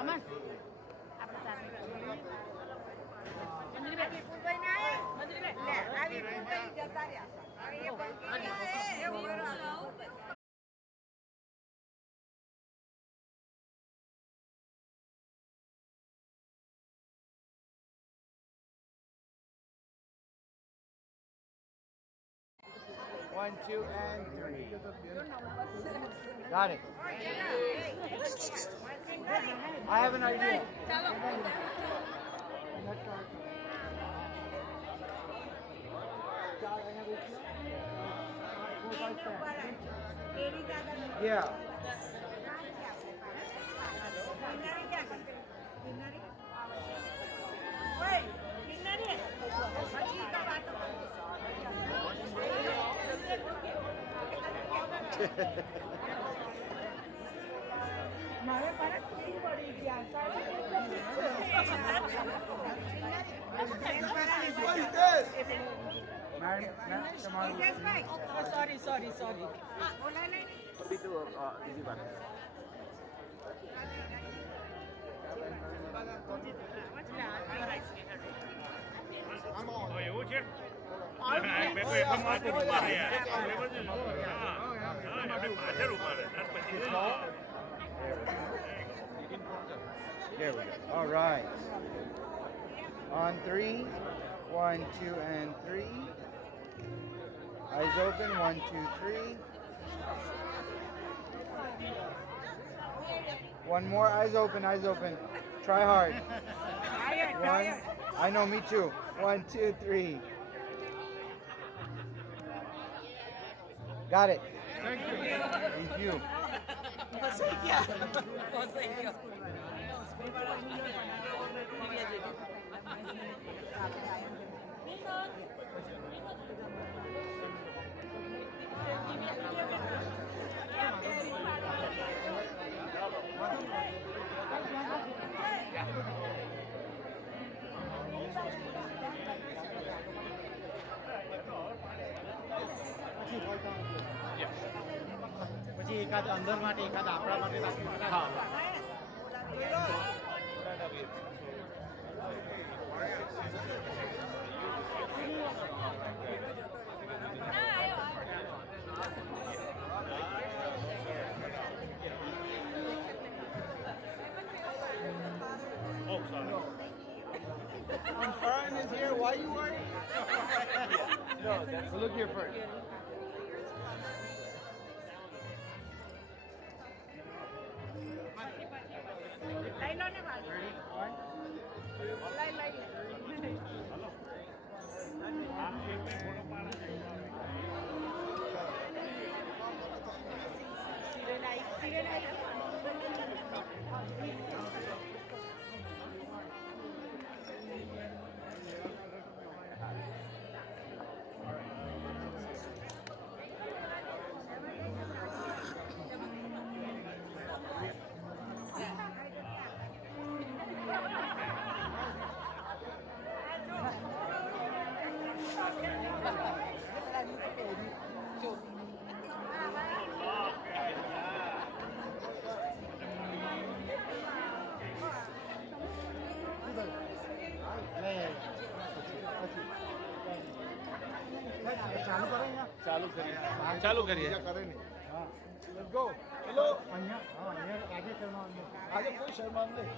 Aman. Apa sabi? Abi pulbay na eh. Abi pulbay jata ya. Abi pulbay. 1, 2, and 3. Got it. I have an idea. Yeah. Sorry. Itu easy banget. Oh ya udah. Bebe pemati rumah ya. Bebe rumah. There we go. All right. On 3. 1, 2, and 3. Eyes open. 1, 2, 3. One more. Eyes open. Try hard. One. I know, me too. 1, 2, 3. Got it. Thank you. Thank you. પછી એકાદ અંદર માટે એકાદ આપણા માટે રાખી હા Oh, sorry. When Farhan is here, why are you worried? No, that's, look here first. ચાલુ કરીએ Let's go. Hello. आगे कोई शर्मा नहीं.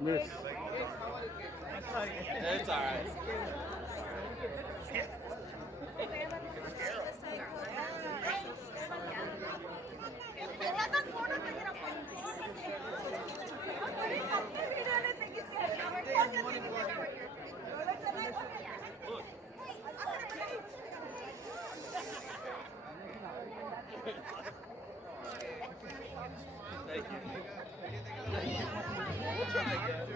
Miss. It's all right. Thank you. We'll try again.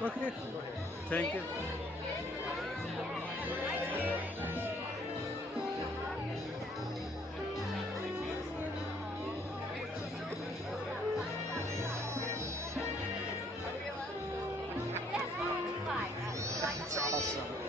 Okay. Thank you. That's awesome.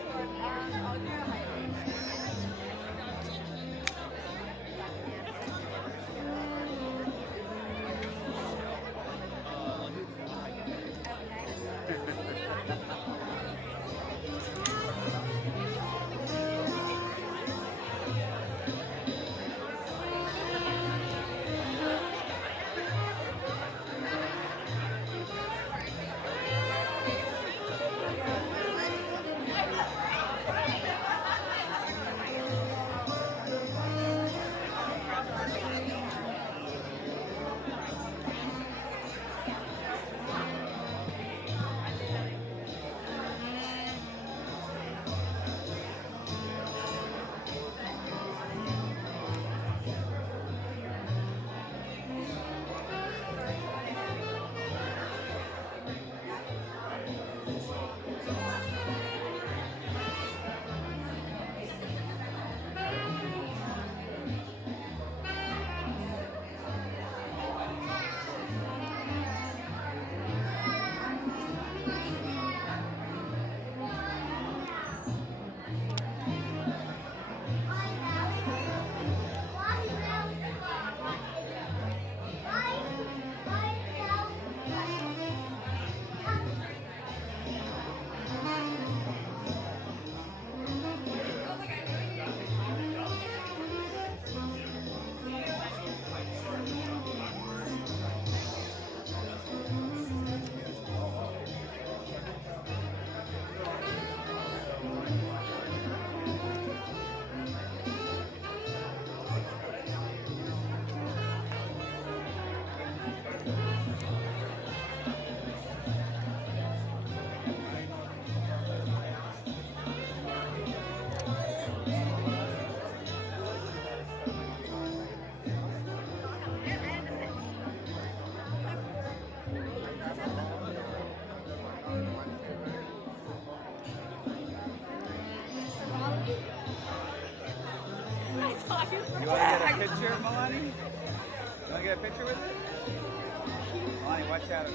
You want to get a picture, Milani? You want to get a picture with it? Milani, watch out.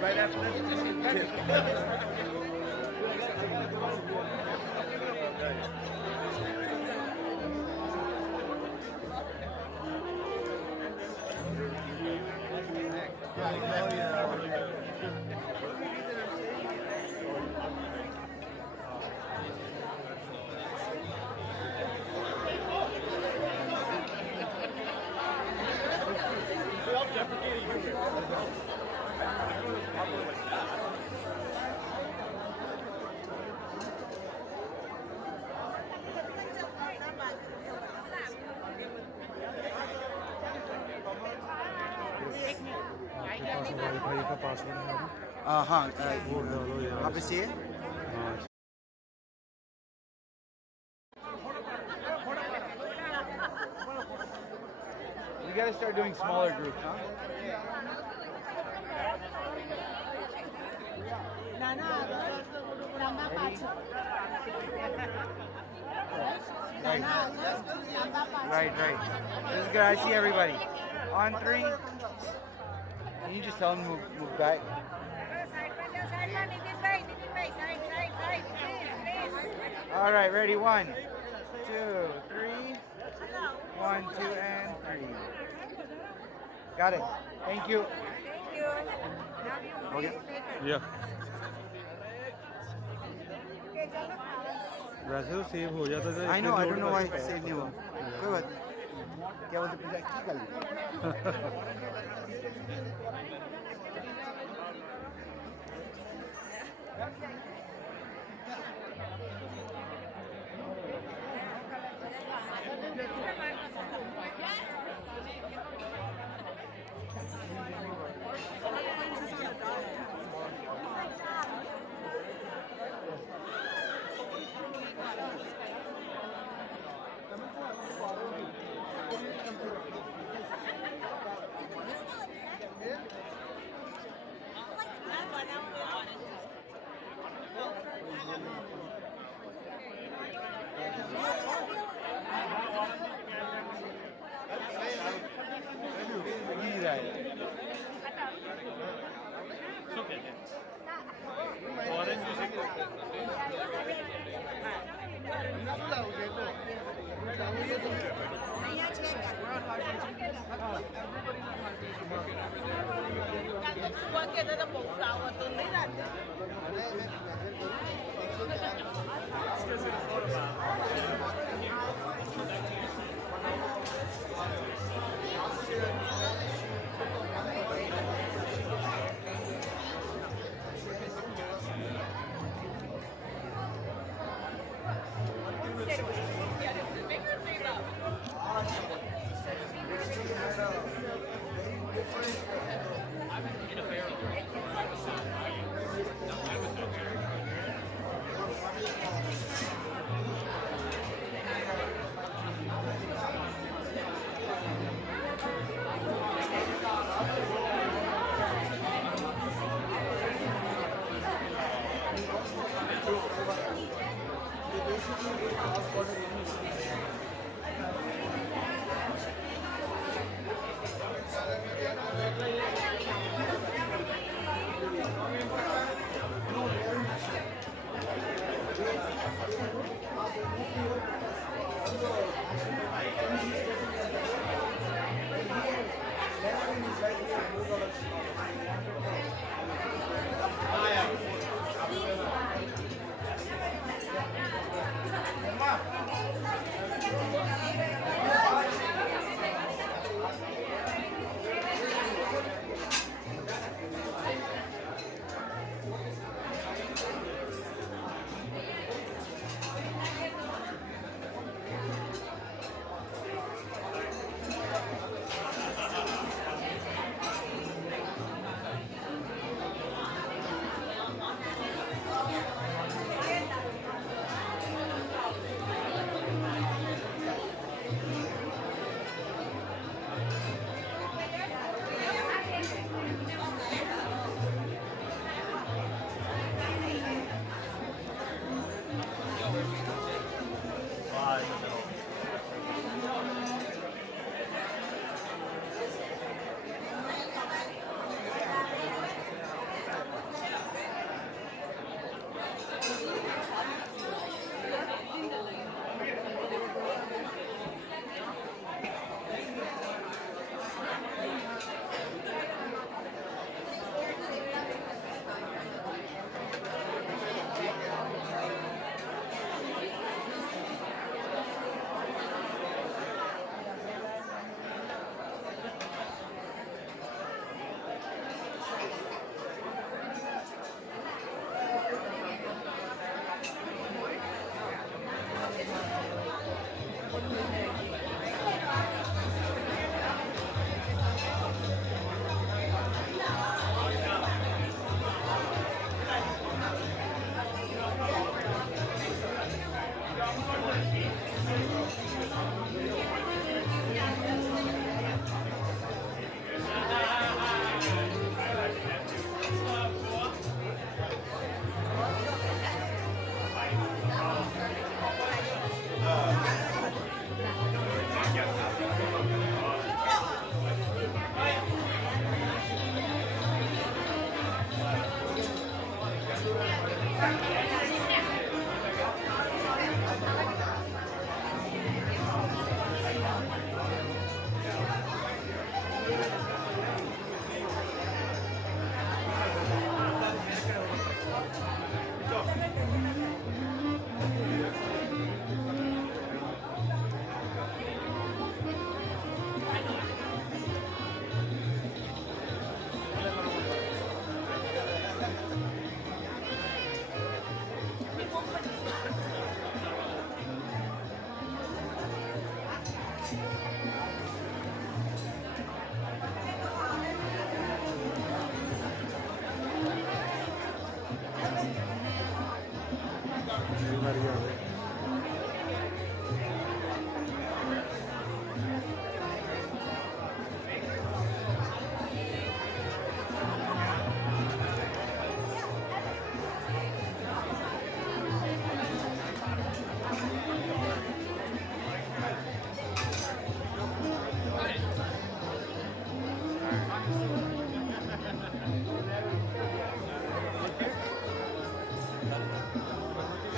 Right after this. Wifi का password है हाँ वो डालो यार आप इसे हाँ You gotta start doing smaller groups, huh? Right. This is good. I see everybody. On 3. Can you just tell them to move back? All right, ready? 1, 2, 3. 1, 2, and 3. Got it. Thank you. Okay. या वैसे तो save हो जाता था I know. I don't know why it said new. कोई बात नहीं. क्या बोलते हैं? क्या कर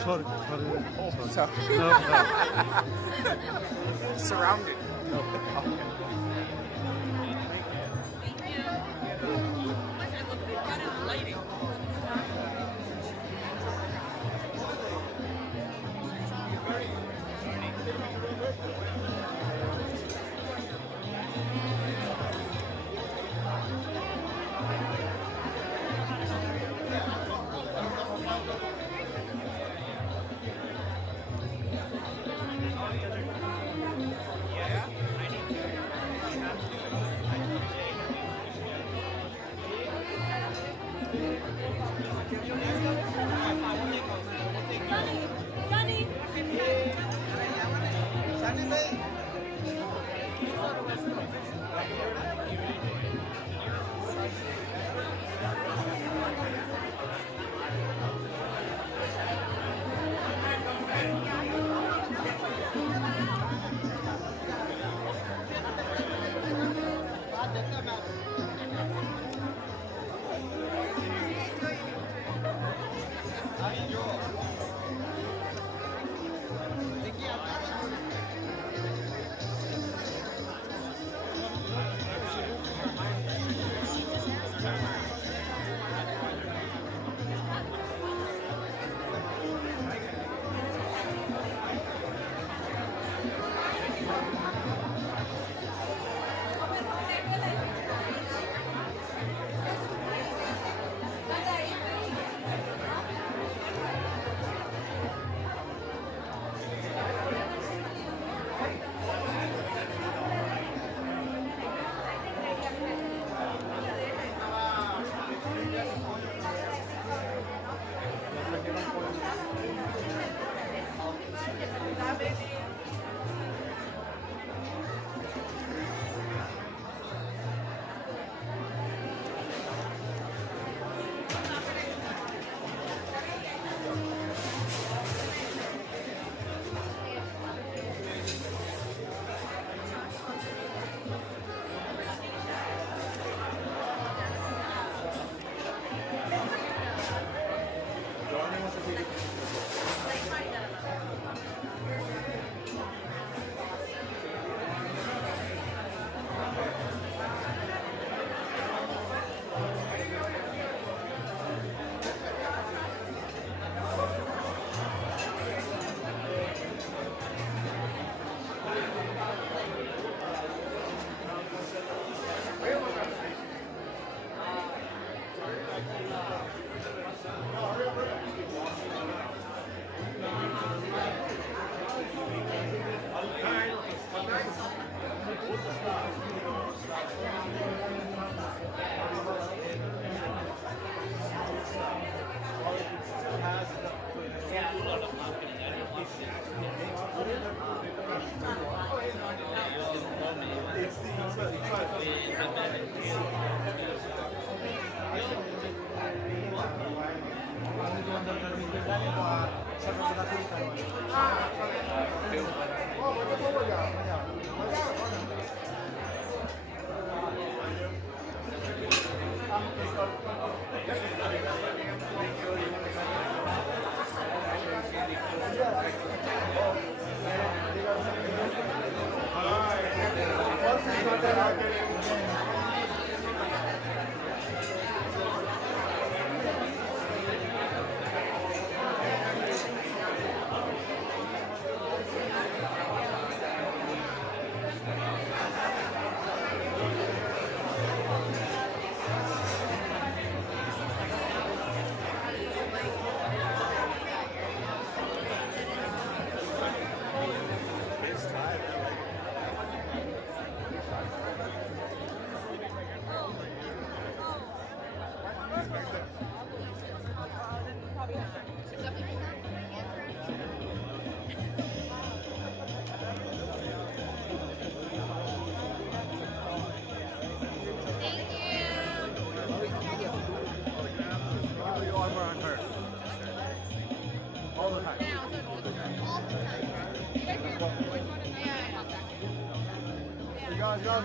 Sorry. So, No. surrounded. Let's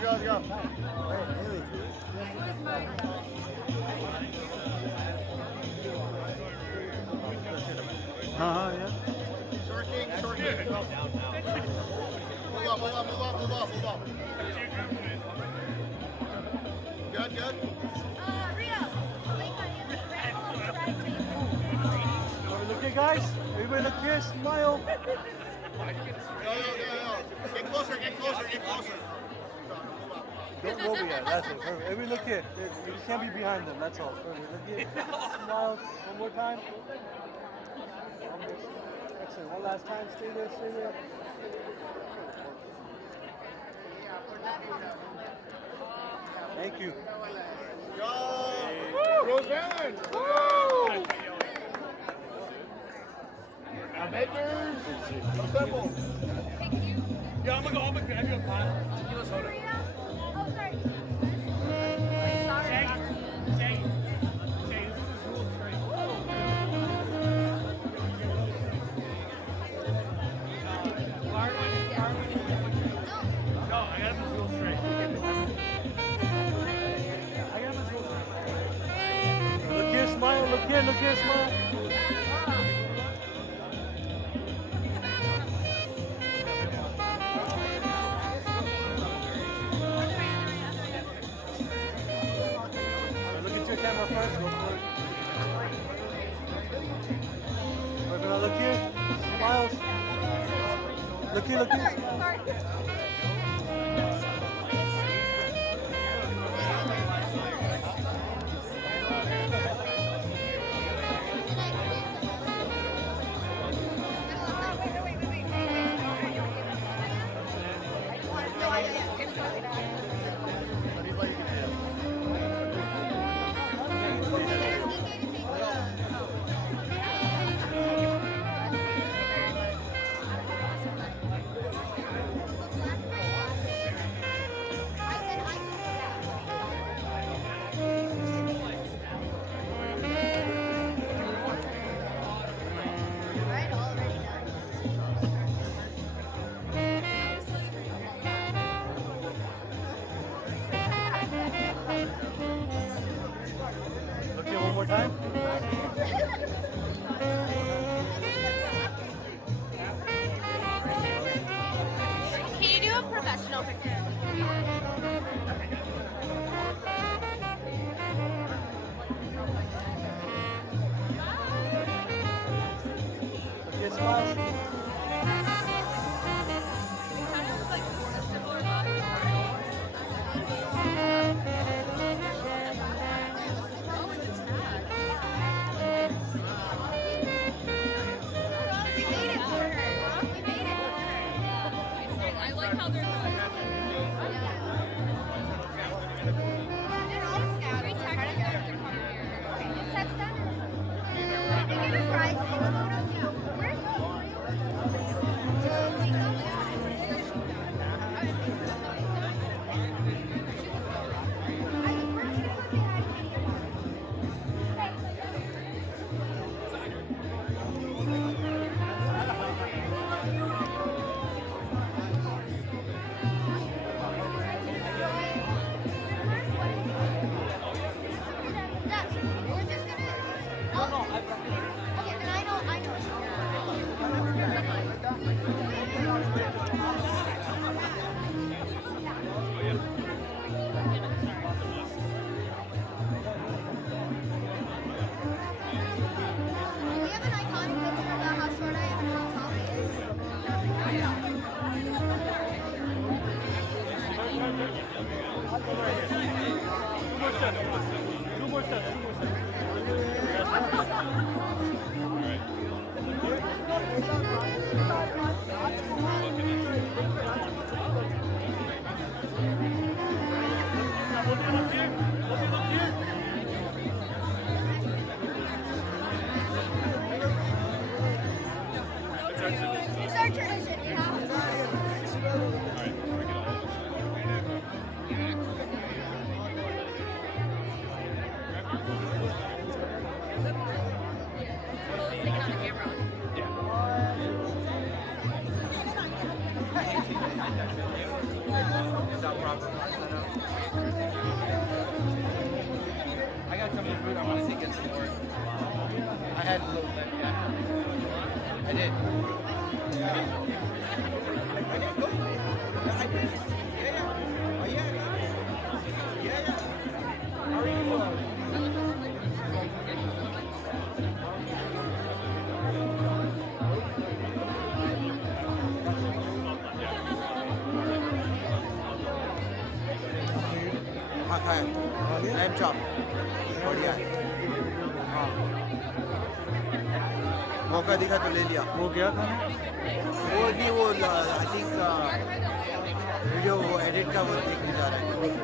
go. Yeah. Short king, short king. Move up. Good. Look here, guys. Everybody look here. Smile. Yo. Get closer. Don't roll me yet. That's it. Perfect. Everybody look here. You just can't be behind them. That's all. Perfect. Look here. Smile. One more time. Excellent. One last time. Stay there. Thank you. Go! Roseanne! Woo! Makers, assemble. Yeah, I'm gonna grab you a pot. Tequila soda. Oh, sorry. Say, this is rule 3. No, I got this rule straight. Look here. Smile. Look here. Smile. Camera first, go for it. We're gonna look here. Smiles. Look here. Look here one more time. Can you do a professional picture? Look here, smiles. I like how they're It's our tradition. We have to. I got some of the food I want to take it to work. I had a little bit, yeah. हाँ खाया lamb chop बढ़िया है हाँ मौका दिखा तो ले लिया वो क्या था? वो भी वो आई थिंक वीडियो वो एडिट का वो देखने जा रहा है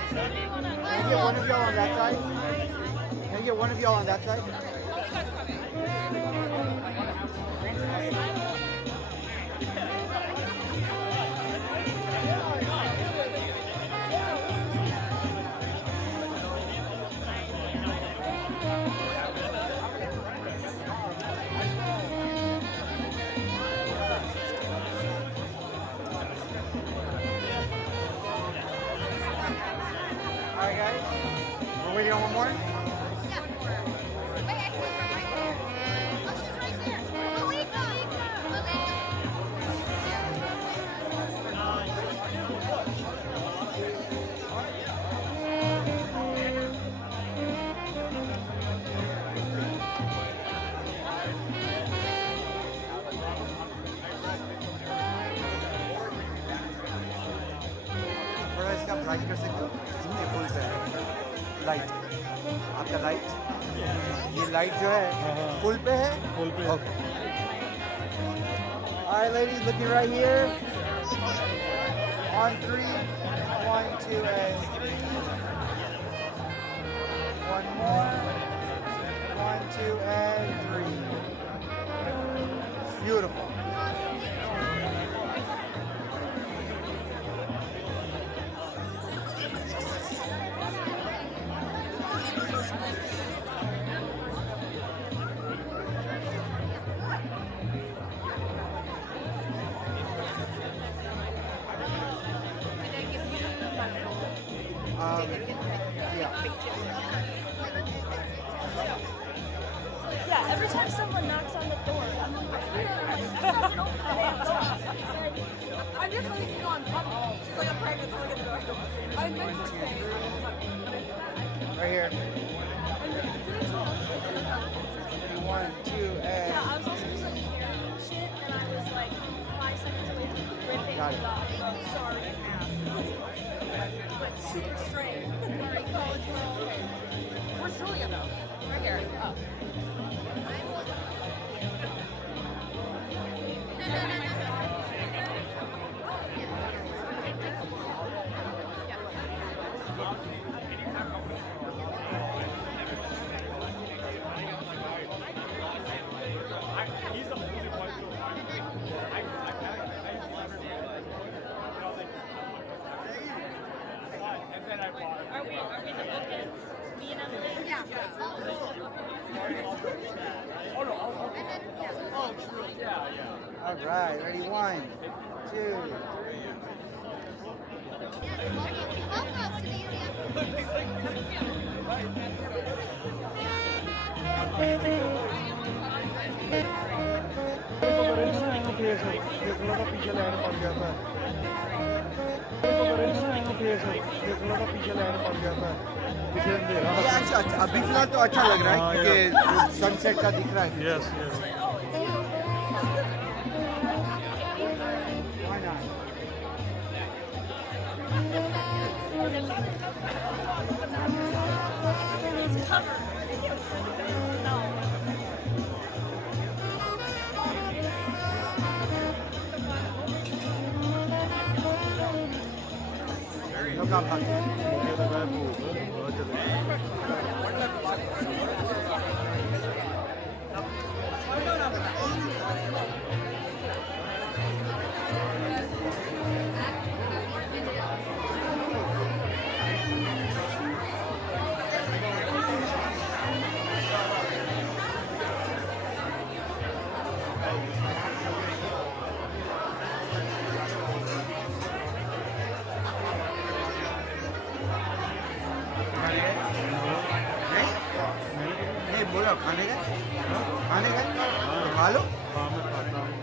One of y'all on that side? Can I get one of y'all on that side? Alright guys, we're waiting on one more? Yeah. Wait, I can go right there. Oh, she's right there. Malika! थोड़ा इसका bright कर सकते हो? Full पे है light आपका light ये light जो है फुल पे है फुल पे okay Alright ladies looking right here on 3 1 2 and 3 one more 1 2 and 3 beautiful Yeah, every time someone knocks on the door, I'm like, I'm just letting you know I'm coming. She's like, I'm pregnant, so look at the door. I meant to say. right here 1 2 and Yeah, I was also just like carrying shit, and I was like 5 seconds away from ripping Got it it. off. I'm sorry. But super straight. Alright, college girl. Where's Julia though? Right here. Oh. Are we the bookends? Me and Emily? Yeah. all right ready 1 2 Welcome to the पीछे land पड़ जाता है पीछे land पड़ जाता है पीछे अंधेरा ये अच्छा अभी फिलहाल तो अच्छा लग रहा है हाँ, क्योंकि सनसेट का दिख रहा है yes yes Why not? It's covered. No. No compound. खाने गए? खाने गए? तो खा लो। हाँ मैं खाता हूँ।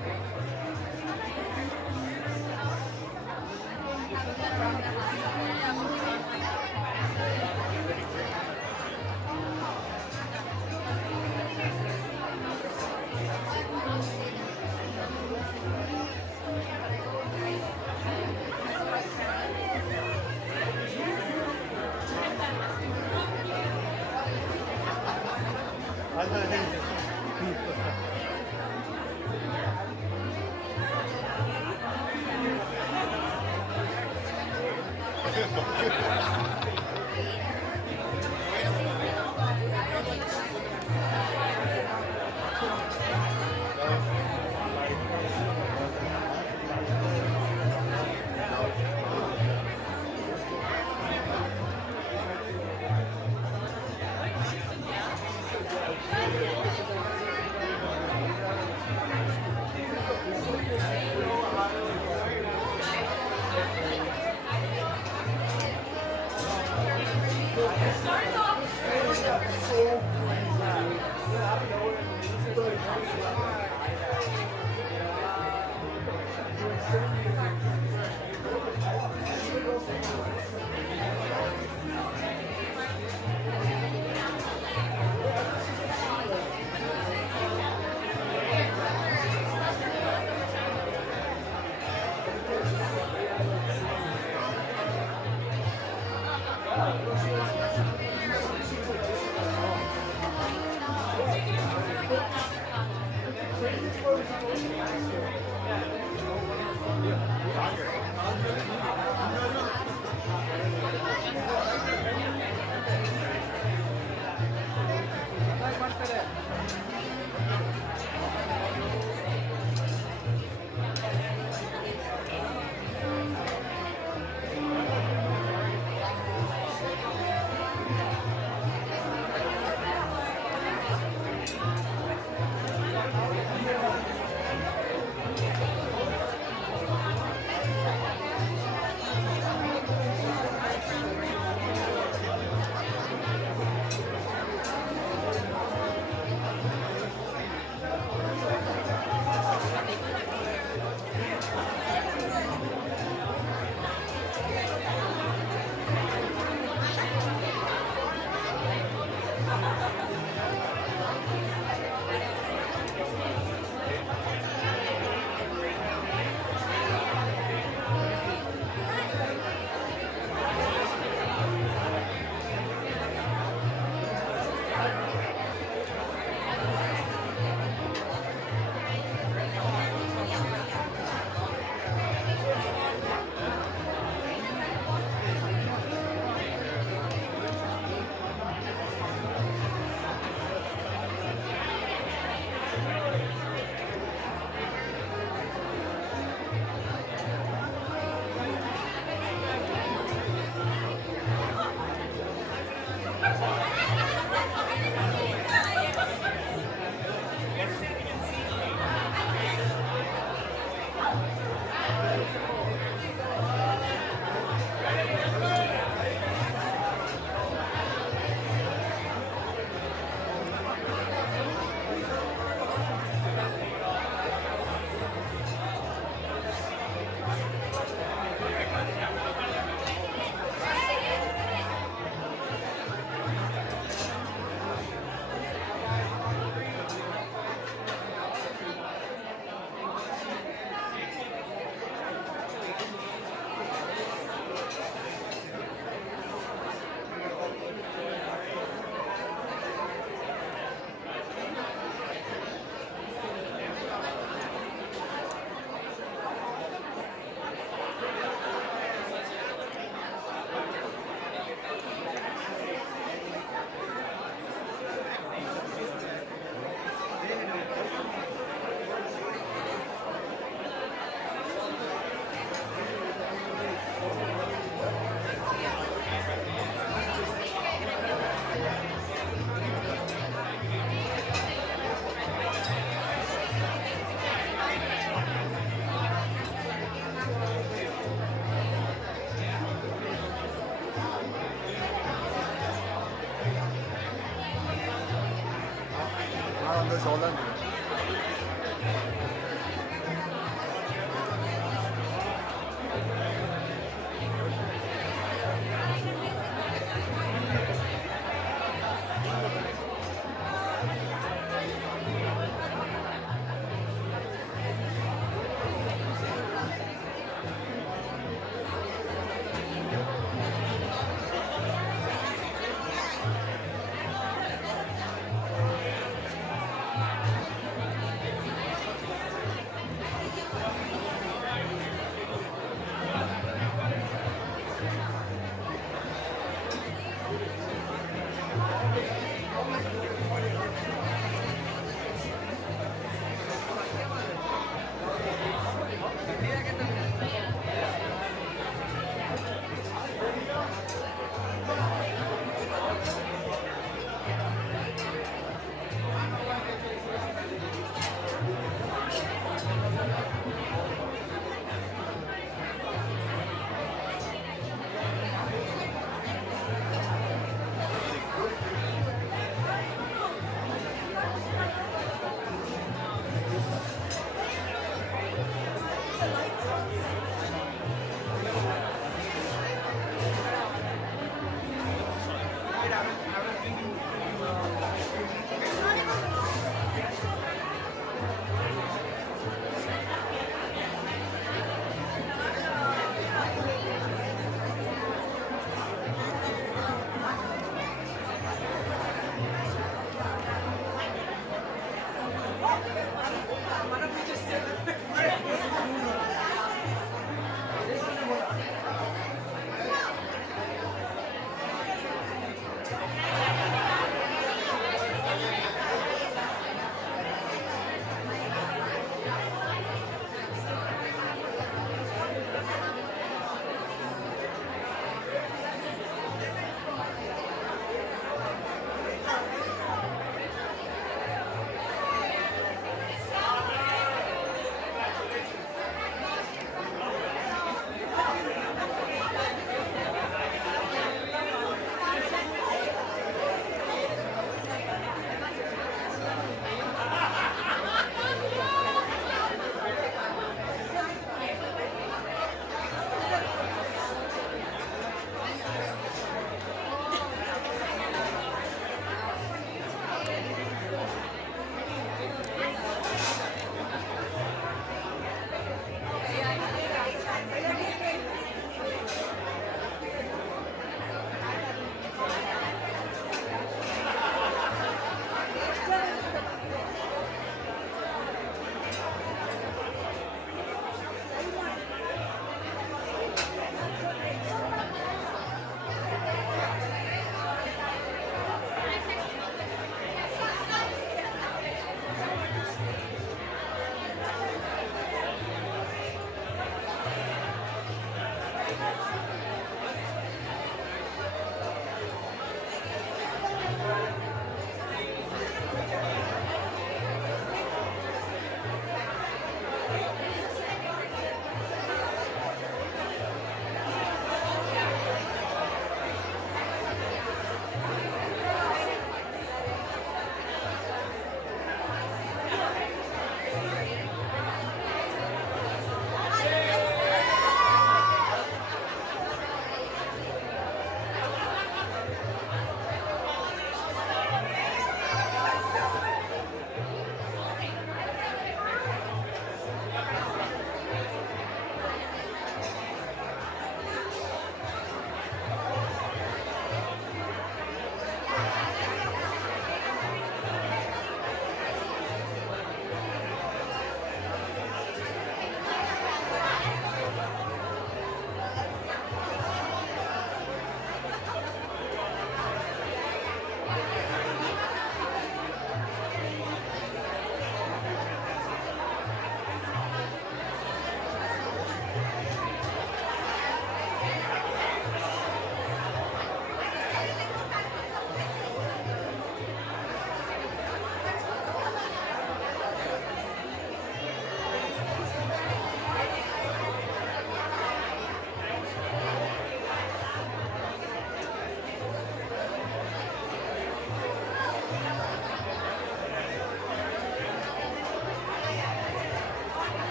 There's Holland.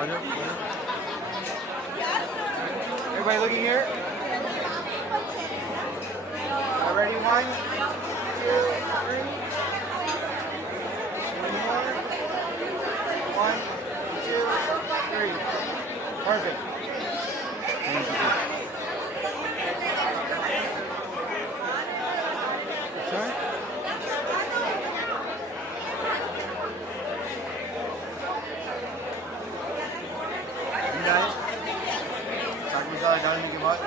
Everybody looking here? All ready? 1, 2, 3. One more. 1, 2, 3. Perfect. Sorry? डालने के बाद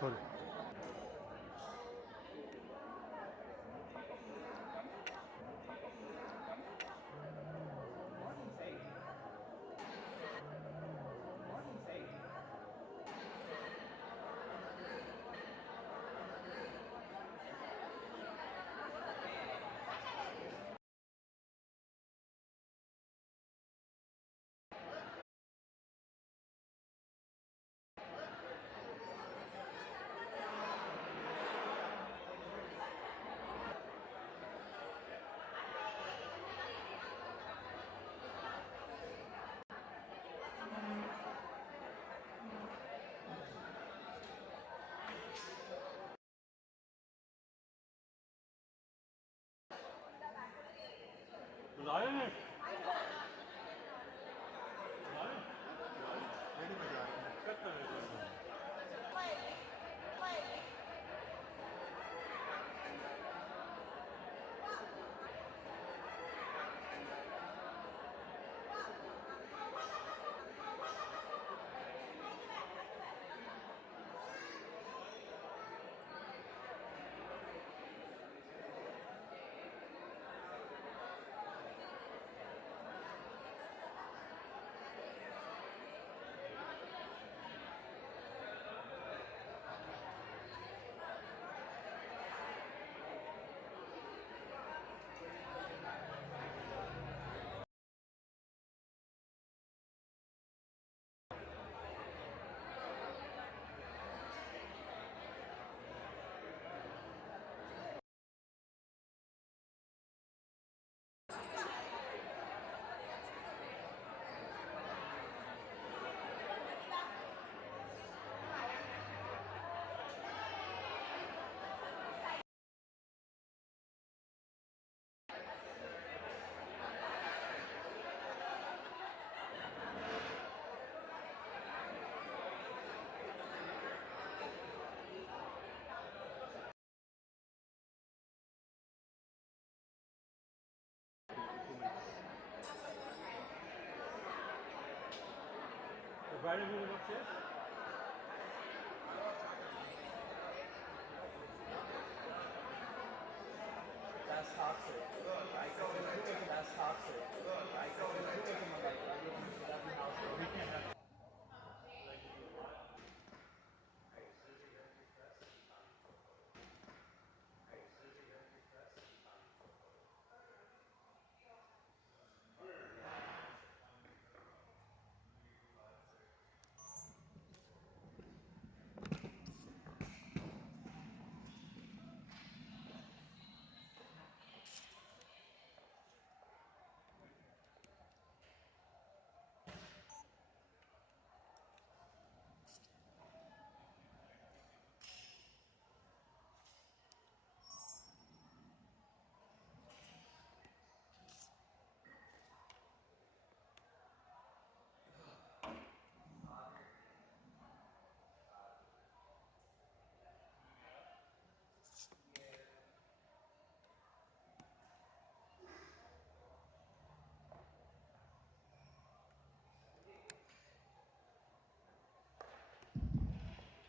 full. That's toxic. That's toxic.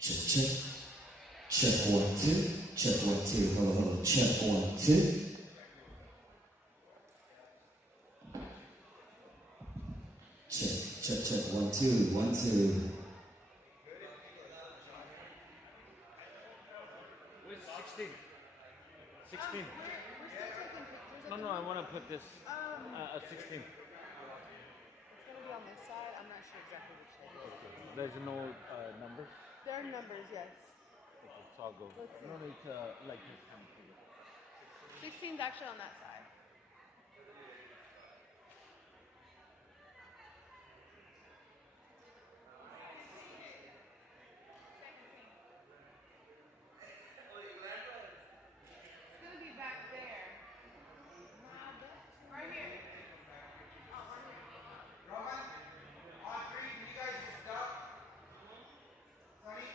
Check, check. Check 1, 2. Check 1, 2. Hello, hello. Check 1, 2. Check 1, 2. 1, 2. Where's 16? 16. No, I want to put this at 16. It's gonna be on this side. I'm not sure exactly which side. There's no numbers. There are numbers, yes. Okay, so I'll go. No need to like this one. 16's actually on that side. It's gonna be back there. Right here. Roman, on 3, can you guys just duck? Sonny,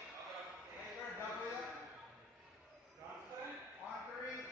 Sagar, duck with him. On 3.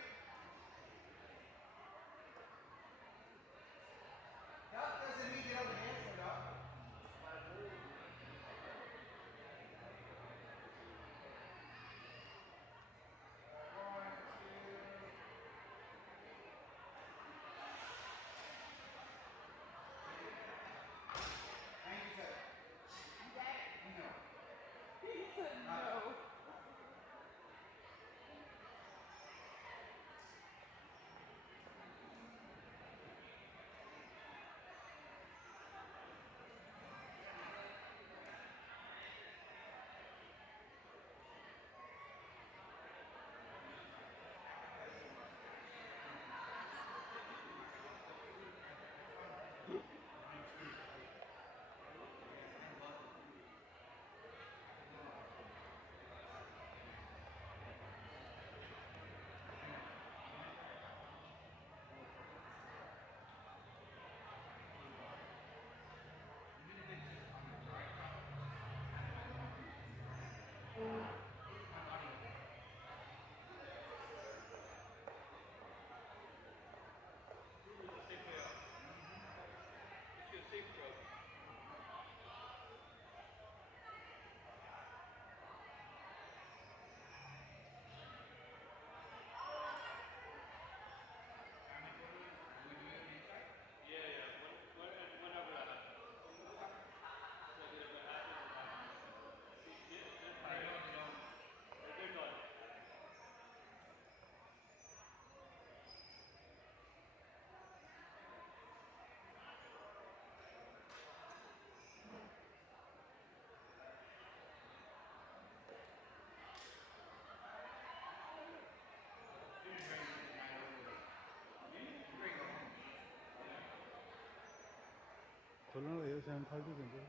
खोलना है 7:30 घंटे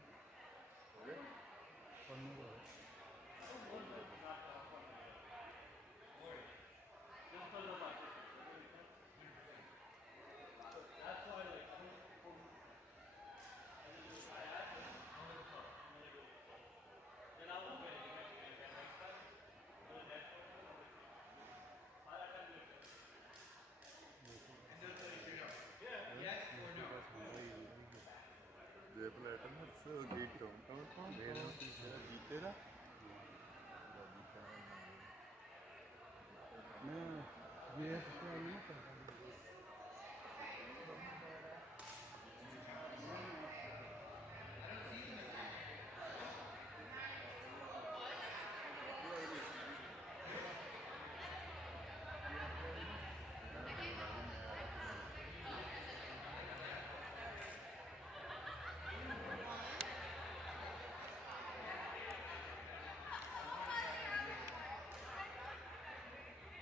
पढ़ने का है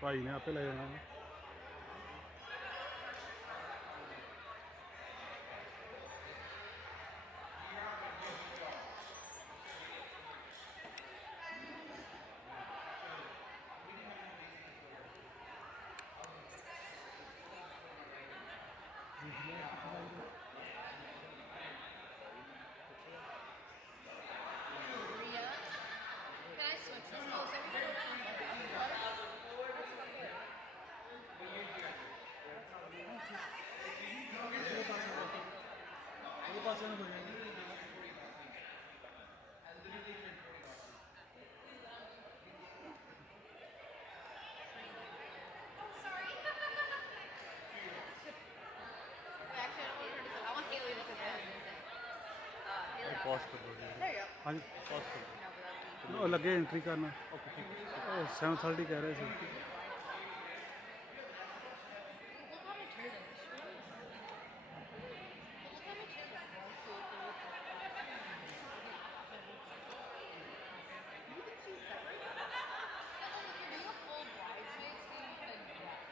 भाई ने आपे ले जाना Can I switch this closer? I want Haley to look at that music. Haley, pause कर दो there you go. हाँ जी पॉज कर No, but दो लगे एंट्री करना 7:30 कह रहे थे look how much it is. Look how much it is. You can see it separate. If you're doing a full bridesmaid scene, then yeah.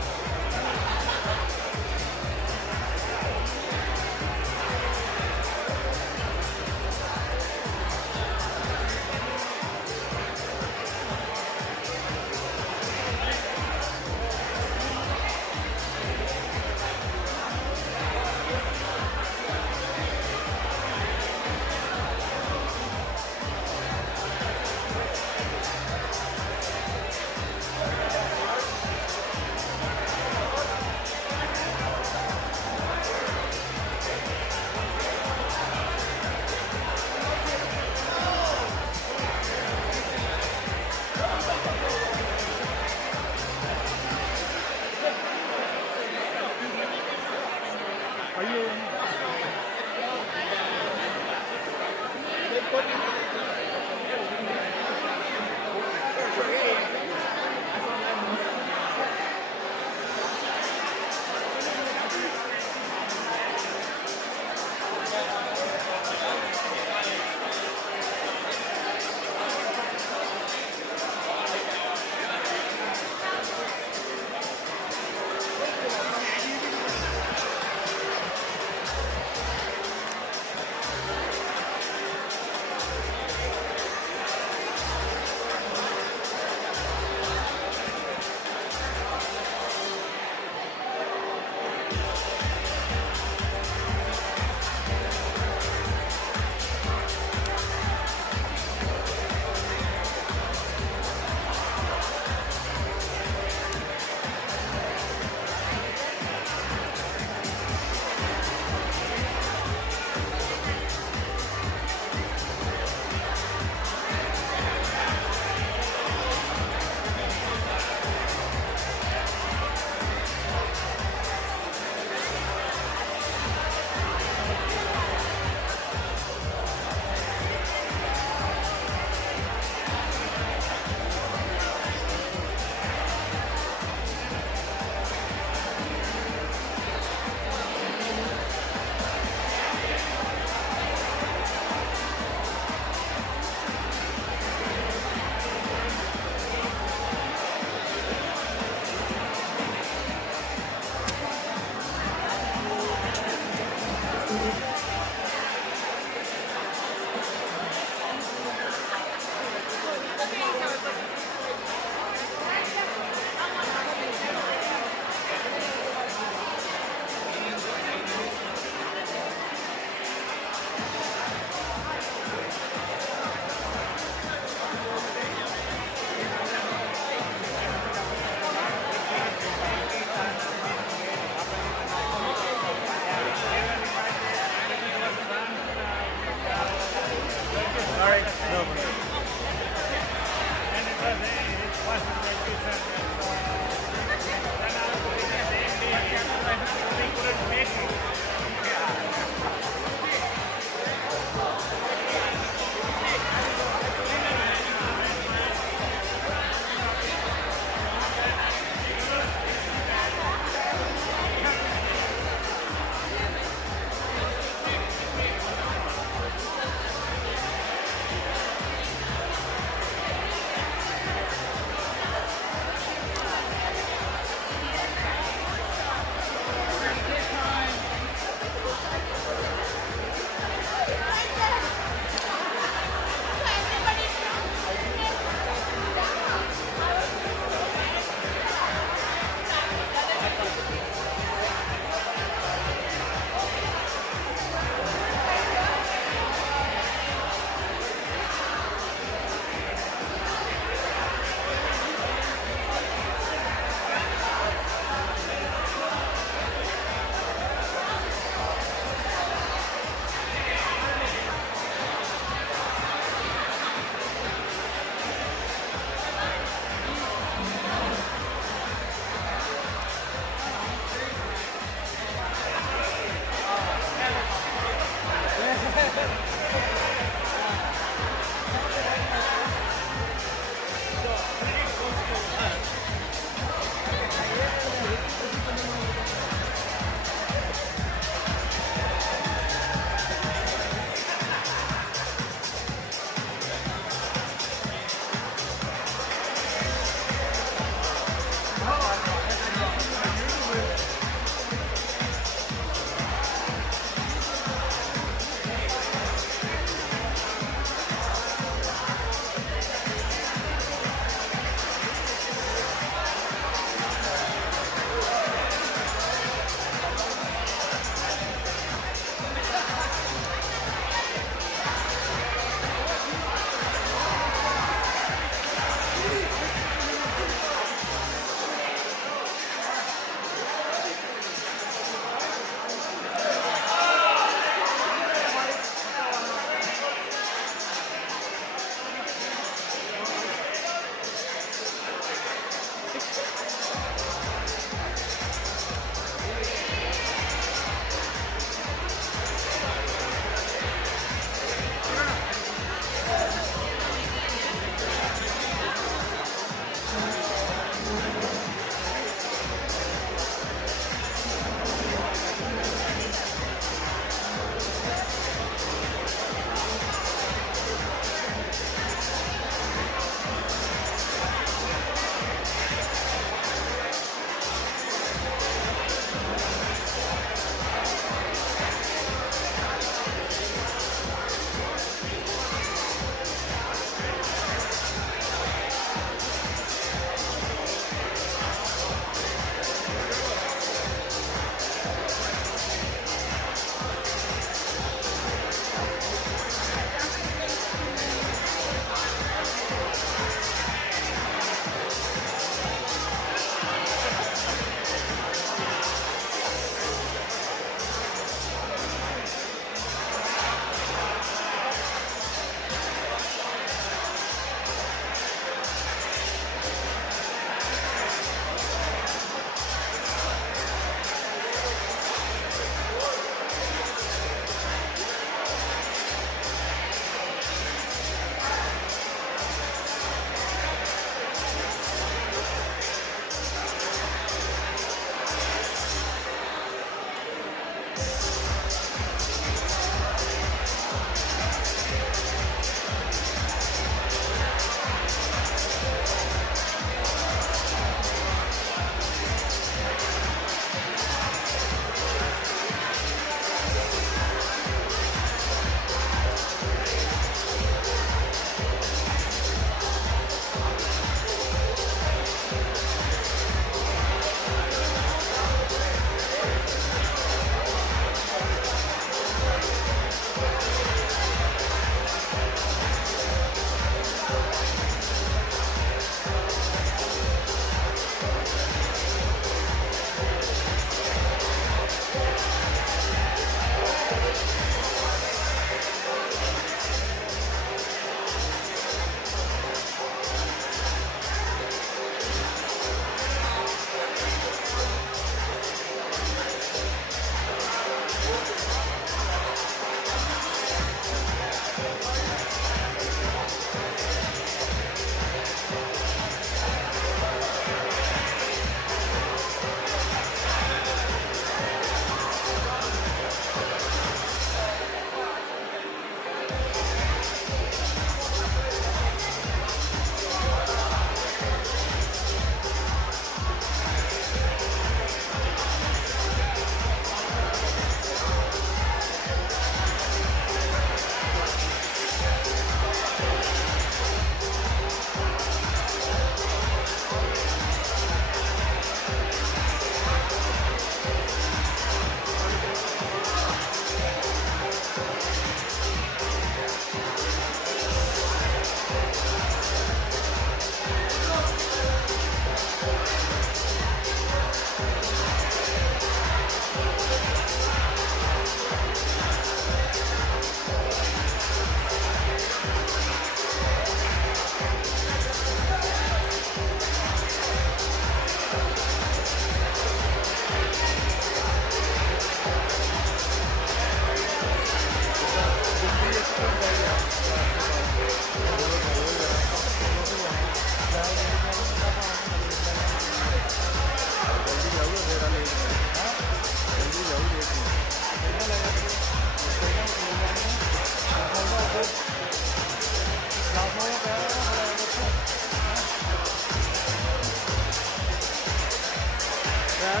Alam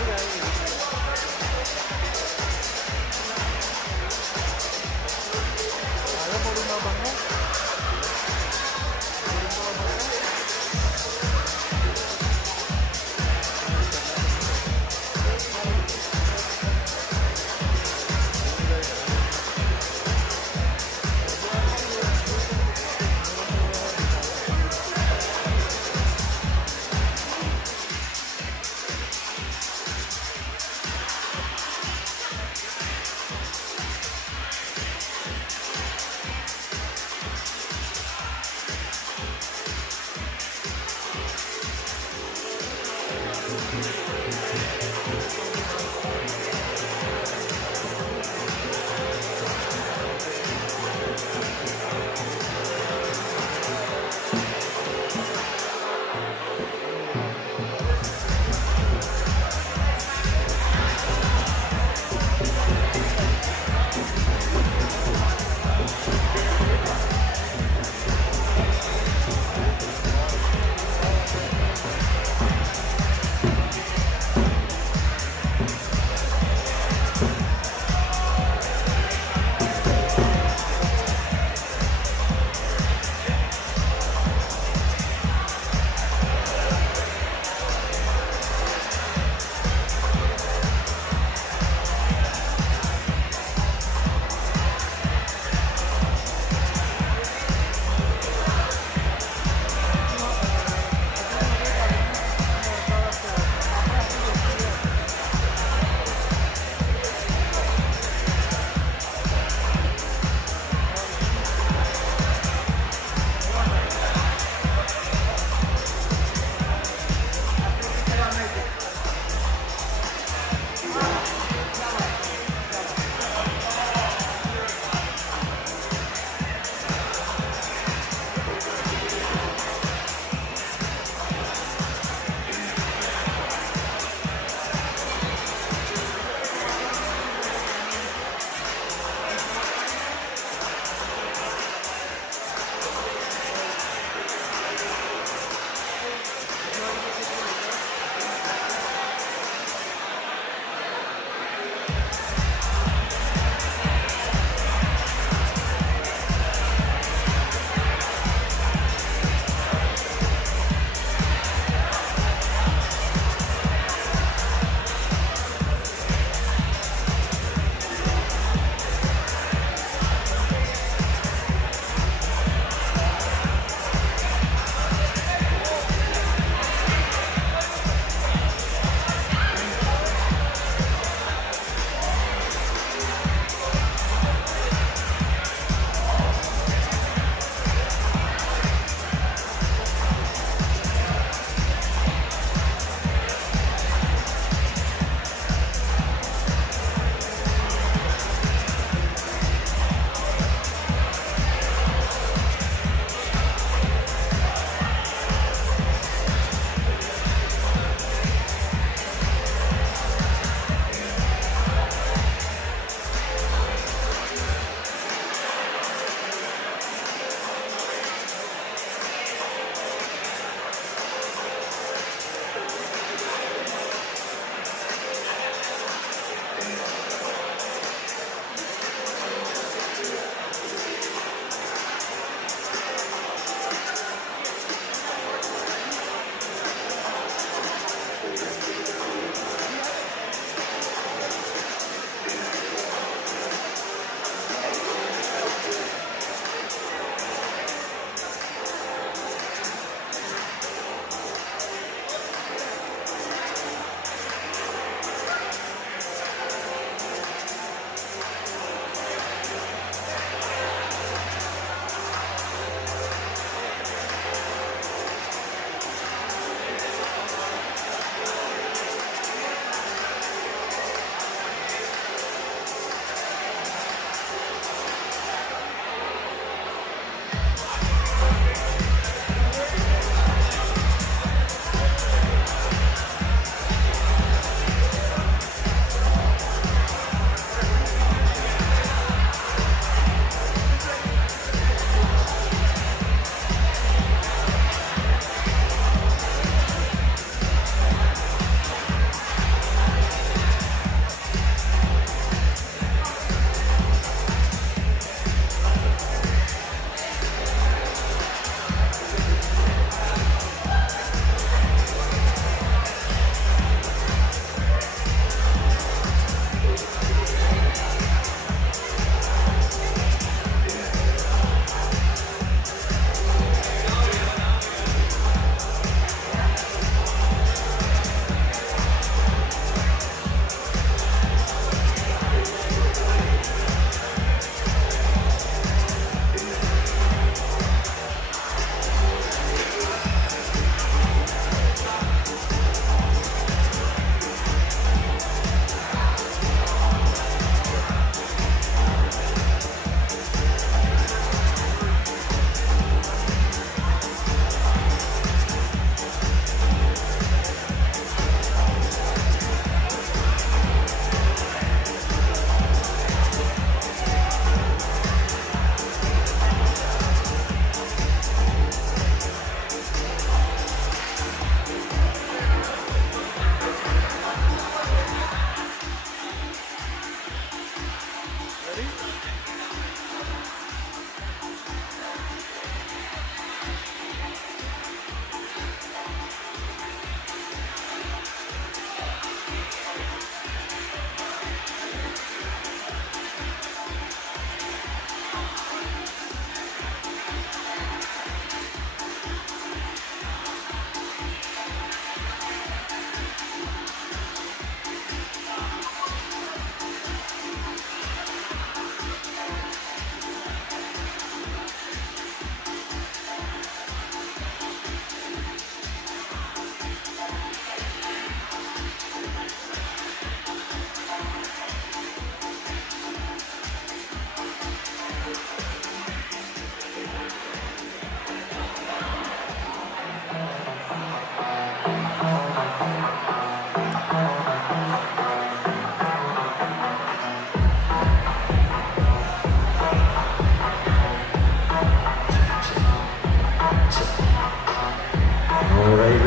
mo rin mabango?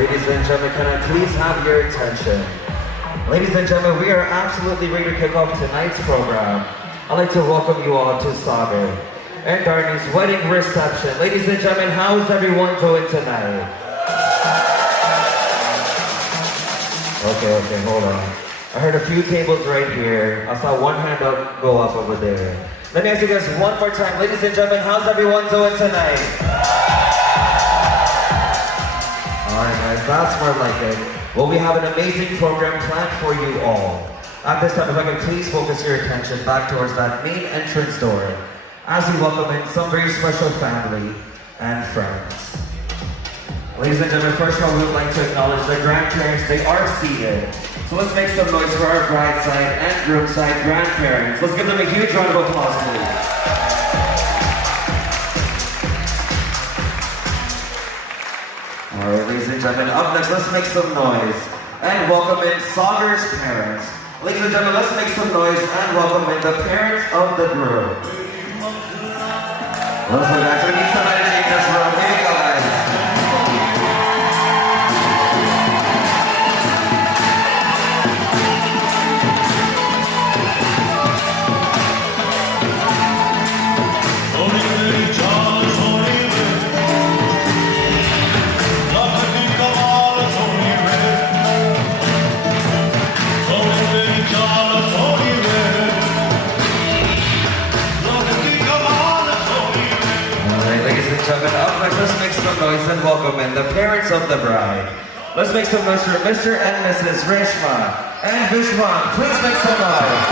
Ladies and gentlemen, can I please have your attention? Ladies and gentlemen, we are absolutely ready to kick off tonight's program. I'd like to welcome you all to Sagar and Dharini's wedding reception. Ladies and gentlemen, how's everyone doing tonight? Okay, hold on. I heard a few tables right here. I saw one hand up go up over there. Let me ask you guys one more time. Ladies and gentlemen, how's everyone doing tonight? Alright guys, that's more like it. Well, we have an amazing program planned for you all. At this time, if I could please focus your attention back towards that main entrance door as we welcome in some very special family and friends. Ladies and gentlemen, first of all, we would like to acknowledge the grandparents. They are seated. So let's make some noise for our bride side and groom side grandparents. Let's give them a huge round of applause, please. Alright, ladies and gentlemen, up next, let's make some noise and welcome in Sagar's parents. Ladies and gentlemen, let's make some noise and welcome in the parents of the groom. Let's go guys, we need somebody to make this room. Here we go, guys. Up next, let's make some noise and welcome in the parents of the bride. Let's make some noise for Mr. and Mrs. Reshma and Vishwan. Please make some noise.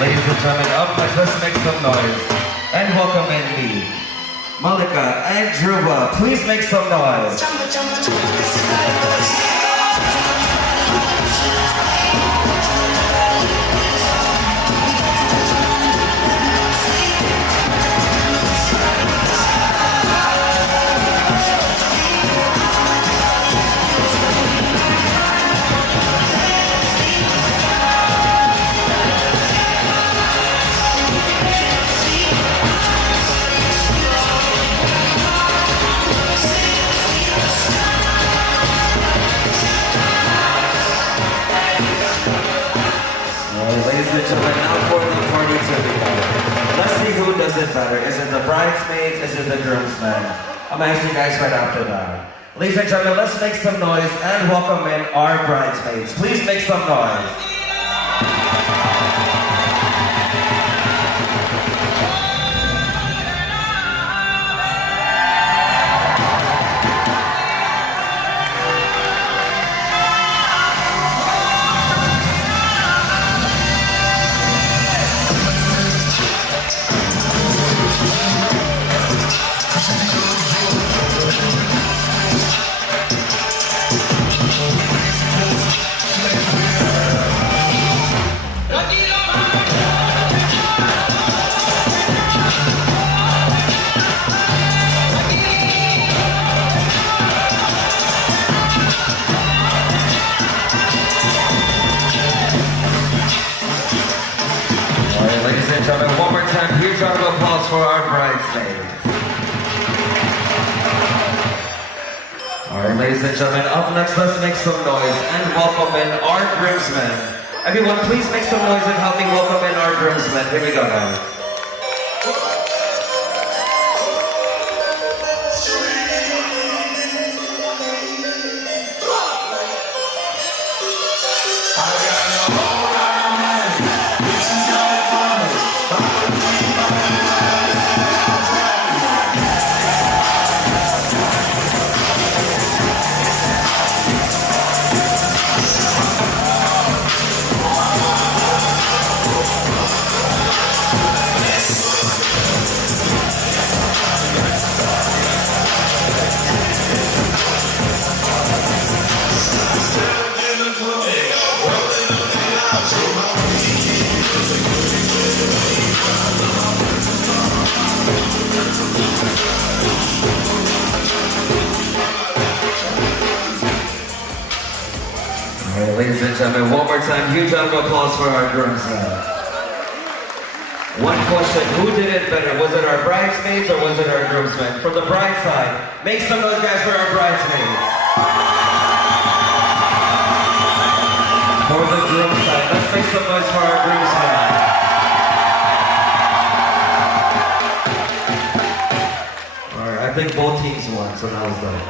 Ladies and gentlemen, up next, let's make some noise and welcome in Lee, Malika, and Dhruva. Please make some noise. Ladies and gentlemen, now for the party to begin. Let's see who does it better. Is it the bridesmaids? Is it the groomsmen? I'm gonna ask you guys right after that. Ladies and gentlemen, let's make some noise and welcome in our bridesmaids. Please make some noise. One more time, huge round of applause for our bridesmaids. Alright, ladies and gentlemen, up next, let's make some noise and welcome in our groomsmen. Everyone, please make some noise and help me welcome in our groomsmen. Here we go, guys. ladies and gentlemen. One more time, huge round of applause for our groomsmen. One question, who did it better? Was it our bridesmaids or was it our groomsmen? From the bride side, make some noise, guys, for our bridesmaids. For the groom side, let's make some noise for our groomsmen. Alright, I think both teams won, so now it's done.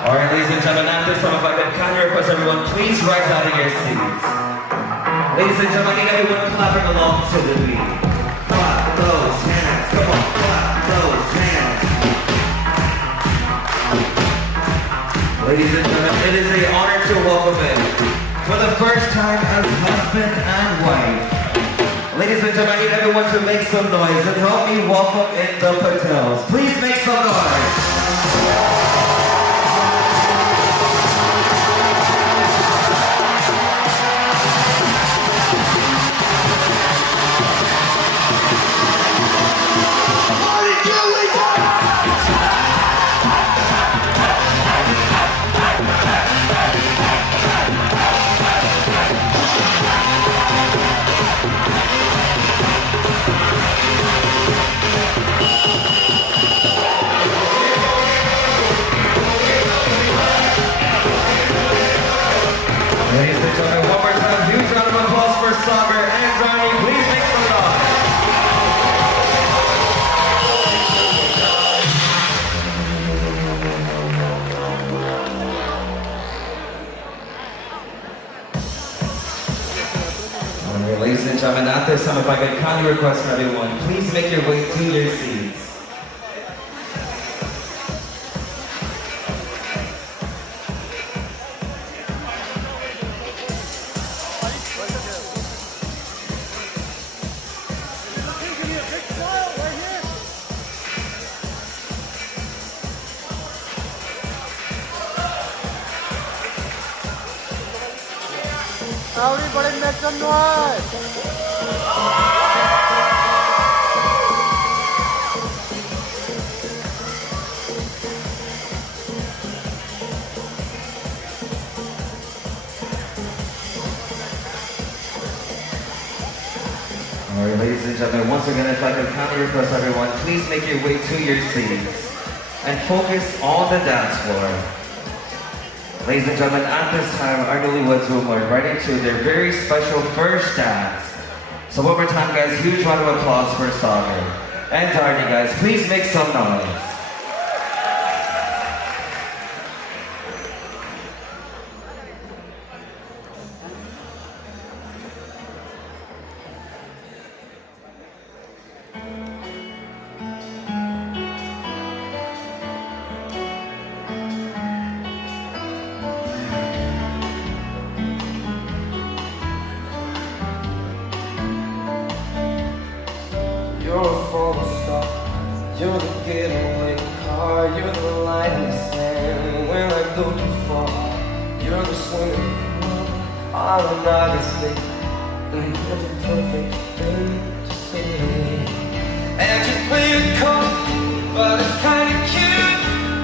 Alright, ladies and gentlemen, at this time, if I can kindly request everyone, please rise out of your seats. Ladies and gentlemen, I need everyone clapping along to the beat. Clap those hands, come on, clap those hands. Ladies and gentlemen, it is an honor to welcome in, for the first time as husband and wife. Ladies and gentlemen, I need everyone to make some noise and help me welcome in the Patels. Please make some noise. Ladies and gentlemen, one more time, huge round of applause for Sagar and Dharini. Please make some noise. Alright, ladies and gentlemen, at this time, if I could kindly request everyone, please make your way to your seats. Everybody make some noise! Alright, ladies and gentlemen, once again, if I could kindly request everyone, please make your way to your seats and focus on the dance floor. Ladies and gentlemen, at this time, our newlyweds will move right into their very special first dance. So one more time, guys, huge round of applause for Sagar and Dharini, guys. Please make some noise. You're a falling star, you're the getaway car, you're the line in the sand when I go too far. You're the swimming pool on an August day, and you're the perfect thing to say. And you play it cold, but it's kinda cute.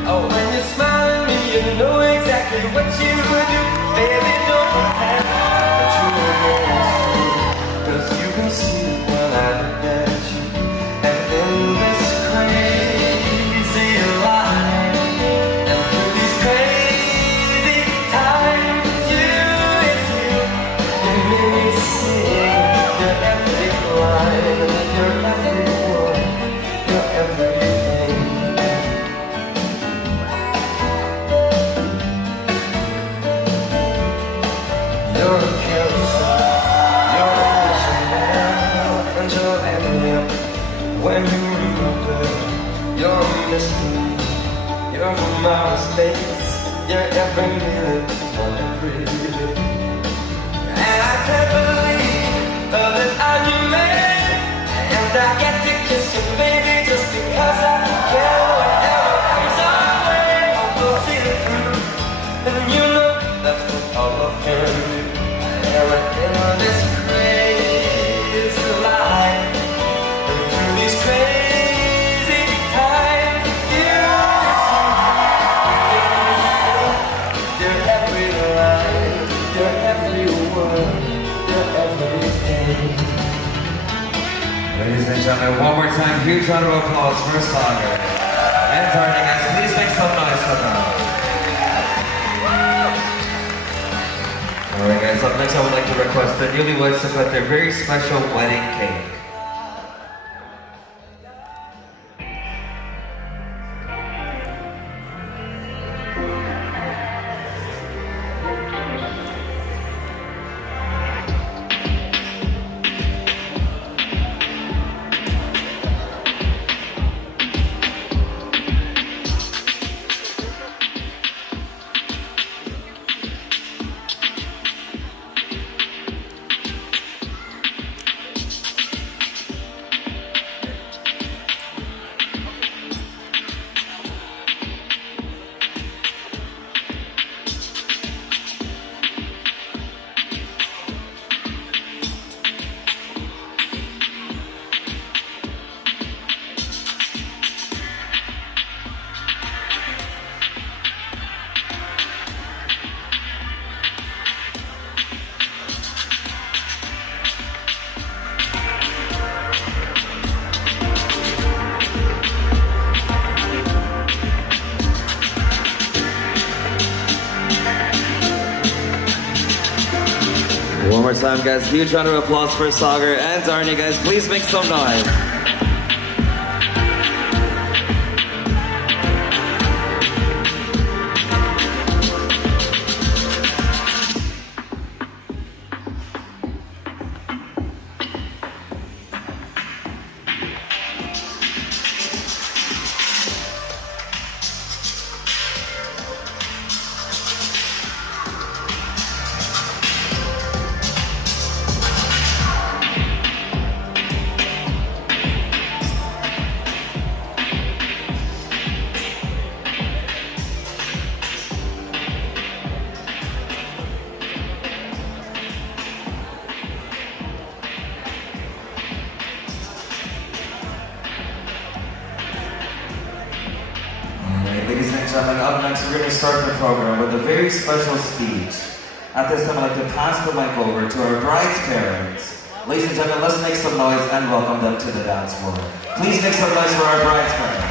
Oh, when you smile at me, you know exactly what you would do. Baby, don't pretend that you don't know it's true, 'cause you can see it when I look at you. In this crazy life, and through these crazy times, it's you, you make me sing your every line, your every word, your everything. You're a carousel, you're a missionary, and you're everywhere. When you remember, you're a mystery. You're from outer space. You're every minute, every minute. And I can't believe that I'm your man. And I get to kiss you, baby, just because I can. Whatever comes our way, we'll see it through. And you know that's what all love can do. And in this crazy life, these crazy times, it's you, you're every line, you're every Ladies and gentlemen, one more time, huge round of applause for Sagar. And Dharini, guys, please make some noise for them. Alright guys, up next I would like to request the newlyweds to cut their very special wedding cake. One more time, guys. Huge round of applause for Sagar and Dharini, guys. Please make some noise. Ladies and gentlemen, up next we're going to start the program with a very special speech. At this time I'd like to pass the mic over to our bride's parents. Ladies and gentlemen, let's make some noise and welcome them to the dance floor. Please make some noise for our bride's parents.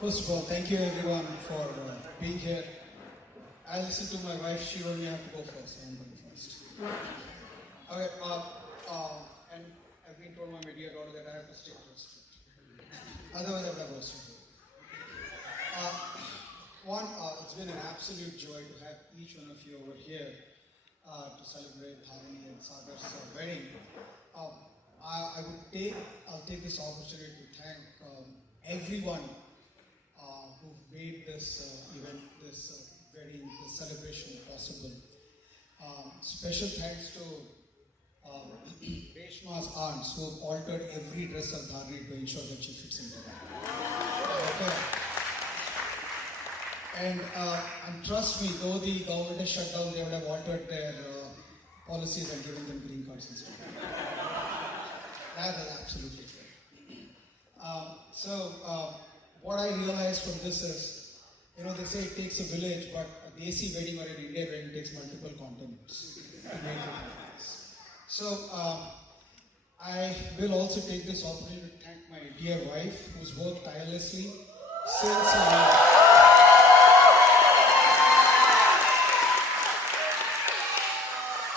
First of all, thank you everyone for being here. I listened to my wife, she told me I have to go first, I'm going first. Okay, and I've been told by my dear daughter that I have to stick to the script. Otherwise I would have lost it. It's been an absolute joy to have each one of you over here to celebrate Dharini and Sagar's wedding. I'll take this opportunity to thank everyone who made this event, this wedding, this celebration possible. Special thanks to Reshma's aunts who have altered every dress of Dharini to ensure that she fits into that. Okay. And trust me, though the government is shut down, they would have altered their policies and given them green cards instead. That is absolutely true. What I realized from this is, they say it takes a village, but a Desi wedding or an Indian wedding takes multiple continents to make it happen. So, I will also take this opportunity to thank my dear wife, who's worked tirelessly since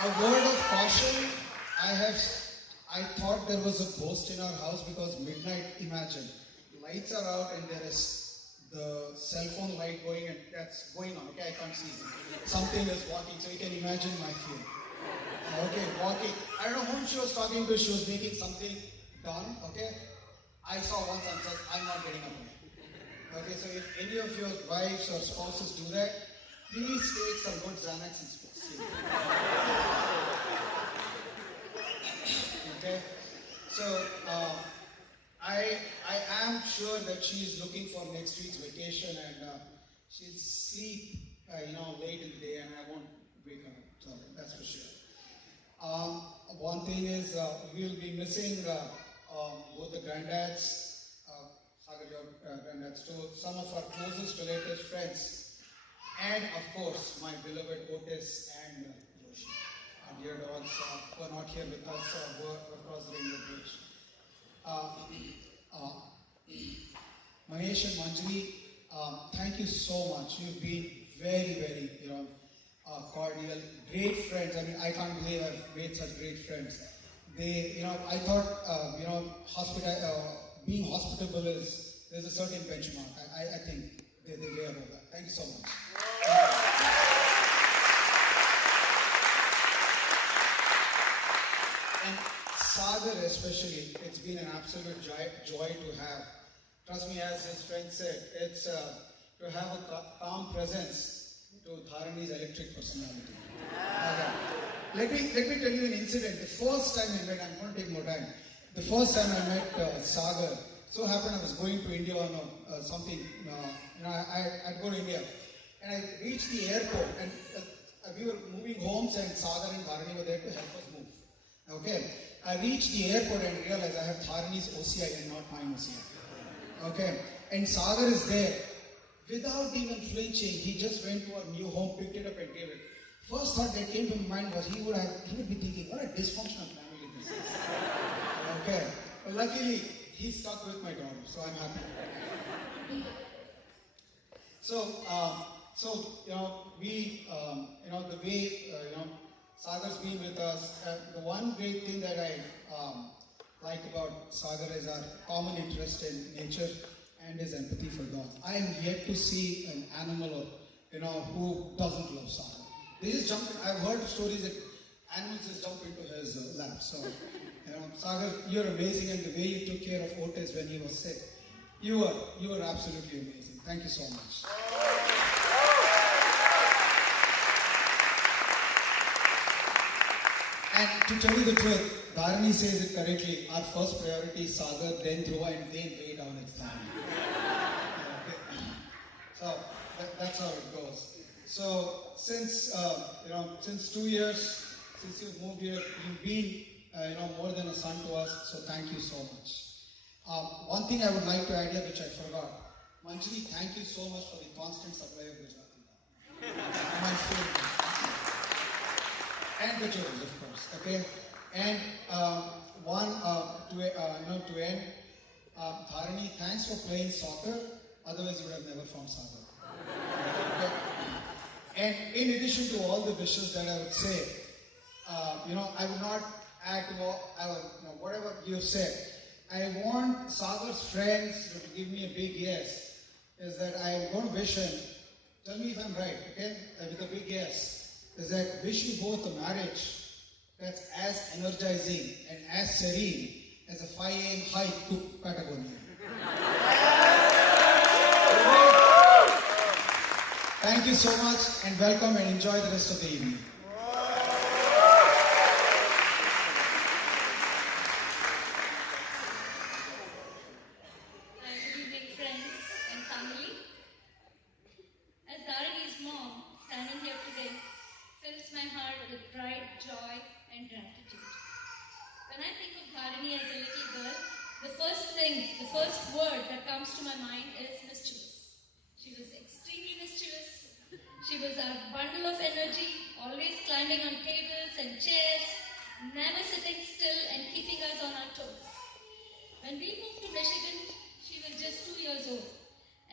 a word of caution, I thought there was a ghost in our house because midnight, imagine, lights are out and there is the cell phone light going and that's going on, okay, I can't see it. Something is walking, so you can imagine my fear. Okay, walking. I don't know whom she was talking to, she was making something done, okay. I saw once and said, I'm not getting up here. Okay, so if any of your wives or spouses do that, please take some good Xanax and sleep. that she is looking for next week's vacation, and she'll sleep, late in the day, and I won't wake her up. So that's for sure. One thing is we'll be missing both the granddads, Sagar, your granddads too, some of our closest relatives, friends, and of course my beloved Otis and Yoshi, our dear dogs who are not here with us, who are across the rainbow bridge. Mahesh and Manjari, thank you so much. You've been very, very, cordial, great friends. I mean, I can't believe I've made such great friends. They, I thought, being hospitable there's a certain benchmark. I think they're way above that. Thank you so much. And Sagar especially, it's been an absolute joy to have. Trust me, as his friend said, it's to have a calm presence to Dharini's electric personality. Let me tell you an incident. The first time I met, I'm going to take more time. The first time I met Sagar, so happened I was going to India on something. I'd go to India, and I reached the airport, and we were moving homes, and Sagar and Dharini were there to help us move. Okay, I reached the airport and realized I have Dharini's OCI and not mine OCI. Okay, and Sagar is there. Without even flinching, he just went to our new home, picked it up and gave it. First thought that came to my mind was he would be thinking, what a dysfunctional family this is. Okay, but luckily he stuck with my daughter, so I'm happy. The way Sagar's been with us, the one great thing that I like about Sagar is our common interest in nature and his empathy for dogs. I am yet to see an animal who doesn't love Sagar. They just jump in. I've heard stories that animals just jump into his lap. So, Sagar, you're amazing, and the way you took care of Otis when he was sick, you were absolutely amazing. Thank you so much. And to tell you the truth, Dharini says it correctly. Our first priority is Sagar, then Dhruva, and then way down its family. So that's how it goes. So since 2 years since you've moved here, you've been more than a son to us. So thank you so much. One thing I would like to add here, which I forgot, Manjari, thank you so much for the constant supply of Gujarati. My favorite. And the children, of course. Okay. And to end, Dharini, thanks for playing soccer. Otherwise, you would have never found Sagar. Okay. And in addition to all the wishes that I would say, I would not add to whatever you have said. I want Sagar's friends to give me a big yes. Is that I am going to wish him, tell me if I'm right, okay? With a big yes, is that wish you both a marriage that's as energizing and as serene as a 5 a.m. hike to Patagonia. Thank you so much, and welcome, and enjoy the rest of the evening. Good evening, friends and family. As Dharini's mom, standing here today fills my heart with pride, joy, and gratitude. When I think of Dharini as a little girl, the first word that comes to my mind is mischievous. She was extremely mischievous. She was our bundle of energy, always climbing on tables and chairs, never sitting still and keeping us on our toes. When we moved to Michigan, she was just 2 years old,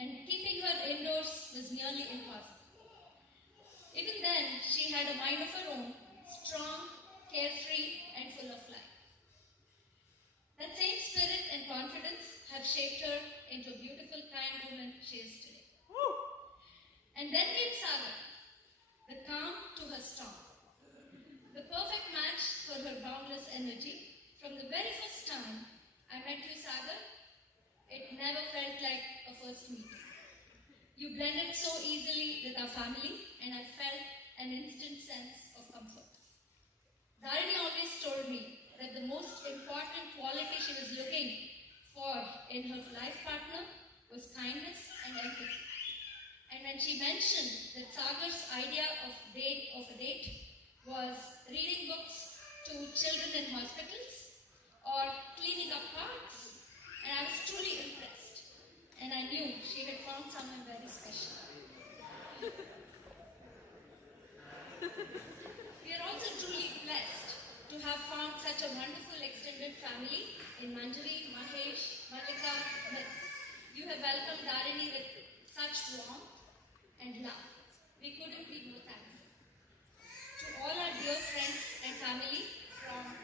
and keeping her indoors was nearly impossible. Even then, she had a mind of her own, strong, carefree, and full of life. That same spirit and confidence have shaped her into a beautiful, kind woman she is today. And then came Sagar, the calm to her storm, the perfect match for her boundless energy. From the very first time I met you, Sagar, it never felt like a first meeting. You blended so easily with our family, and I felt an instant sense of comfort. Dharini always told me that the most important quality she was looking for in her life partner was kindness and empathy. And when she mentioned that Sagar's idea of a date was reading books to children in hospitals or cleaning up parks, and I was truly impressed. And I knew she had found someone very special. We are also truly blessed to have found such a wonderful extended family in Manjari, Mahesh, Malika, Amit. You have welcomed Dharini with such warmth and love. We couldn't be more thankful. To all our dear friends and family from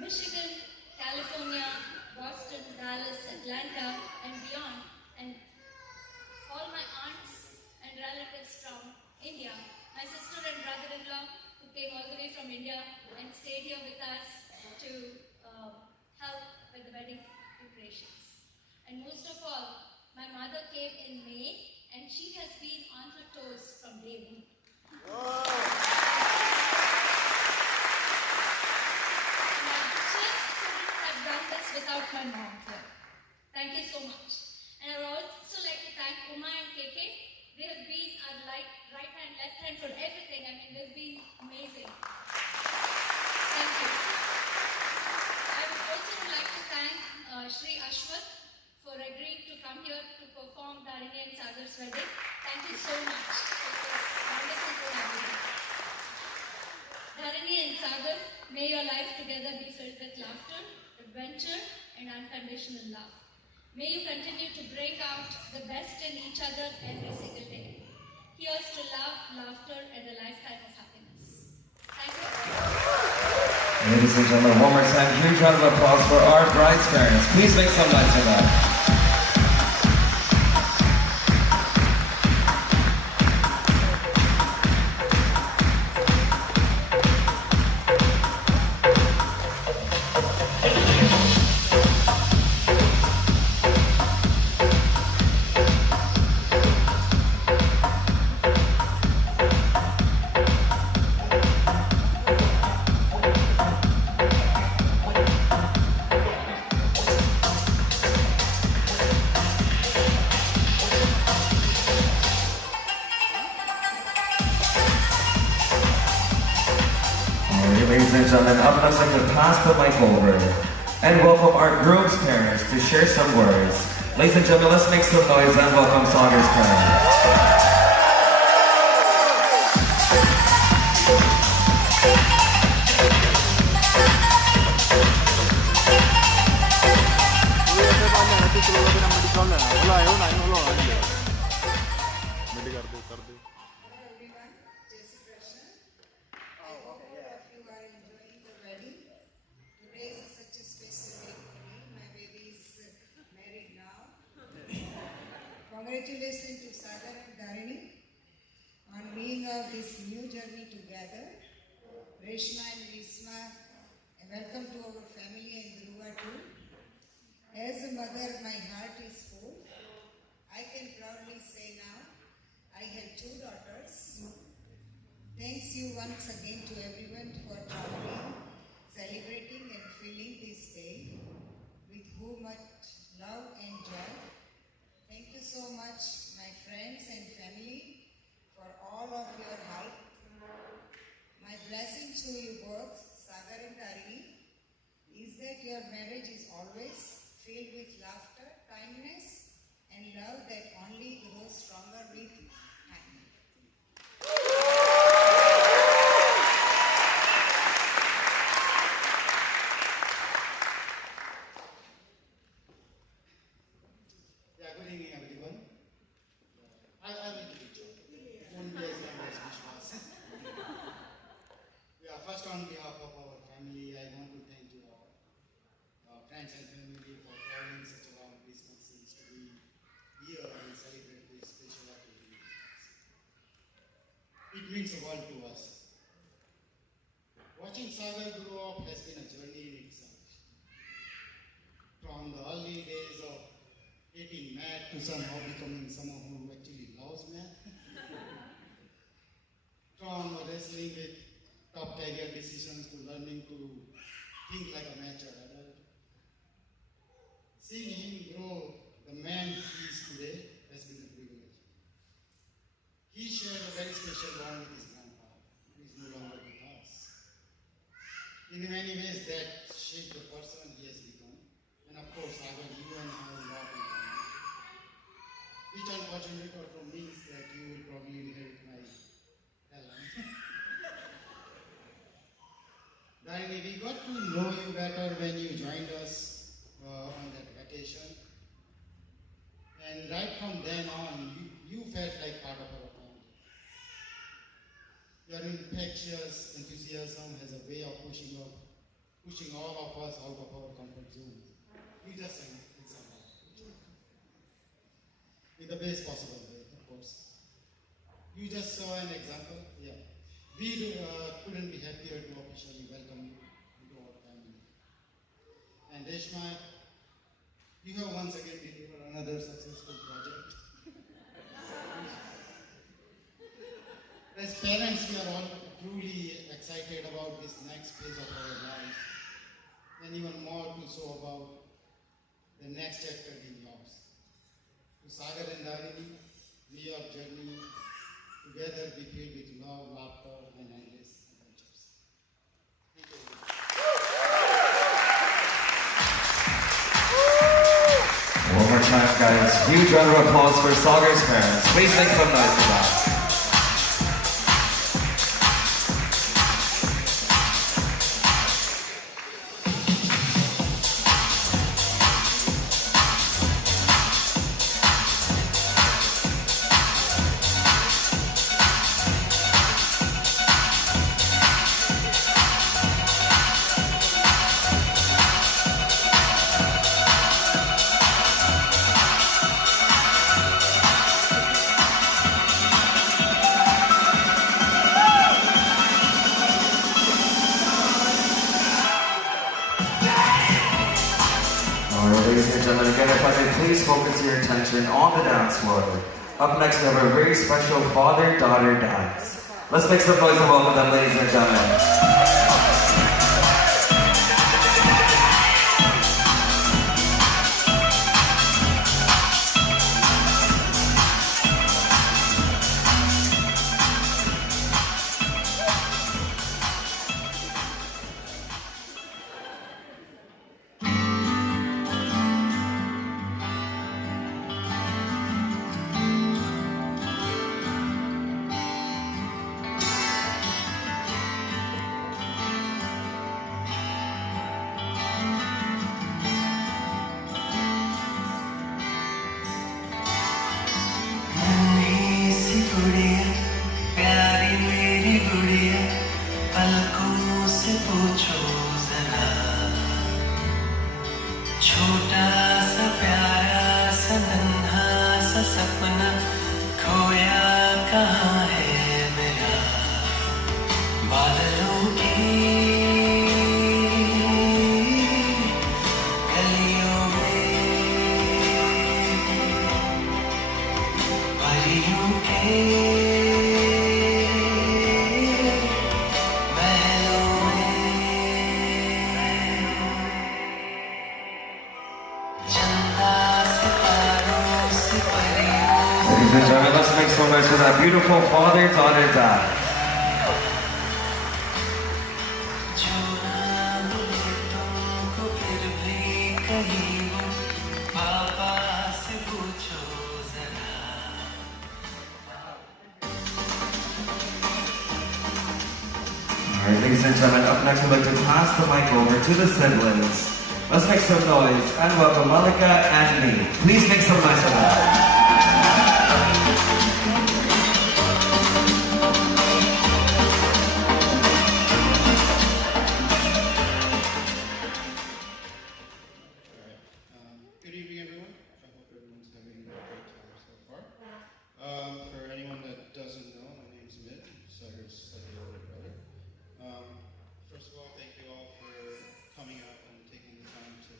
Michigan, California, Boston, Dallas, Atlanta, and beyond, and all my aunts and relatives from India, my sister and brother-in-law who came all the way from India and stayed here with us to help with the wedding preparations. And most of all, my mother came in May, and she has been on her toes from day one. And I just couldn't have done this without my mom here. Thank you so much. And I would also like to thank Uma and KK. They have been our right hand, left hand for everything. I mean, they've been amazing. Thank you. I would also like to thank Shri Ashwath for agreeing to come here to perform Dharini and Sagar's wedding. Thank you so much. It was wonderful to have you. Dharini and Sagar, may your life together be filled with laughter, adventure, and unconditional love. May you continue to bring out the best in each other every single day. Here's to love, laughter, and a lifetime of happiness. Thank you. Ladies and gentlemen, one more time, huge round of applause for our bride's parents. Please make some noise for that. Ladies and gentlemen, up next I'd like to pass the mic over and welcome our groom's parents to share some words. Ladies and gentlemen, let's make some noise and welcome Sagar's parents. Congratulations to Sagar and Dharini on being of this new journey together. Reshma and Visma, welcome to our family and Dhruva too. As a mother, my heart is full. I can proudly say now, I have 2 daughters. Thanks you once again to everyone for traveling, celebrating and filling this day with so much love and joy. Thank you so much, my friends and family, for all of your help. My blessing to you both, Sagar and Dharini, is that your marriage is always filled with laughter, kindness, and love that only grows stronger with time. Good evening, everyone. I will give it to you. First on behalf of our family, I want to thank you all, friends and family, for traveling such a long distances to be here and celebrate this special occasion. It means the world to us. Watching Sagar grow up has been a journey in itself. From the early days of hating math to somehow becoming someone who actually loves math. From wrestling with tough career decisions to learning to think like a mature adult. Seeing him grow the man he is today has been a privilege. He shared a very special bond with his grandfather, who is no longer with us. In many ways, that shaped the person he has become. And of course, Sagar, you and I have a lot in common. Which unfortunately means that you will probably inherit my talent. Dharini, we got to know you better when you joined us on that vacation. And right from then on, you felt like part of our family. Your infectious enthusiasm has a way of pushing all of us out of our comfort zone. You just sang it somehow. In the best possible way, of course. You just saw an example. Yeah. We couldn't be happier to officially welcome you into our family. And Reshma, you have once again delivered another successful project. As parents, we are all truly excited about this next phase of our lives, and even more to so about the next chapter in yours. To Sagar and Dharini, may your journey together be filled with love, laughter, and endless adventures. Thank you. One more time, guys. Huge round of applause for Sagar's parents. Please make some noise for that. Ladies and gentlemen, again, if I may please focus your attention on the dance floor. Up next, we have a very special father-daughter dance. Let's make some noise and welcome them, ladies and gentlemen. Ladies and gentlemen, let's make some noise for that beautiful father-daughter dance. Alright, ladies and gentlemen, up next I'd like to pass the mic over to the siblings. Let's make some noise and welcome Malika and me. Please make some noise for that. Good evening, everyone. I hope everyone's having a great time so far. For anyone that doesn't know, my name is Mit, Sagar's slightly older brother. First of all, thank you all for coming out and taking the time to.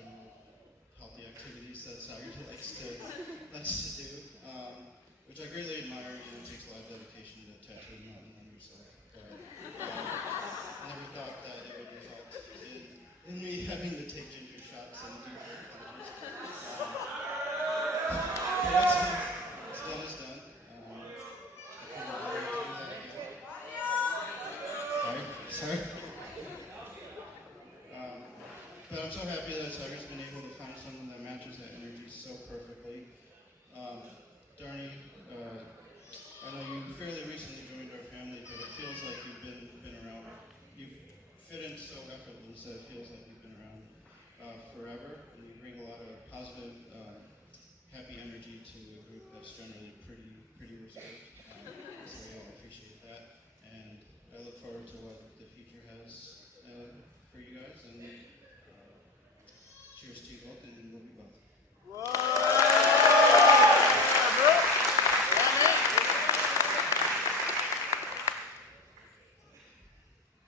general healthy activities that Sagar likes to do, which I greatly admire. You know, it takes a lot of dedication to tattoo a mountain on yourself. But I never thought that it would result in me having to take ginger shots and do hard punches. What's done is done. Sorry. But I'm so happy that Sagar's been able to find someone that matches that energy so perfectly. Dharini, I know you fairly recently joined our family, but it feels like you've been around. You've fit in so effortless that it feels like you've been around forever, and you bring a lot of positive, happy energy to a group that's generally pretty reserved. So we all appreciate that, and I look forward to what the future has for you guys. And cheers to you both, and love you both.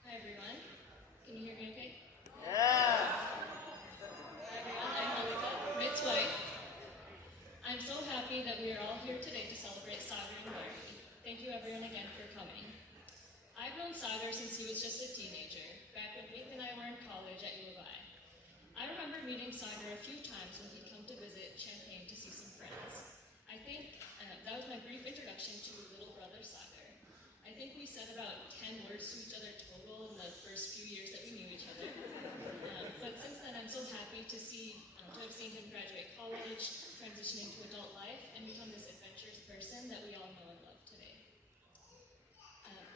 Hi everyone. Can you hear me okay? Yeah. Hi everyone, I'm Malika, Mit's wife. I'm so happy that we are all here today to celebrate Sagar and Dharini. Thank you everyone again for coming. I've known Sagar since he was just a teenager, back when Meek and I were in college at U of I. I remember meeting Sagar a few times when he'd come to visit Champaign to see some friends. I think that was my brief introduction to little brother Sagar. I think we said about 10 words to each other total in the first few years that we knew each other. But since then, I'm so happy to have seen him graduate college, transitioning to adult life, and become this adventurous person that we all know and love today.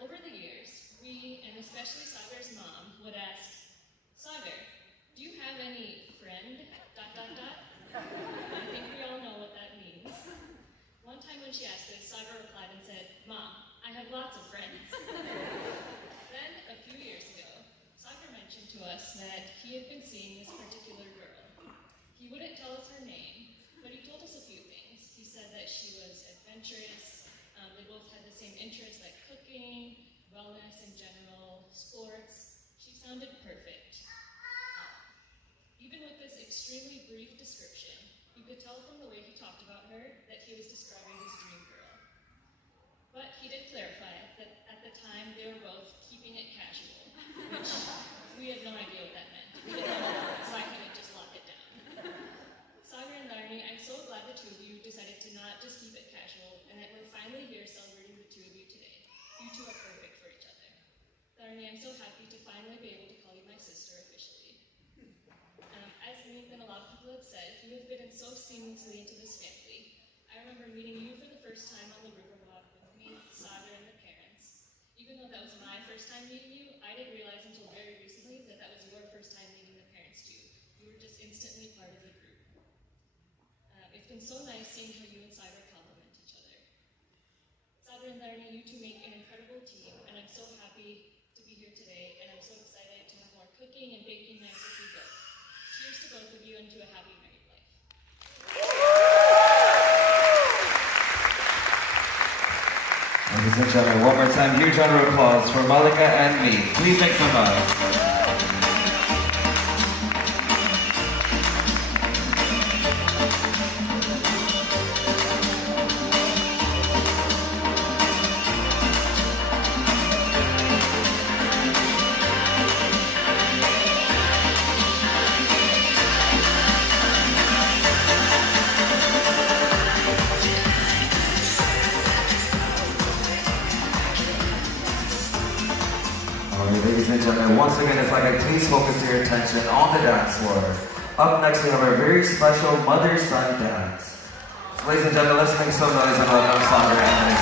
Over the years, we, and especially Sagar's mom, would ask, Sagar, do you have any friend, ... I think we all know what that means. One time when she asked this, Sagar replied and said, Mom, I have lots of friends. Then, a few years ago, Sagar mentioned to us that he had been seeing this particular girl. He wouldn't tell us her name, but he told us a few things. He said that she was adventurous, they both had the same interests like cooking, wellness in general, sports. She sounded perfect. Even with this extremely brief description, you could tell from the way he talked about her that he was describing his dream girl. But he did clarify that at the time they were both keeping it casual, which we had no idea what that meant. We didn't know why he would just lock it down. Sagar and Dharini, I'm so glad the two of you decided to not just keep it casual, and that we're finally here celebrating the two of you today. You two are perfect for each other. Dharini, I'm so happy to finally be able to call you my sister officially. As Meek and a lot of people have said, you have fit in so seamlessly into this family. I remember meeting you for the first time on the riverwalk with me, Sagar, and the parents. Even though that was my first time meeting you, I didn't realize until very recently that that was your first time meeting the parents too. You were just instantly part of the group. It's been so nice seeing how you and Sagar complement each other. Sagar and Dharini, you two make an incredible team, and I'm so happy to be here today, and I'm so excited to have more cooking and baking nights with you both. Cheers to both of you and to a happy married life. Ladies and gentlemen, one more time, huge round of applause for Malika and me. Please make some noise. Ladies and gentlemen, once again, if I could please focus your attention on the dance floor. Up next, we have our very special mother-son dance. So, ladies and gentlemen, let's make some noise and welcome Sagar and his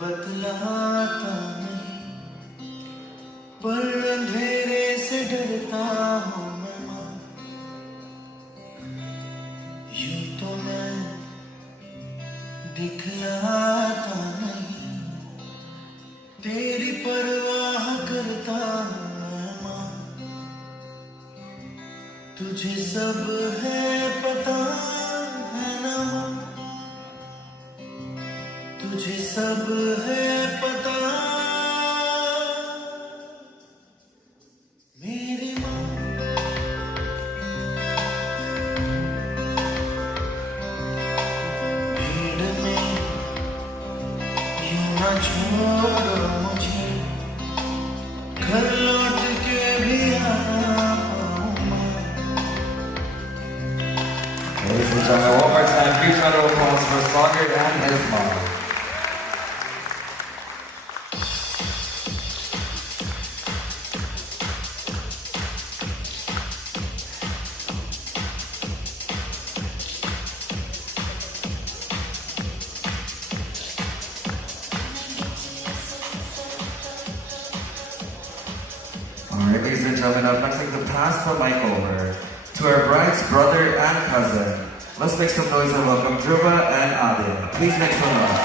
बतलाता नहीं पर अंधेरे से डरता हूँ मैं माँ यूं तो मैं दिखलाता नहीं तेरी परवाह करता हूँ मैं तुझे सब है पता है ना, तुझे सब है पता मेरी माँ। भीड़ में यूं ना छोड़ो मुझे, घर लौट के भी आना पाऊँ मैं। Ladies and gentlemen, one more time, huge round of applause for Sagar and his mom. Alright, ladies and gentlemen, up next, I'd like to pass the mic over to our bride's brother and cousin. Let's make some noise and welcome Dhruva and Adya. Please make some noise.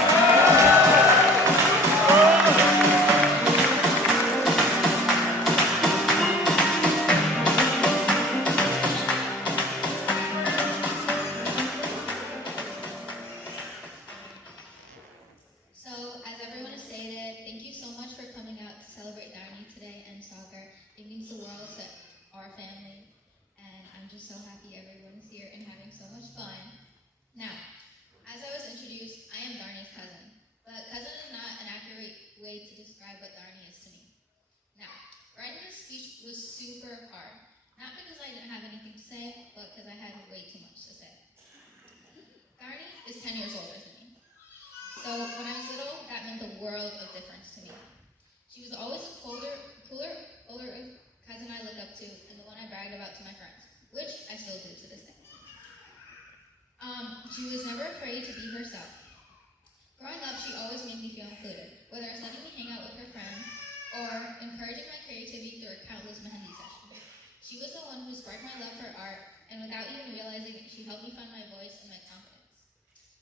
So, as everyone has stated, thank you so much for coming out to celebrate Dharini today and Sagar. It means the world to our family, and I'm just so happy everyone's here and having so much fun. Now, as I was introduced, I am Dharini's cousin, but cousin is not an accurate way to describe what Dharini is to me. Now, writing this speech was super hard, not because I didn't have anything to say, but because I had way too much to say. Dharini is 10 years older than me. So when I was little, that meant the world of difference to me. She was always a cooler, older cousin I looked up to, and the one I bragged about to my friends, which I still do to this day. She was never afraid to be herself. Growing up, she always made me feel included, whether it's letting me hang out with her friends or encouraging my creativity through a countless mehendi sessions. She was the one who sparked my love for art, and without even realizing it, she helped me find my voice and my confidence.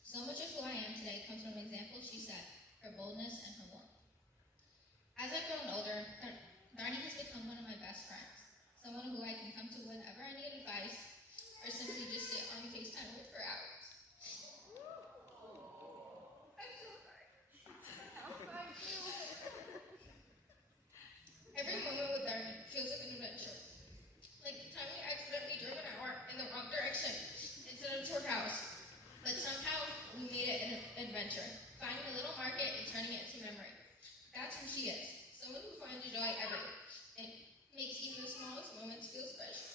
So much of who I am today comes from examples she set, her boldness and her warmth. As I've grown older, Dharini has become one of my best friends, someone who I can come to whenever I need advice, or simply just sit on FaceTime with for hours. Every moment with Dharini feels like an adventure. Like the time we accidentally drove an hour in the wrong direction instead of to her house. But somehow we made it an adventure, finding a little market and turning it into memory. That's who she is, someone who finds joy everywhere. It makes even the smallest moments feel special.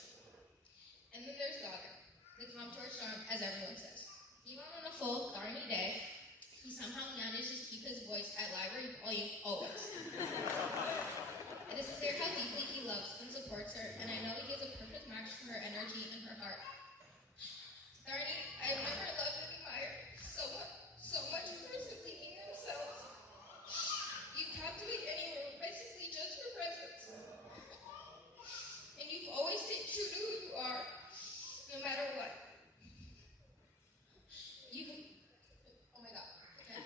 And then there's Sagar, the calm to our charm, as everyone says. Even on a full, Dharini day, he somehow manages to keep his voice at library volume always. It is clear how deeply he loves and supports her, and I know he gives a perfect match for her energy and her heart. Dharini, I have never loved and admired so much for simply being themselves. You captivate any room by simply just your presence. And you've always stayed true to who you are, no matter what. Oh my God. Okay.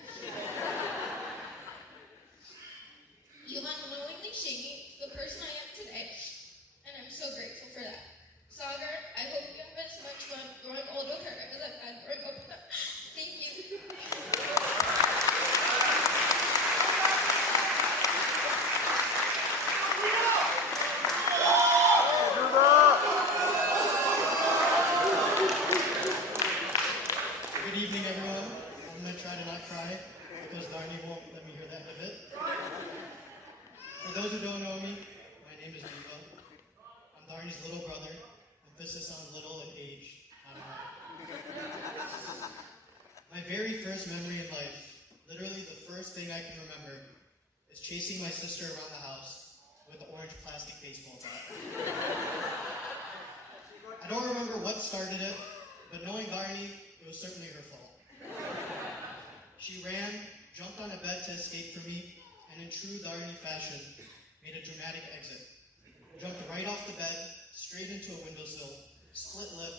You've unknowingly shaped me to the person I am today, and I'm so grateful for that. Sagar, I hope you have as much fun growing old with her as I've had growing up with them. Thank you. Good evening, everyone. I'm going to try to not cry because Dharini won't let me hear that of it. For those who don't know me, my name is Vaaho. I'm Dharini's little brother. Emphasis on little and age. My very first memory in life, literally the first thing I can remember, is chasing my sister around the house with an orange plastic baseball bat. I don't remember what started it, but knowing Dharini, it was certainly her fault. She ran, jumped on a bed to escape from me, and in true Dharini fashion, made a dramatic exit. Jumped right off the bed, straight into a windowsill, split lip,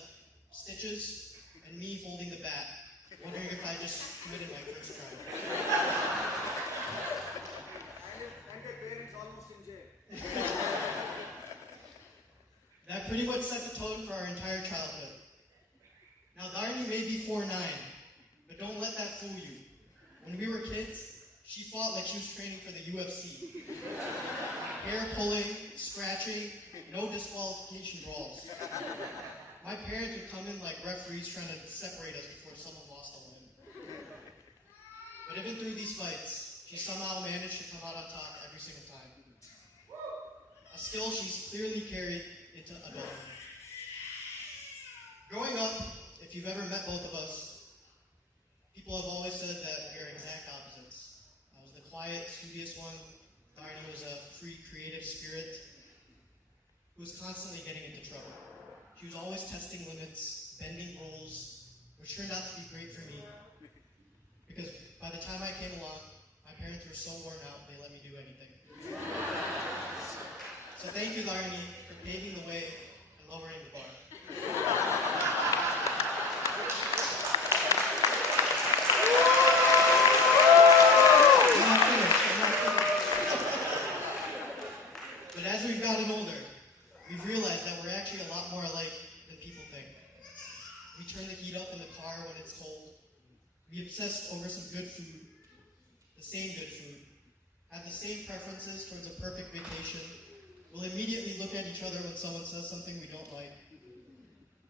stitches, and me holding the bat, wondering if I just committed my first crime. And her parents almost in jail. That pretty much set the tone for our entire childhood. Now, Dharini may be 4'9", but don't let that fool you. When we were kids, she fought like she was training for the UFC. Hair pulling, scratching, no disqualification brawls. My parents would come in like referees trying to separate us before someone lost a limb. But even through these fights, she somehow managed to come out on top every single time. A skill she's clearly carried into adulthood. Growing up, if you've ever met both of us, people have always said that we are exact opposites. I was the quiet, studious one. Dharini was a free, creative spirit who was constantly getting into trouble. She was always testing limits, bending rules, which turned out to be great for me. Because by the time I came along, my parents were so worn out, they let me do anything. So thank you, Dharini, for paving the way and lowering the bar. But as we've gotten older, we've realized that we're actually a lot more alike than people think. We turn the heat up in the car when it's cold. We obsess over some good food, the same good food, have the same preferences towards a perfect vacation. We'll immediately look at each other when someone says something we don't like.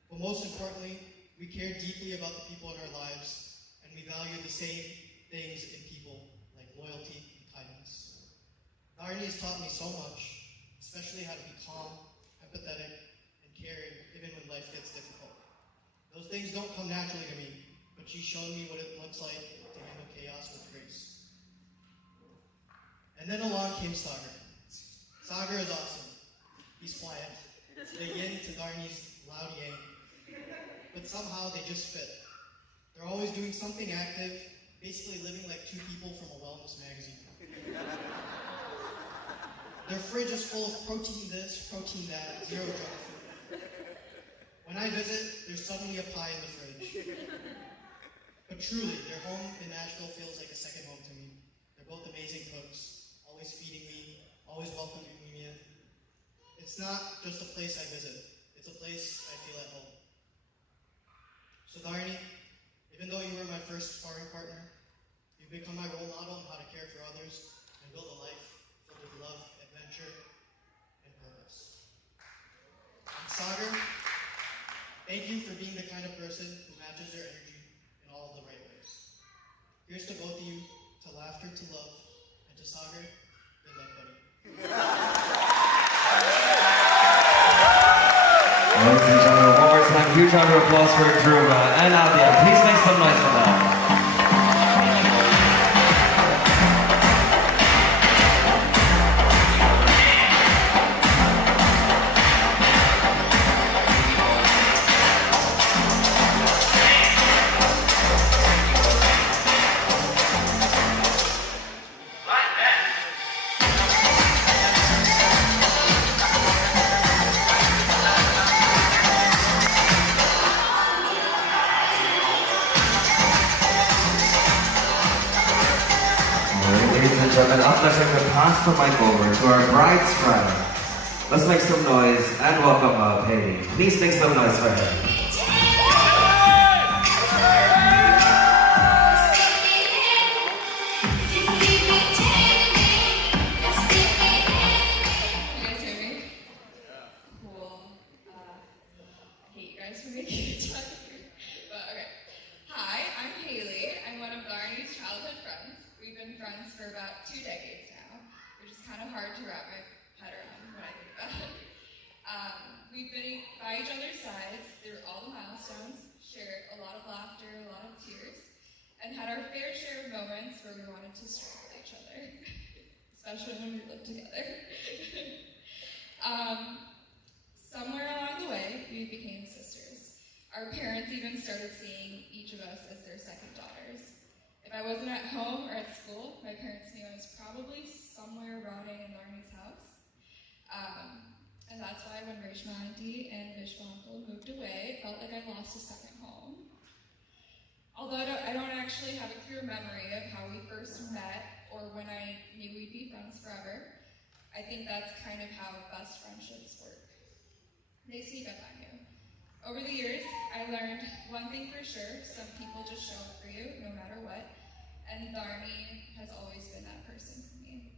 But most importantly, we care deeply about the people in our lives, and we value the same things in people, like loyalty and kindness. Dharini has taught me so much, especially how to be calm, empathetic, and caring, even when life gets difficult. Those things don't come naturally to me, but she's shown me what it looks like to handle chaos with grace. And then along came Sagar. Sagar is awesome. He's quiet. The yin to Dharini's loud yang. But somehow they just fit. They're always doing something active, basically living like two people from a wellness magazine. Their fridge is full of protein this, protein that, zero junk food. When I visit, there's suddenly a pie in the fridge. But truly, their home in Nashville feels like a second home to me. They're both amazing cooks, always feeding me, always welcoming me in. It's not just a place I visit, it's a place I feel at home. So Dharini, even though you were my first sparring partner, you've become my role model on how to care for others and build a life filled with love, adventure, and purpose. And Sagar, thank you for being the kind of person who matches your energy in all of the right ways. Here's to both of you, to laughter, to love, and to Sagar, good luck, buddy. Ladies and gentlemen, one more time, huge round of applause for Dhruva and Adya. Please make some noise for them. And up next, I'm going to pass the mic over to our bride's friend. Let's make some noise and welcome Haley. Please make some noise for her. We've been by each other's sides through all the milestones, shared a lot of laughter, a lot of tears, and had our fair share of moments where we wanted to strangle each other, especially when we lived together. Somewhere along the way, we became sisters. Our parents even started seeing each of us as their second daughters. If I wasn't at home or at school, my parents knew I was probably somewhere rotting in Dharini's house. And that's why when Reshma Auntie and Vishwa Uncle moved away, it felt like I lost a second home. Although I don't actually have a clear memory of how we first met or when I knew we'd be friends forever, I think that's kind of how best friendships work. They sneak up on you. Over the years, I learned one thing for sure: some people just show up for you no matter what, and Dharini has always been that person for me.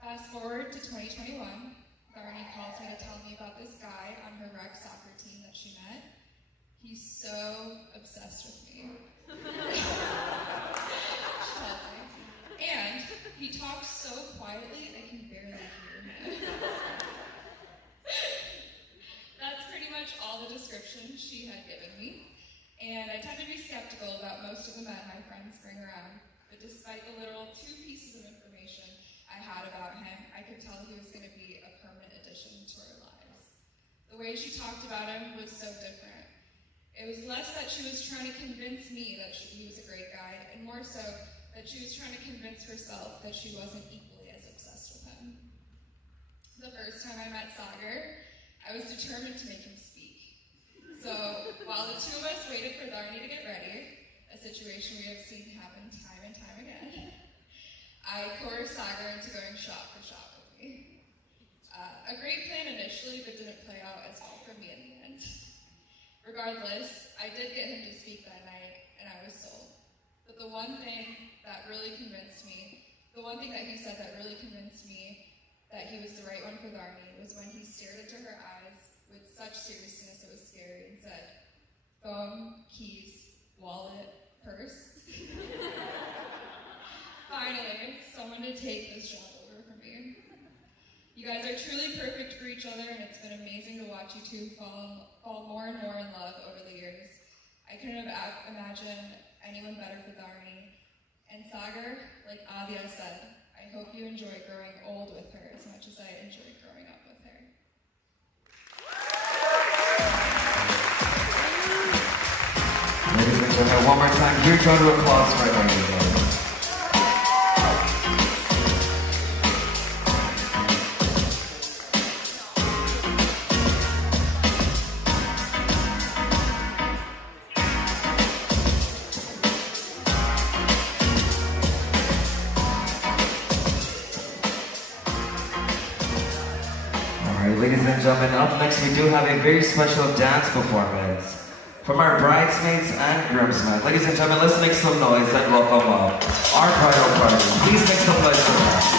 Fast forward to 2021, Dharini calls me to tell me about this guy on her rec soccer team that she met. He's so obsessed with me. And he talks so quietly I can barely hear him. That's pretty much all the description she had given me. And I tend to be skeptical about most of the men my friends bring around. But despite the literal 2 pieces of information I had about him, I could tell he was going to be a permanent addition to our lives. The way she talked about him was so different. It was less that she was trying to convince me that he was a great guy, and more so that she was trying to convince herself that she wasn't equally as obsessed with him. The first time I met Sagar, I was determined to make him speak. So while the 2 of us waited for Dharini to get ready, a situation we have seen happen time and time again, I coerced Sagar into going shot for shot with me. A great plan initially, but didn't play out as well for me in the end. Regardless, I did get him to speak that night, and I was sold. But the one thing that really convinced me, the one thing that he said that really convinced me that he was the right one for Dharini was when he stared into her eyes with such seriousness it was scary and said, "Phone, keys, wallet, purse." Finally, someone to take this job over for me. You guys are truly perfect for each other, and it's been amazing to watch you 2 fall more and more in love over the years. I couldn't have imagined anyone better for Dharini. And Sagar, like Adia said, I hope you enjoy growing old with her as much as I enjoyed growing up with her. Ladies and gentlemen, one more time, huge round of applause for Dharini. Ladies and gentlemen, up next we do have a very special dance performance from our bridesmaids and groomsmen. Ladies and gentlemen, let's make some noise and welcome up our bridal party. Please make some noise for them.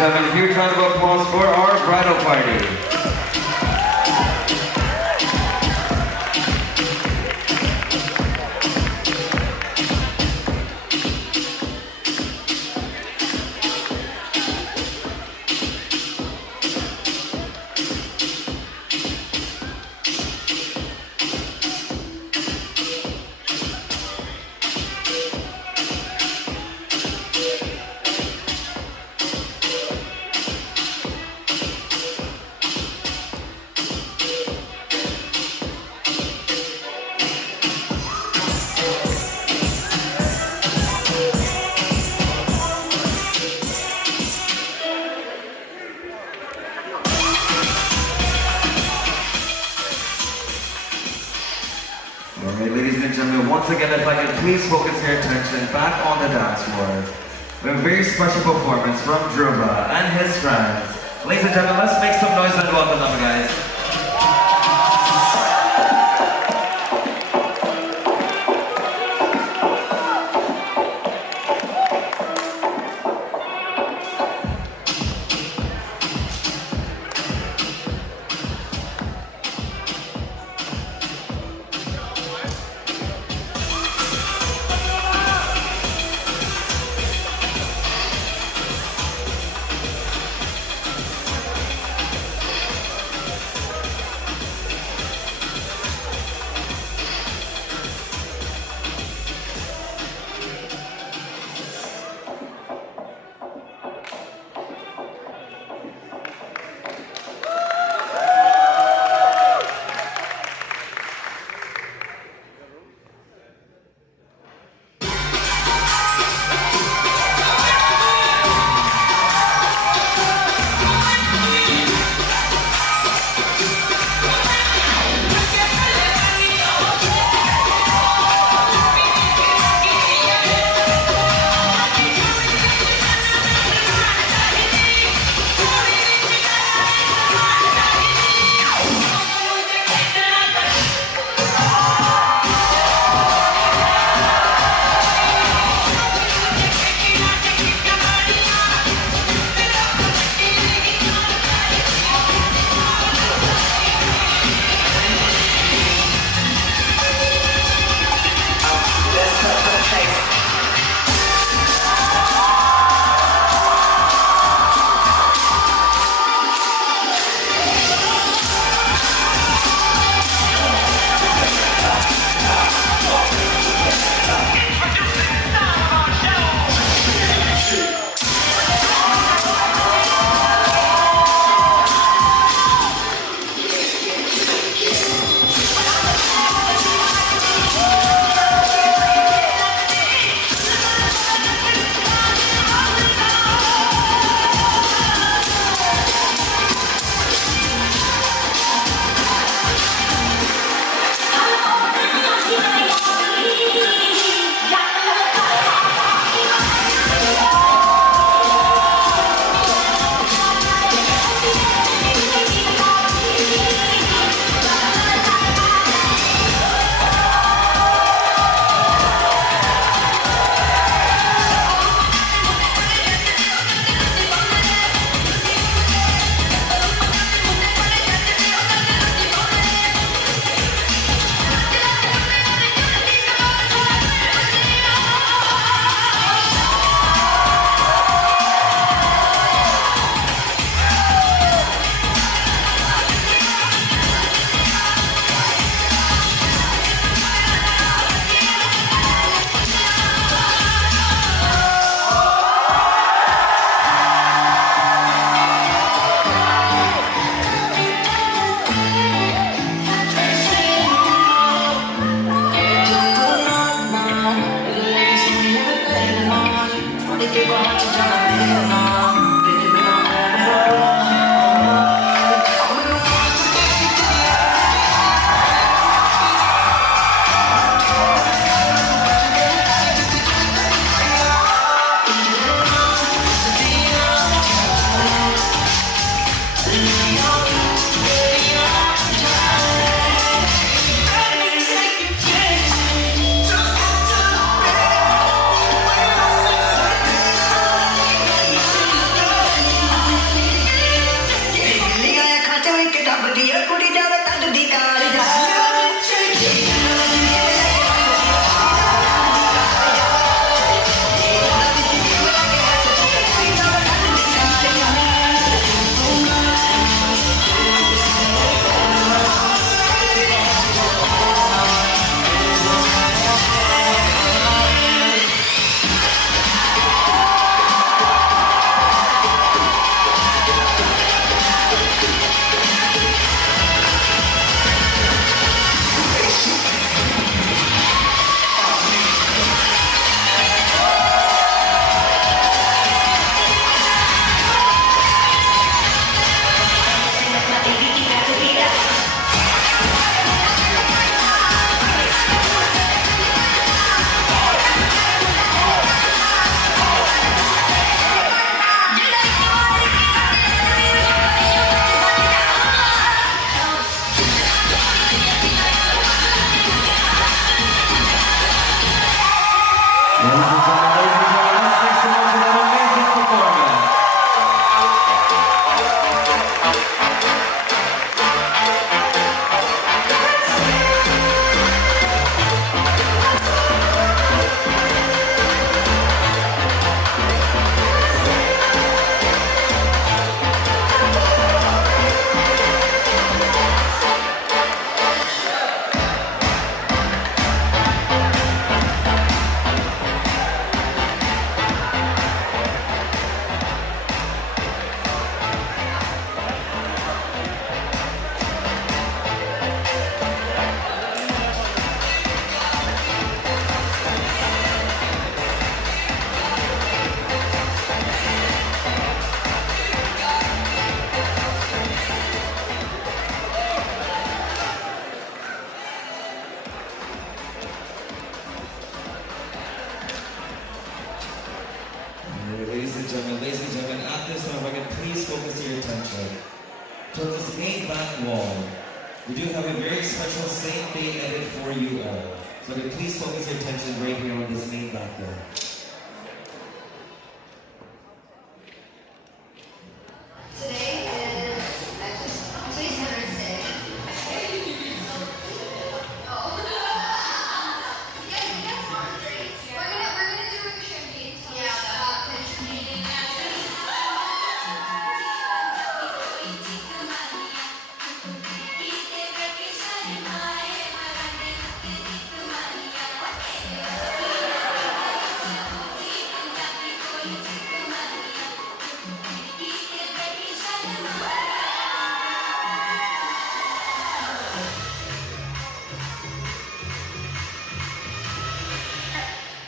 and gentlemen, a huge round of applause for our bridal party. Alright, ladies and gentlemen, once again, if I can please focus your attention back on the dance floor. We have a very special performance from Dhruva and his friends. Ladies and gentlemen, let's make some noise and welcome them, guys. and gentlemen, at this time, if I can please focus your attention to this main back wall. We do have a very special same-day edit for you all. So if you please focus your attention right here on this main back wall. Today is actually Mother's Day. Oh. Yeah, you guys want drinks? We're gonna do a champagne toast. Yeah, champagne.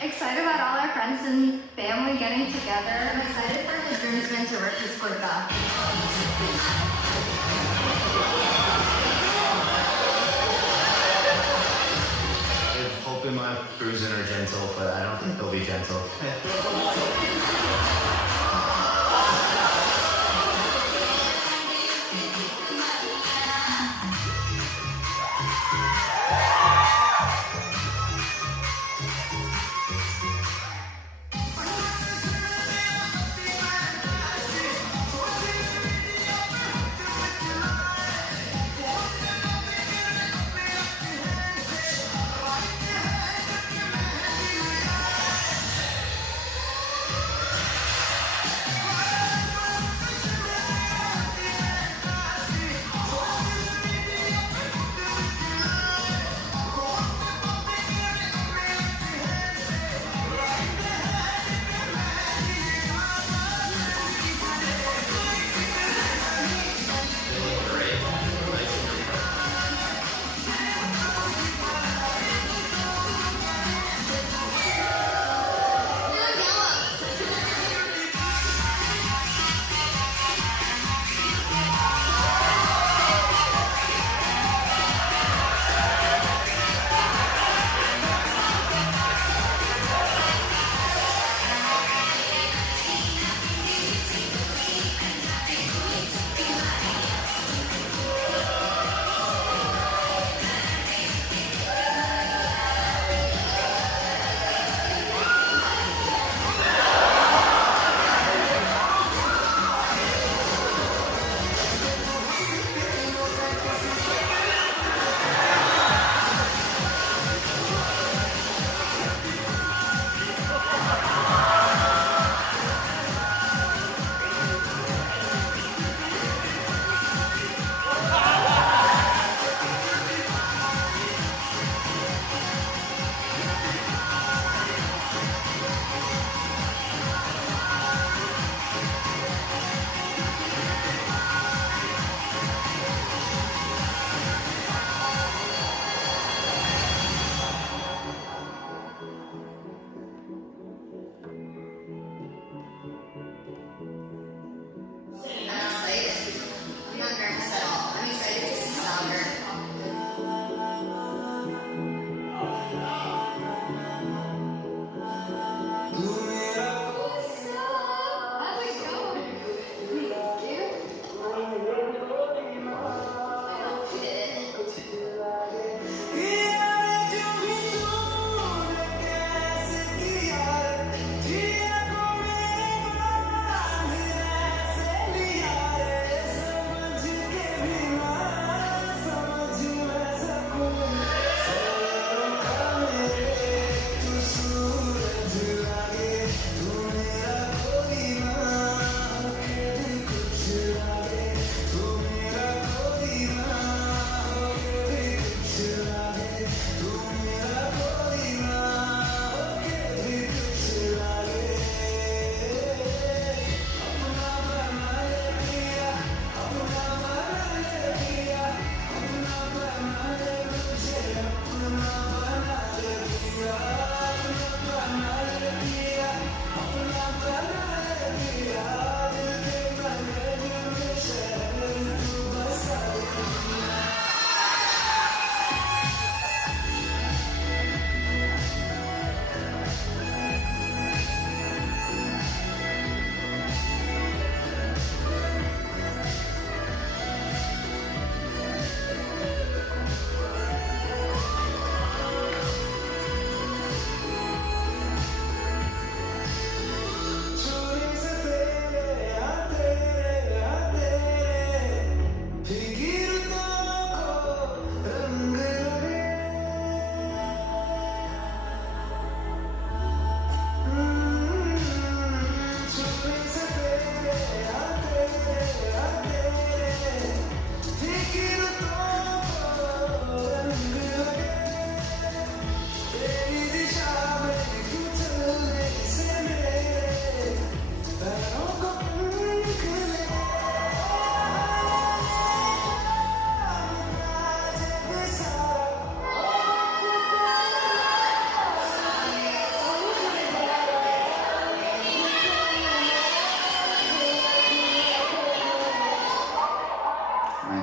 Excited about all our friends and family getting together. I'm excited for the groomsmen to work his kurta. I'm hoping my groomsmen are gentle, but I don't think they'll be gentle.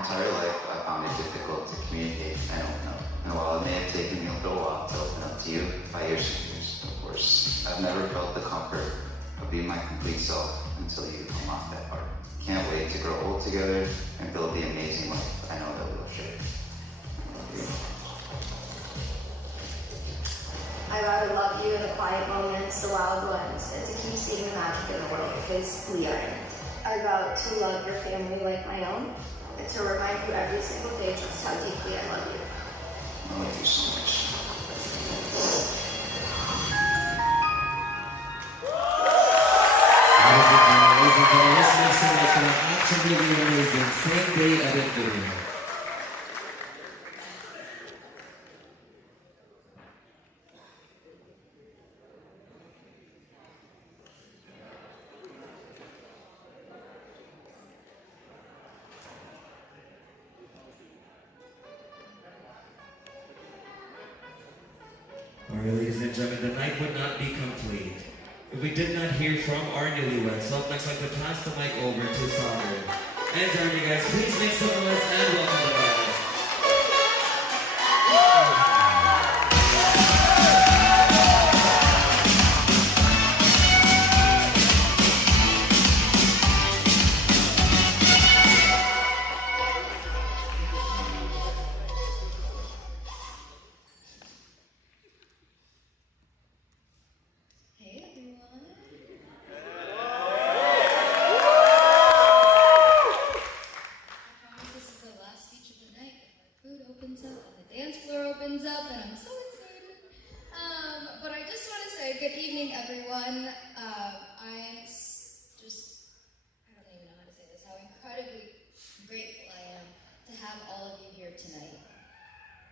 entire life, I found it difficult to communicate and open up. And while it may have taken me a little while to open up to you, by your standards, of course, I've never felt the comfort of being my complete self until you unlock that heart. Can't wait to grow old together and build the amazing life I know that we'll share. I love you. I'd rather love you in the quiet moments, the wild ones, and to keep seeing the magic in the world because we are in it. I vow to love your family like my own and to remind you every single day just how deeply I love you. I love you so much. Ladies and gentlemen, let's make some noise for an absolutely amazing same day edit video. Alright, ladies and gentlemen, the night would not be complete if we did not hear from our newlyweds. So up next, I'd like to pass the mic over to Sagar. And Dharini, guys, please make some noise and welcome the guys.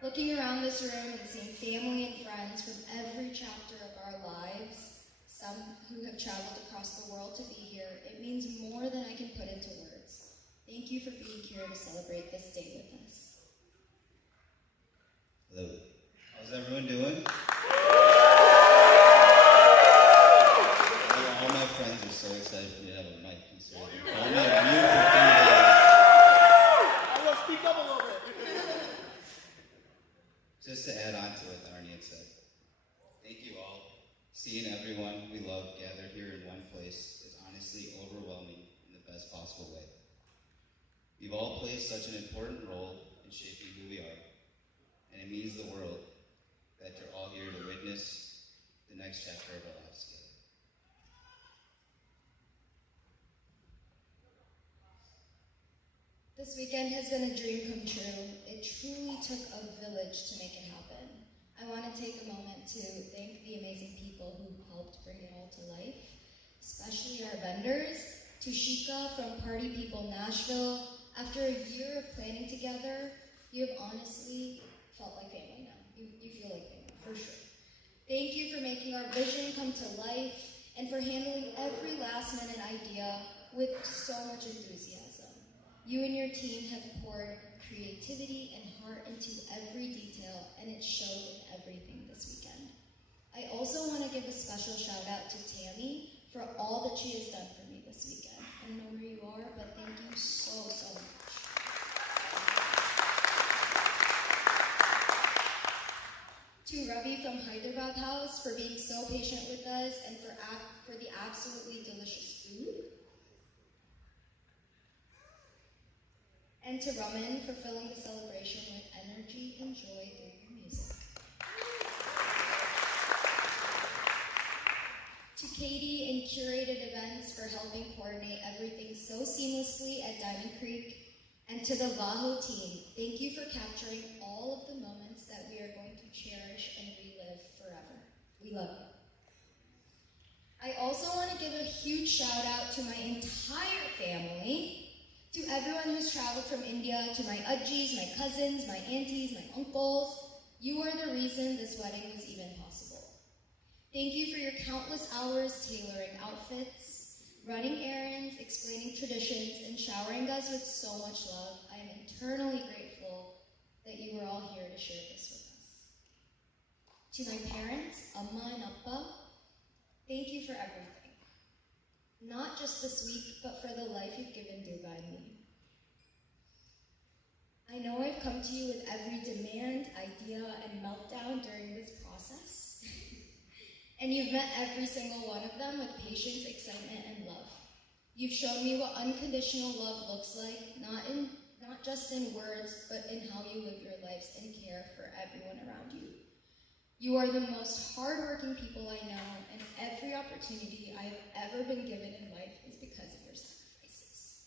Looking around this room and seeing family and friends from every chapter of our lives, some who have traveled across the world to be here, it means more than I can put into words. Thank you for being here to celebrate this day with us. Hello. How's everyone doing? All my friends are so excited for me to have a mic. All my beautiful females. I will speak up a little bit. Just to add on to what Dharini had said, thank you all. Seeing everyone we love gathered here in one place is honestly overwhelming in the best possible way. You've all played such an important role in shaping who we are, and it means the world that you're all here to witness the next chapter of our lives together. This weekend has been a dream come true. It truly took a village to make it happen. I want to take a moment to thank the amazing people who helped bring it all to life, especially our vendors. Tushika from Party People Nashville. After a year of planning together, you have honestly felt like family now. You feel like family, for sure. Thank you for making our vision come to life and for handling every last minute idea with so much enthusiasm. You and your team have poured creativity and heart into every detail, and it showed in everything this weekend. I also want to give a special shout out to Tammy for all that she has done for me this weekend. I don't know where you are, but thank you so much. To Ravi from Hyderabad House for being so patient with us and for the absolutely delicious food. And to Raman for filling the celebration with energy and joy through your music. To Katie and Curated Events for helping coordinate everything so seamlessly at Diamond Creek. And to the Vaaho team, thank you for capturing all of the moments that we are going to cherish and relive forever. We love you. I also want to give a huge shout out to my entire family. To everyone who's traveled from India, to my Ajjis, my cousins, my aunties, my uncles, you are the reason this wedding was even possible. Thank you for your countless hours tailoring outfits, running errands, explaining traditions, and showering us with so much love. I am eternally grateful that you were all here to share this with us. To my parents, Amma and Appa, thank you for everything. Not just this week, but for the life you've given Durga and me. I know I've come to you with every demand, idea, and meltdown during this process. And you've met every single one of them with patience, excitement, and love. You've shown me what unconditional love looks like, not just in words, but in how you live your lives and care for everyone around you. You are the most hardworking people I know, and every opportunity I have ever been given in life is because of your sacrifices.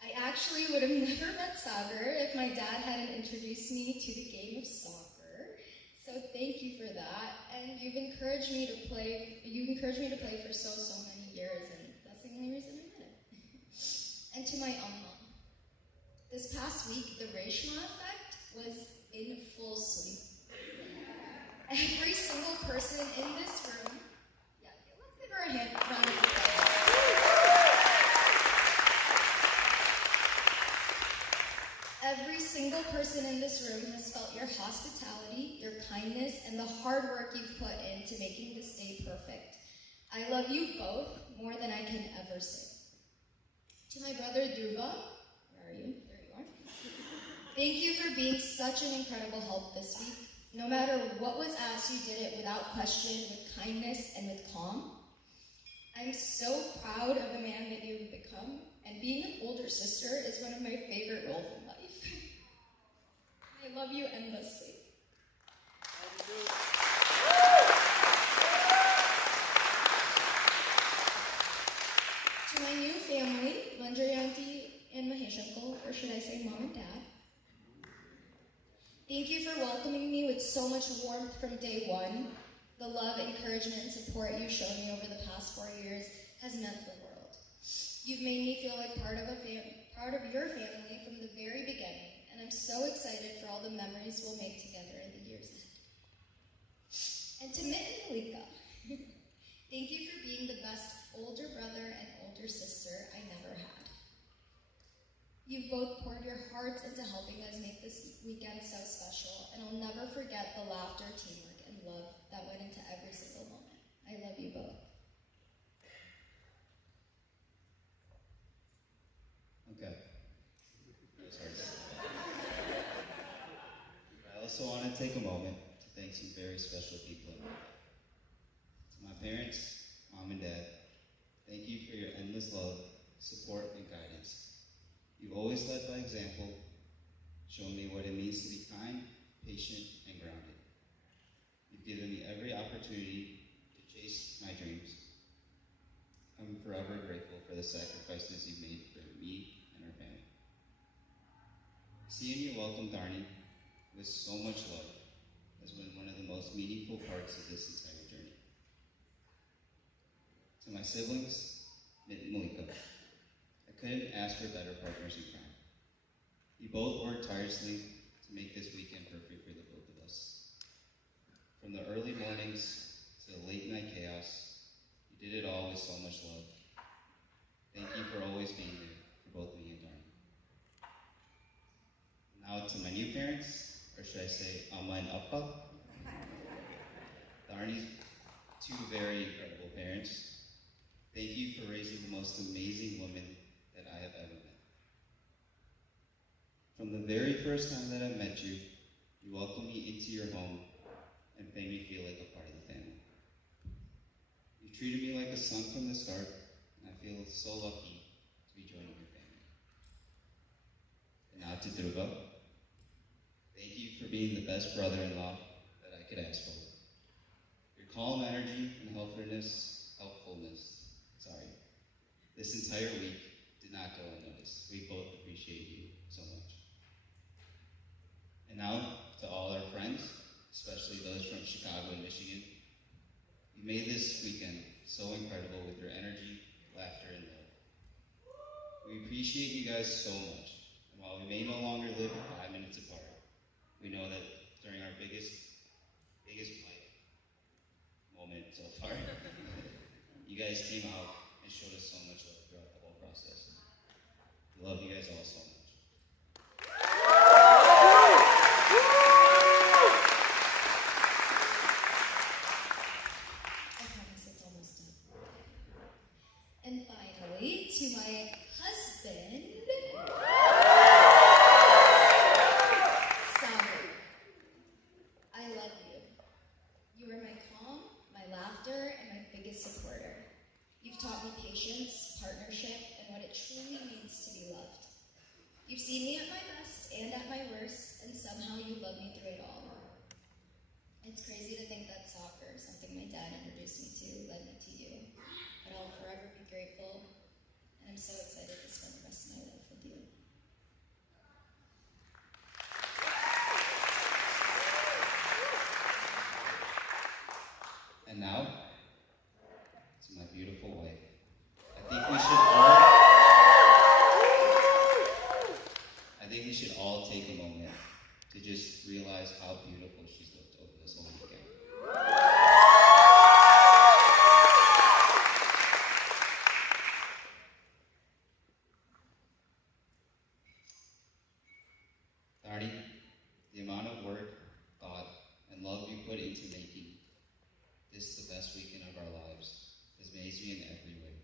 I actually would have never met Sagar if my dad hadn't introduced me to the game of soccer. So thank you for that, and you've encouraged me to play for so many years, and that's the only reason I met him. And to my mom, this past week, the Reshma effect was in full swing. Every single person in this room, let's give her a hand, round of applause. Every single person in this room has felt your hospitality, your kindness, and the hard work you've put into making this day perfect. I love you both more than I can ever say. To my brother Dhruva, where are you? There you are. Thank you for being such an incredible help this week. No matter what was asked, you did it without question, with kindness, and with calm. I'm so proud of the man that you've become, and being an older sister is one of my favorite roles in life. I love you endlessly. To my new family, Manjari Auntie and Mahesh Uncle, or should I say Mom and Dad, thank you for welcoming me with so much warmth from day one. The love, encouragement, and support you've shown me over the past 4 years has meant the world. You've made me feel like part of your family from the very beginning, and I'm so excited for all the memories we'll make together in the years ahead. And to Mitt and Malika, thank you for being the best older brother and older sister I never had. You've both poured your hearts into helping us make this weekend so special, and I'll never forget the laughter, teamwork, and love that went into every single moment. I love you both. Okay. I also want to take a moment to thank some very special people in my life. To my parents, Mom and Dad, thank you for your endless love, support, and guidance. You've always led by example, shown me what it means to be kind, patient, and grounded. You've given me every opportunity to chase my dreams. I'm forever grateful for the sacrifices you've made for me and our family. Seeing you welcome Dharini with so much love has been one of the most meaningful parts of this entire journey. To my siblings, Mitt and Malika, I couldn't ask for better partners in crime. You both worked tirelessly to make this weekend perfect for the both of us. From the early mornings to the late night chaos, you did it all with so much love. Thank you for always being there for both me and Dharini. Now to my new parents, or should I say Amma and Appa. Dharini's two very incredible parents. Thank you for raising the most amazing women that I have ever met. From the very first time that I met you, you welcomed me into your home and made me feel like a part of the family. You treated me like a son from the start, and I feel so lucky to be joining your family. And now to Dhruva, thank you for being the best brother-in-law that I could ask for. Your calm energy and helpfulness, this entire week did not go unnoticed. We both appreciate you so much. And now, to all our friends, especially those from Chicago and Michigan, you made this weekend so incredible with your energy, laughter, and love. We appreciate you guys so much. And while we may no longer live 5 minutes apart, we know that during our biggest life moment so far, you guys came out and showed us so much love throughout the whole process. We love you guys all so much. I promise it's almost done. And finally, to my husband. partnership and what it truly means to be loved. You've seen me at my best and at my worst, and somehow you love me through it all. It's crazy to think that soccer, something my dad introduced me to, led me to you. But I'll forever be grateful, and I'm so excited to spend the rest of my life with you. And now, to my beautiful wife. I think we should all take a moment to just realize how beautiful she's looked over this whole weekend. Dharini, the amount of work, thought, and love you put into making this the best weekend of our lives has amazed me in every way.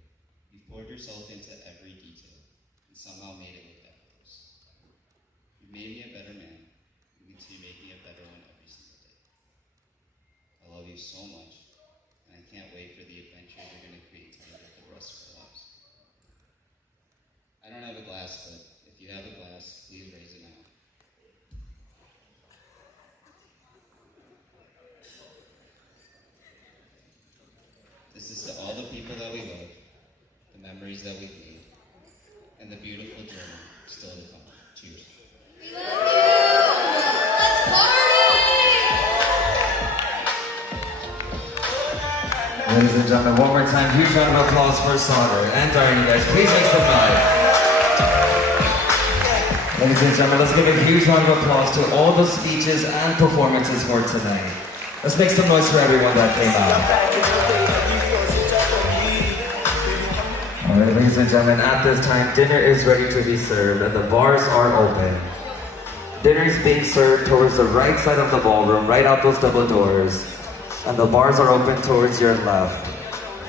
You've poured yourself into every detail and somehow made it look effortless. You've made me a better man. You continue to make me a better one every single day. I love you so much, and I can't wait for the adventure you're going to create together for the rest of our lives. I don't have a glass, but if you have a glass, please raise it now. This is to all the people that we love, the memories that we've made, and the beautiful journey still to come. Cheers. We love you! Let's party! Ladies and gentlemen, one more time, huge round of applause for Sagar and Dharini, guys. Please make some noise. Ladies and gentlemen, let's give a huge round of applause to all the speeches and performances for tonight. Let's make some noise for everyone that came out. Alright, ladies and gentlemen, at this time, dinner is ready to be served and the bars are open. Dinner is being served towards the right side of the ballroom, right out those double doors. And the bars are open towards your left.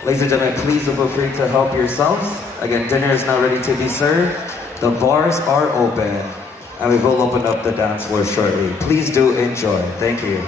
Ladies and gentlemen, please feel free to help yourselves. Again, dinner is now ready to be served. The bars are open, and we will open up the dance floor shortly. Please do enjoy. Thank you.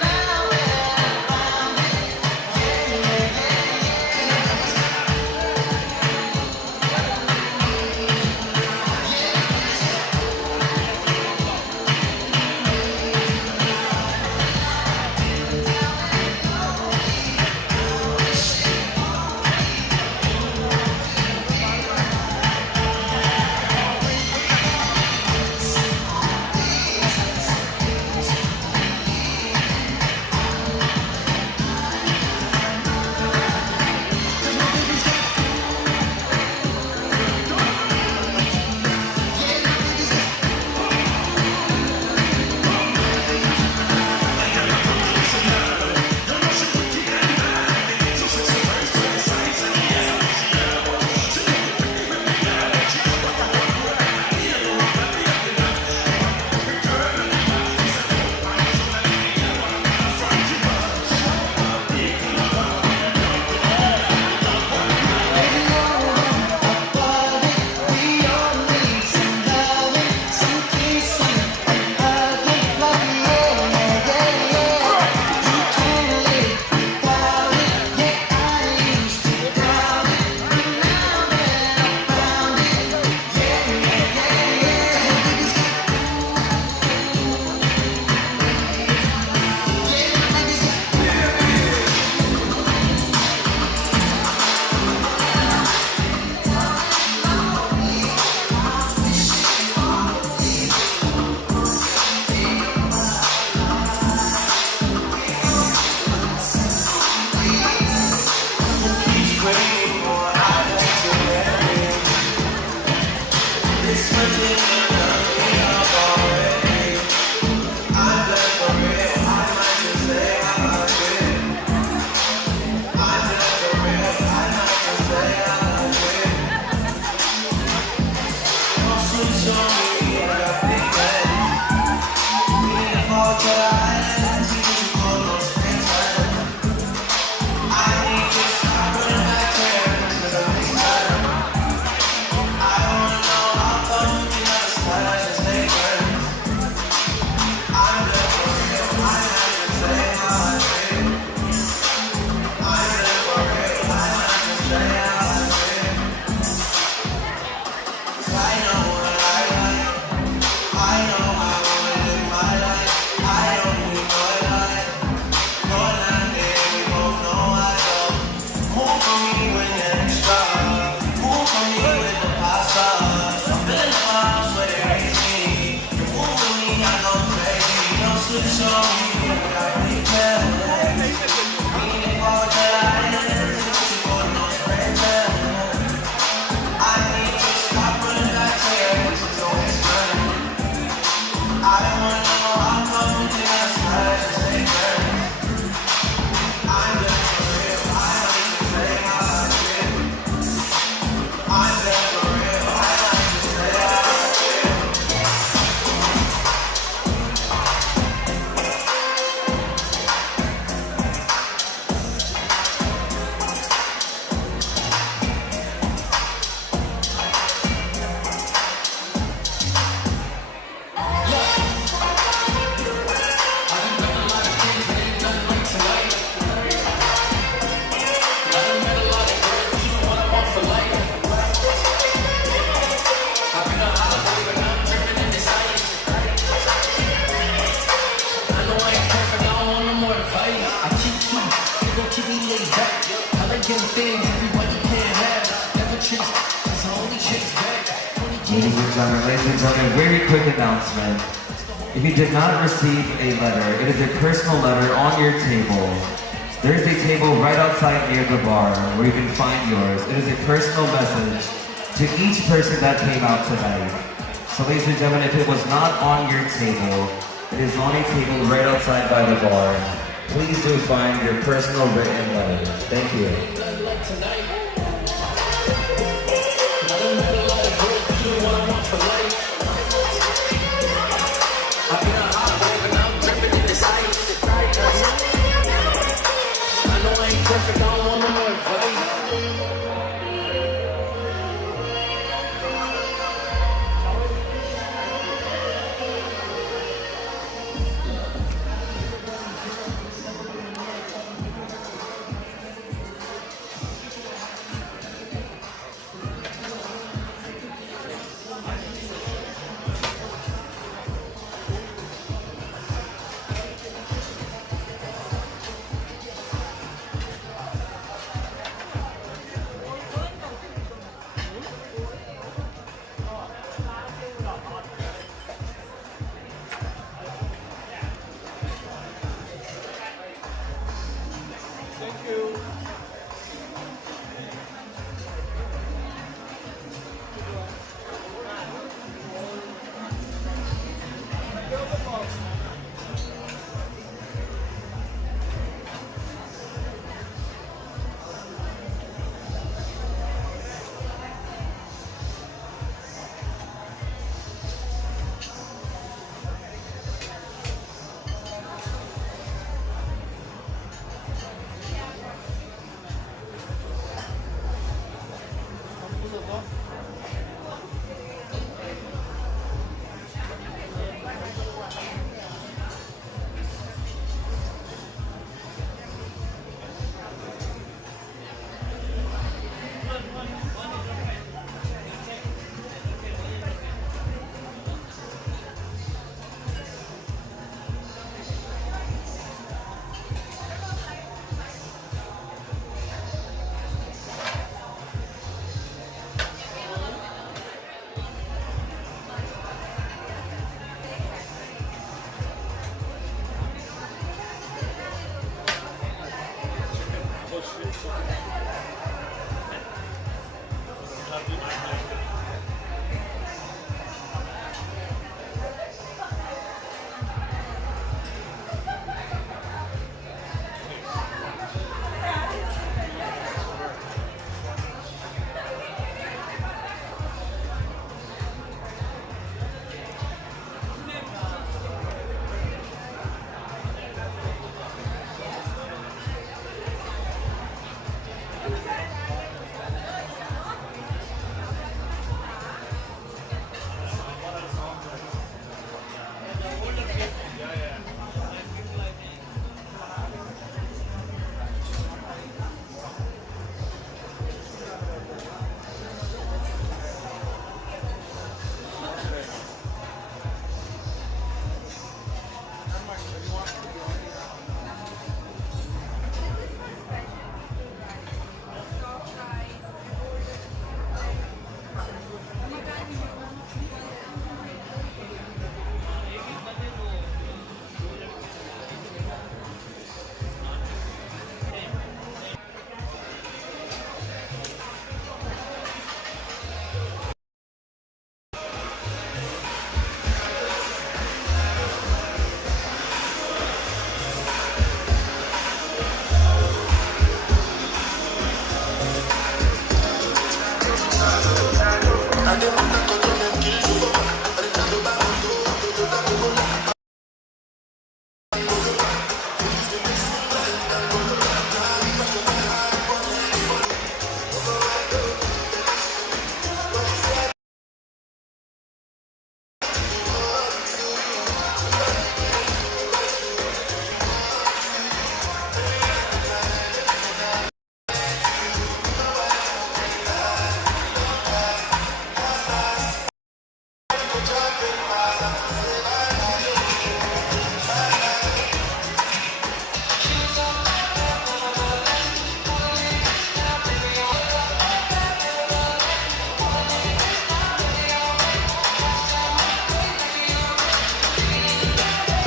Bye. Ladies and gentlemen, very quick announcement. If you did not receive a letter, it is a personal letter on your table. There is a table right outside near the bar where you can find yours. It is a personal message to each person that came out tonight. So ladies and gentlemen, if it was not on your table, it is on a table right outside by the bar. Please do find your personal written letter. Thank you. Perfect, I don't want no more advice.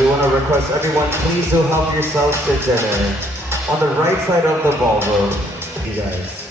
we want to request everyone, please do help yourselves to dinner. On the right side of the ballroom, you guys.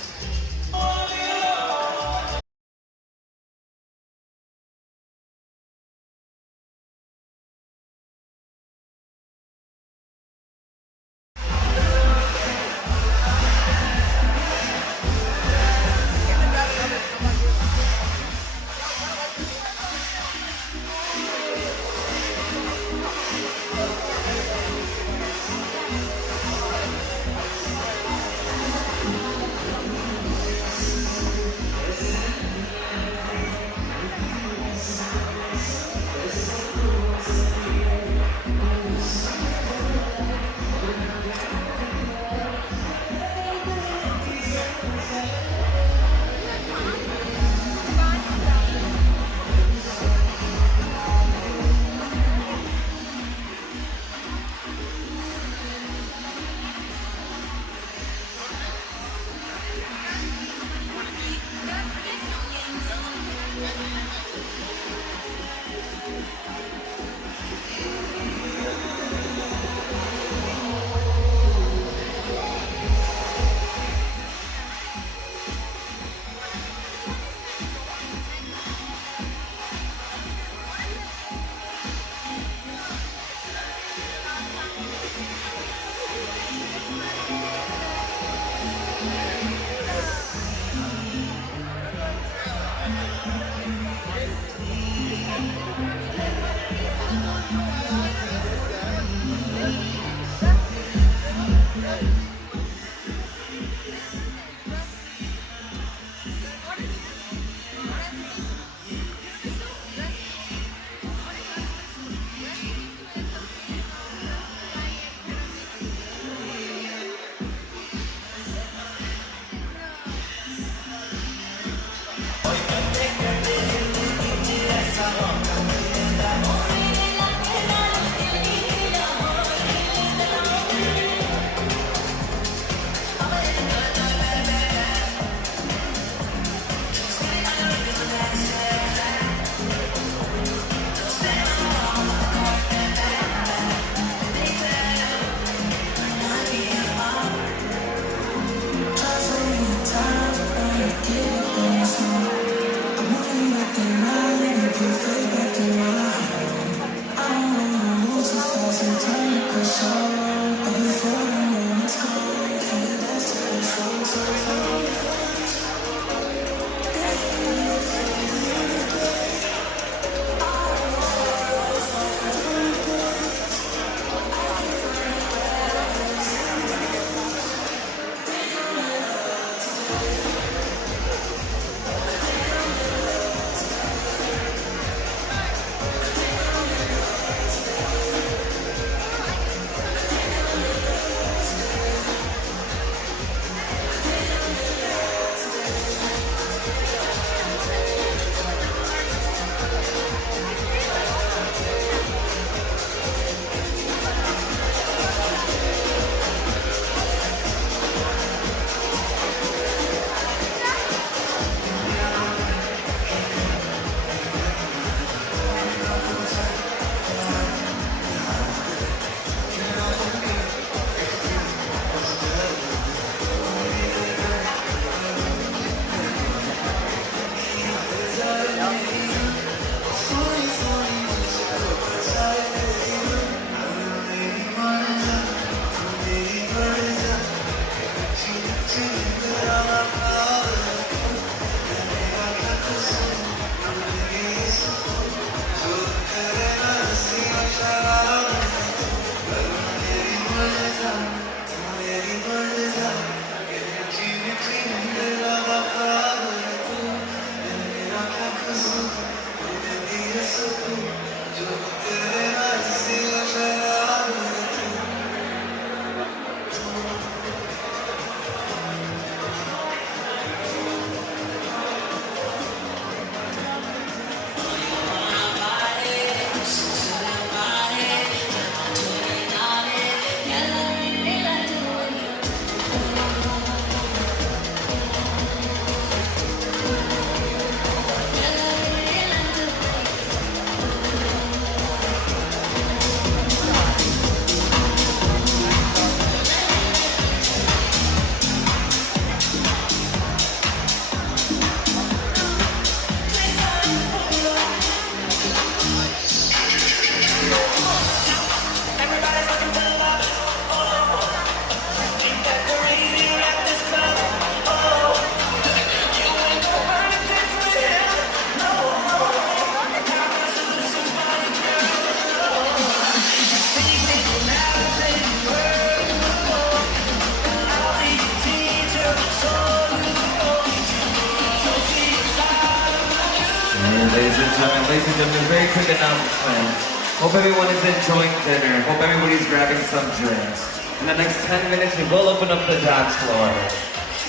ladies and gentlemen. Ladies and gentlemen, very quick announcement. Hope everyone is enjoying dinner. Hope everybody's grabbing some drinks. In the next 10 minutes, we will open up the dance floor.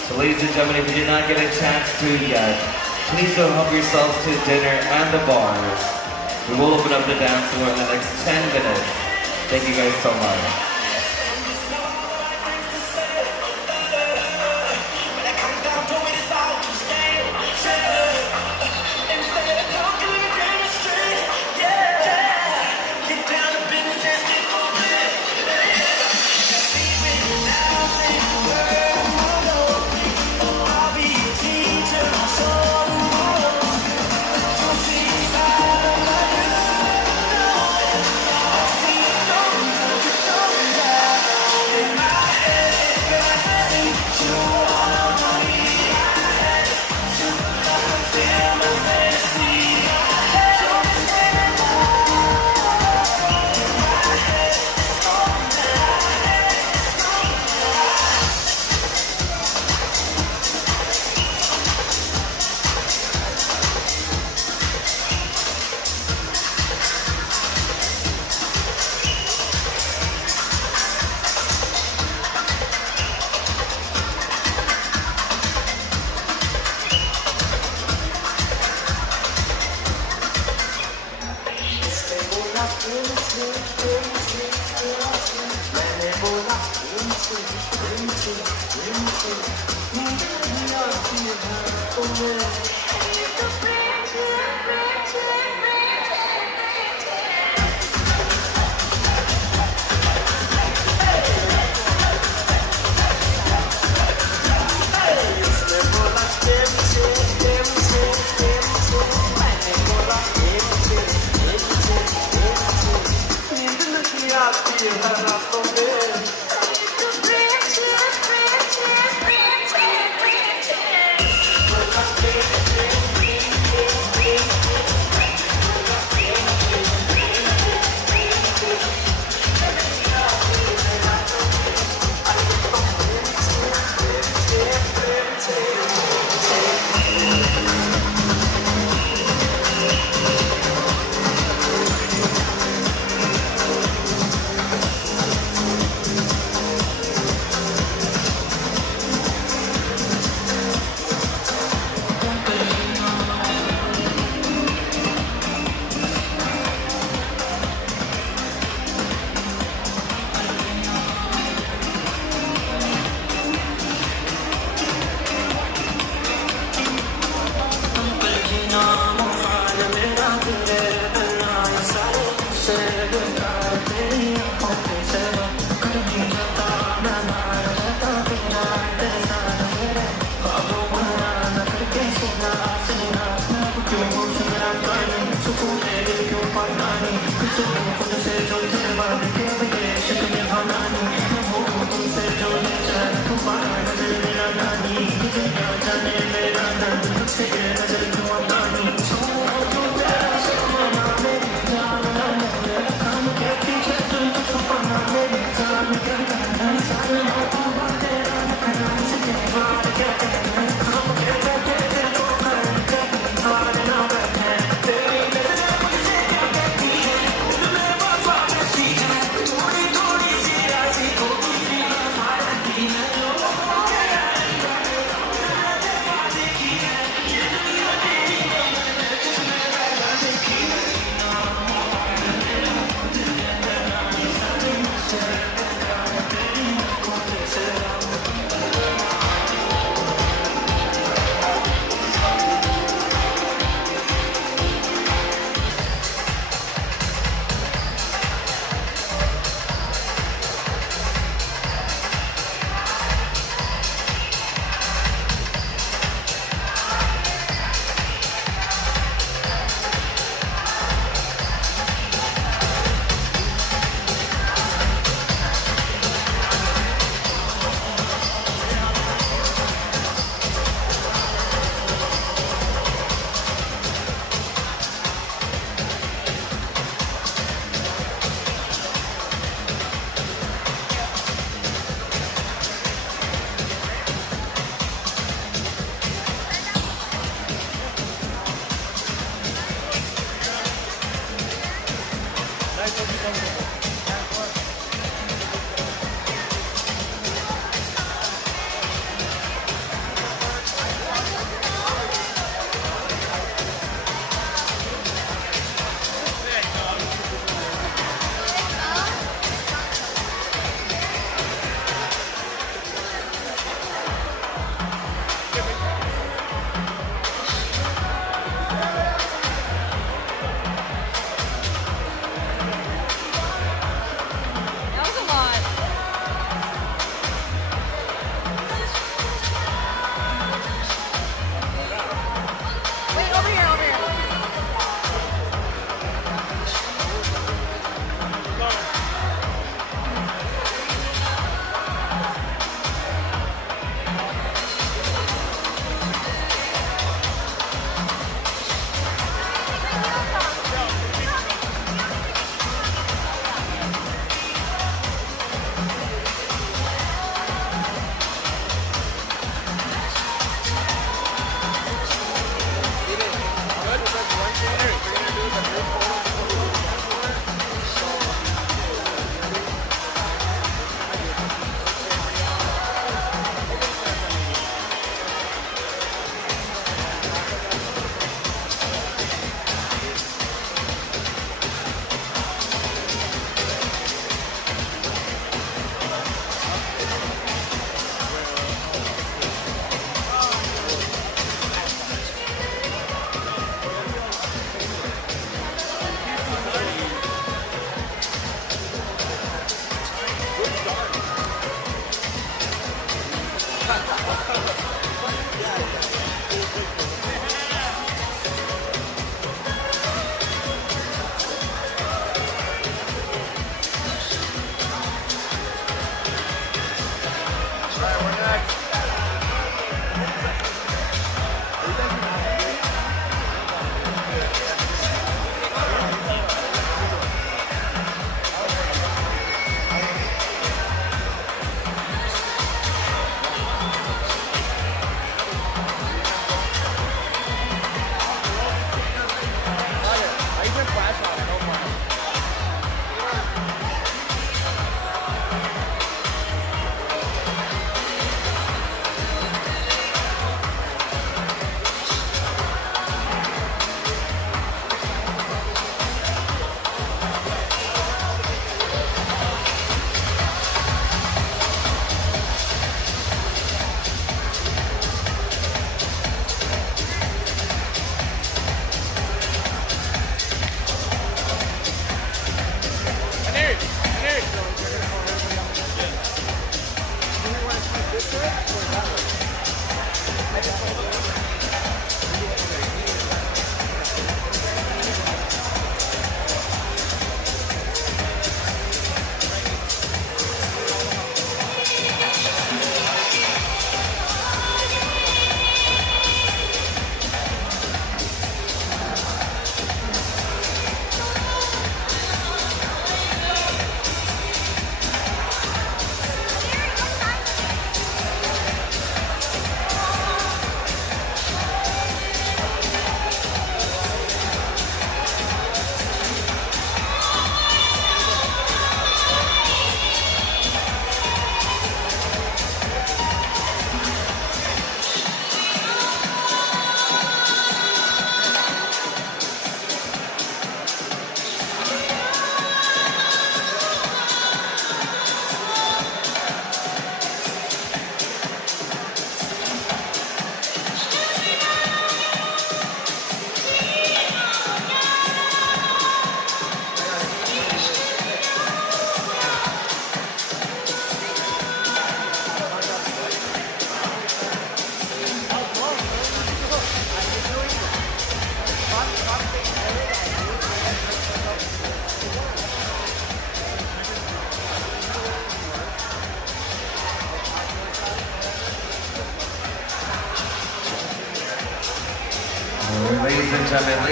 So ladies and gentlemen, if you did not get a chance to yet, please do help yourselves to dinner and the bars. We will open up the dance floor in the next 10 minutes. Thank you guys so much.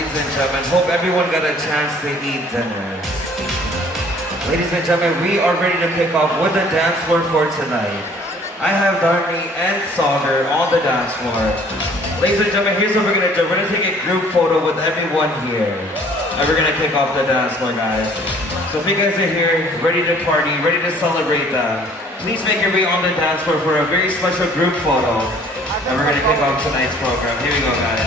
ladies and gentlemen, hope everyone got a chance to eat dinner. Ladies and gentlemen, we are ready to kick off with the dance floor for tonight. I have Dharini and Sagar on the dance floor. Ladies and gentlemen, here's what we're going to do. We're going to take a group photo with everyone here. and we're gonna kick off the dance floor, guys. So if you guys are here, ready to party, ready to celebrate that, please make your way on the dance floor for a very special group photo. And we're gonna kick off tonight's program. Here we go, guys.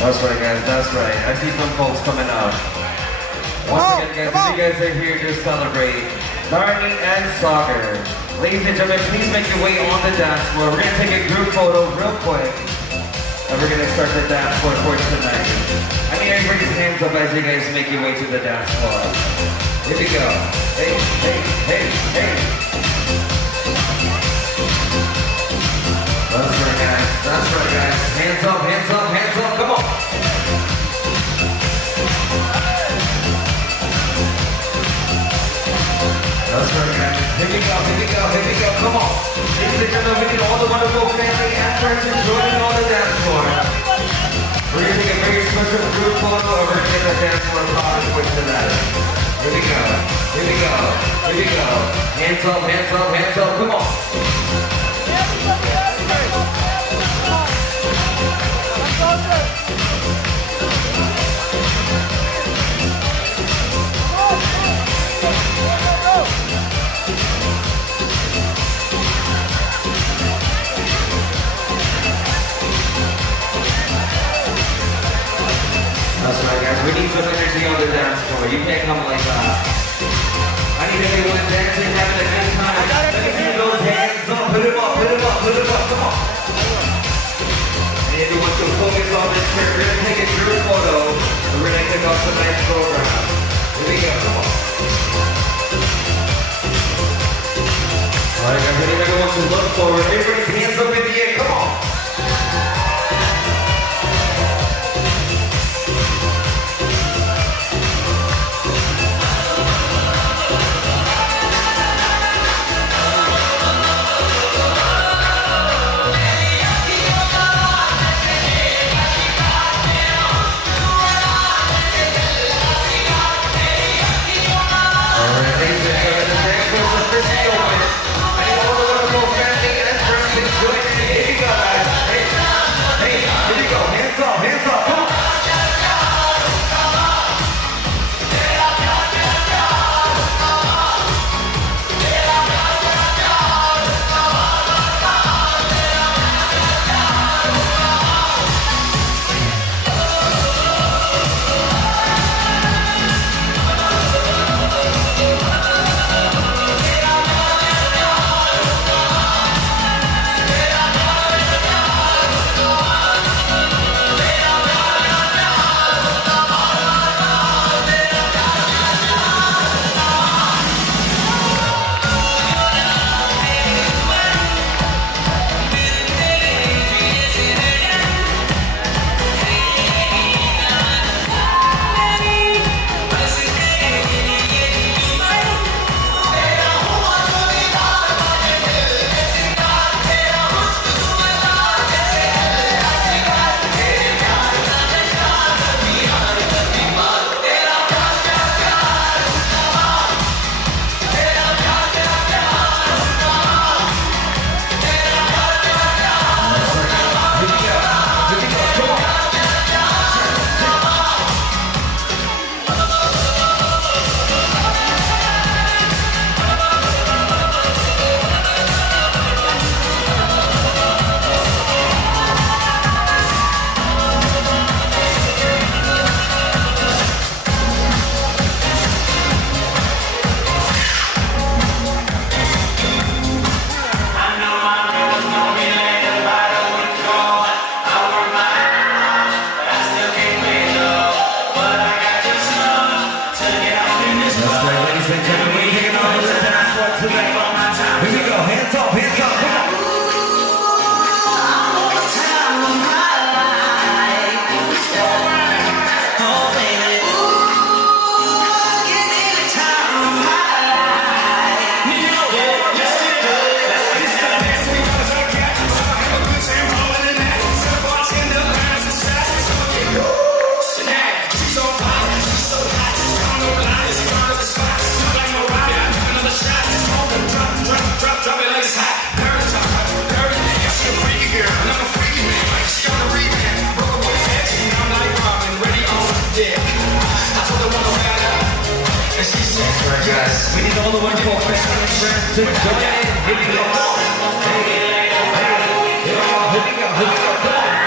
That's right, guys, that's right. I see some folks coming out. Once again, guys, if you guys are here to celebrate Dharini and Sagar, ladies and gentlemen, please make your way on the dance floor. We're gonna take a group photo real quick, and we're gonna start the dance floor for tonight. I need everybody's hands up as you guys make your way to the dance floor. Here we go. Hey, hey, hey, hey. That's right, guys. That's right, guys. Hands up, hands up, hands up. Come on. That's right, guys. Here we go, here we go, here we go. Come on. Ladies and gentlemen, we need all the wonderful family and friends joining on the dance floor. We're going to take a very special group photo and we're going to get the dance floor popping quick tonight. Here we go, here we go, here we go. Hands up, hands up, hands up. Come on. That's right, guys. We need some energy on the dance floor. You can't come like that. I need everyone dancing, having a good time. Let me see those hands up. Put them up, put them up, put them up. Come on. I need everyone to focus on this trip. We're going to take a group photo, and we're going to kick off tonight's program. Here we go. Come on. All right, guys. I need everyone to look forward. Everybody's hands up in the air. Come on. family and friends to join in. Here we go. Here we go. Here we go. Come on.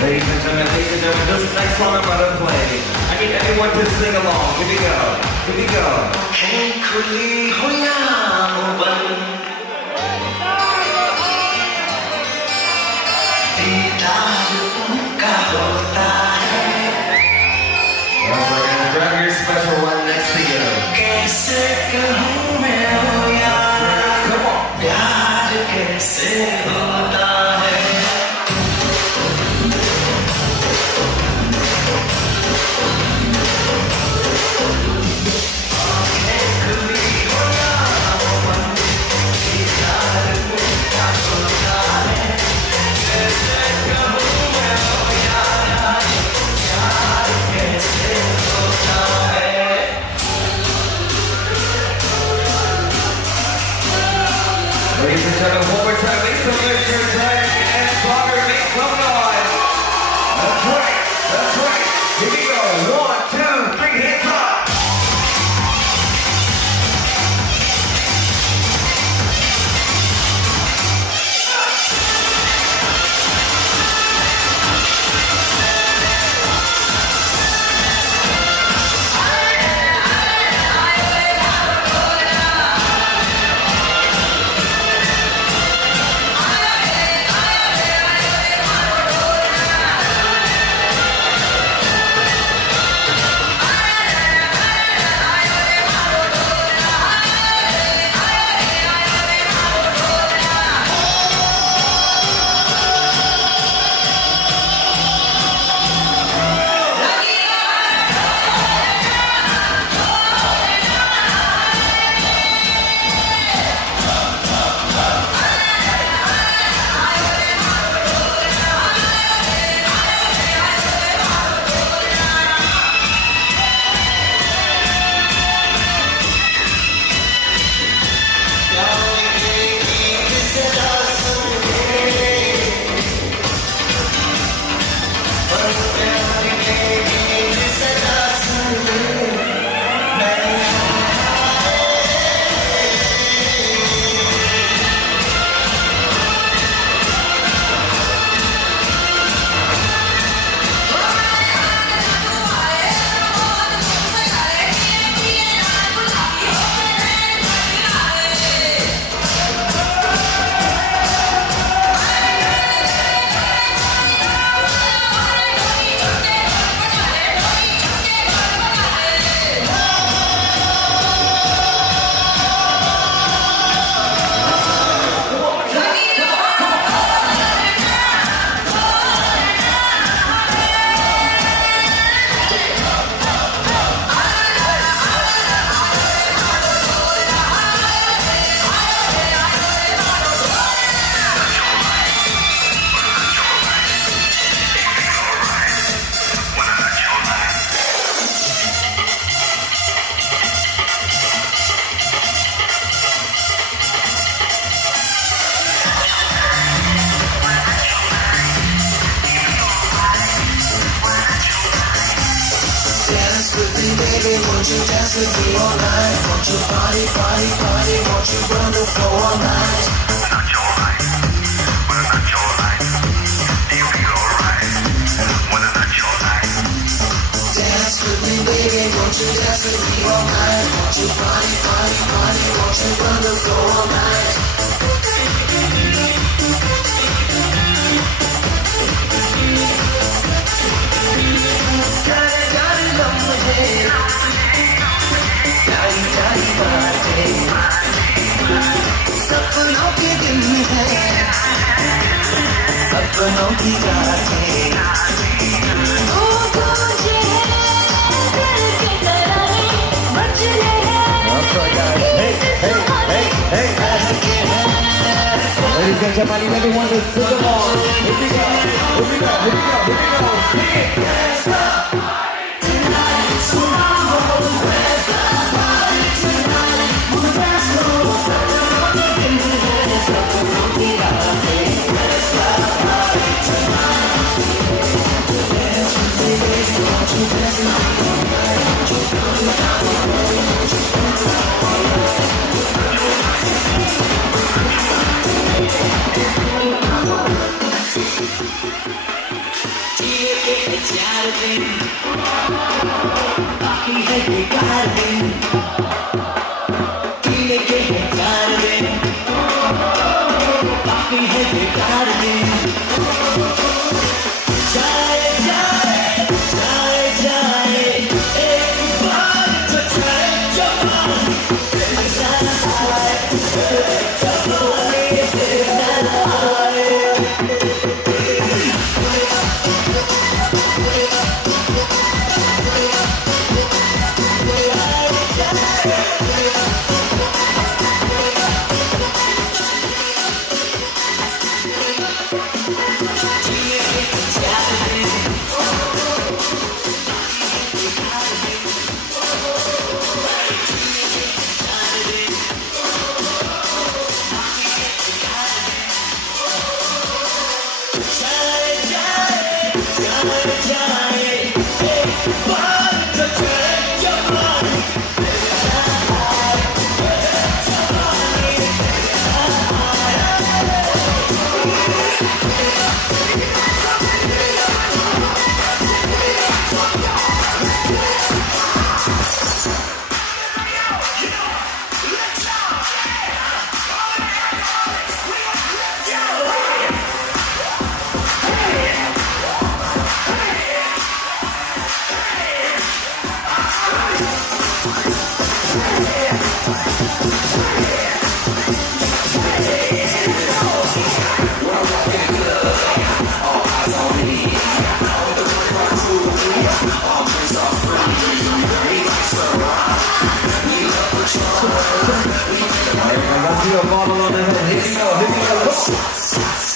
Ladies and gentlemen, this next song I'm about to play, I need everyone to sing along. Here we go. Here we go. That's right, and grab your special one next to you. Come on. Ladies and gentlemen, one more time, make some noise for Dharini and Sagar, make some noise. That's right, that's right. Here we go. 1, 2, 3, hands up. Baby, won't you dance with me all night? Won't you party, party, party? Won't you burn the floor all night? Not your life, well, not your life. Do you feel alright? Well, not your life. Dance with me, baby, won't you dance with me all night? Won't you party, party, party? Won't you burn the floor all night? Daddy, daddy, daddy, सपनों की रातें ओ तुझे दिल की तराने मचले That's right, guys. Hey, hey, hey, hey. Ladies and gentlemen, everyone to sing along. Here we go, here we go, here we go, here we go. Sing it. Where's the party tonight? Where's the party tonight? On the dance floor, where's the party tonight? Dance with me, baby, won't you dance like a night? Won't you come down, won't you come down? जिए के 4 दिन बाकी है बेकार दिन जिए के 4 दिन बाकी है बेकार दिन जाए जाए जाए जाए एक बार तो जाए जवान ऐसा आए जवानी ऐसा आए a bottle on the head. Here we go, here we go.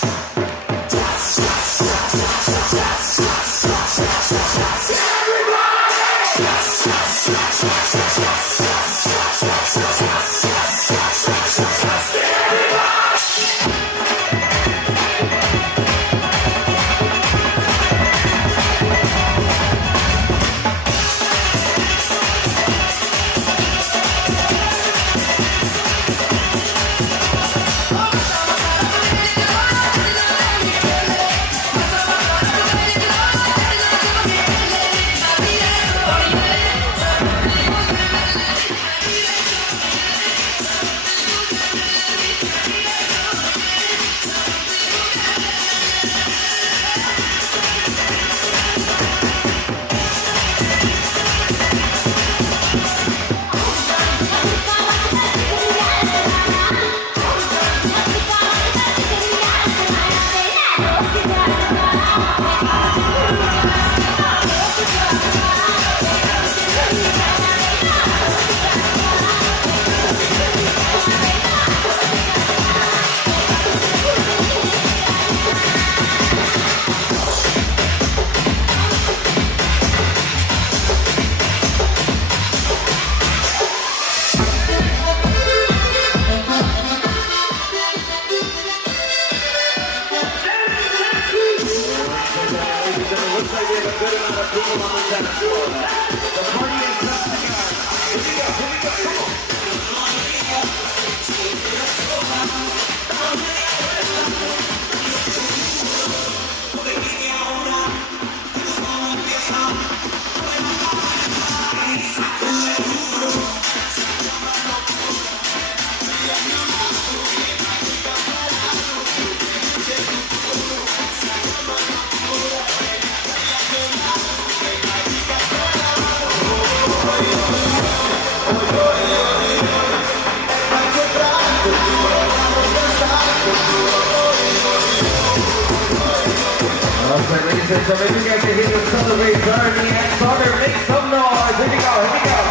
ladies and gentlemen. You guys are here to celebrate Dharini and Sagar. Make some noise. Here we go, here we go.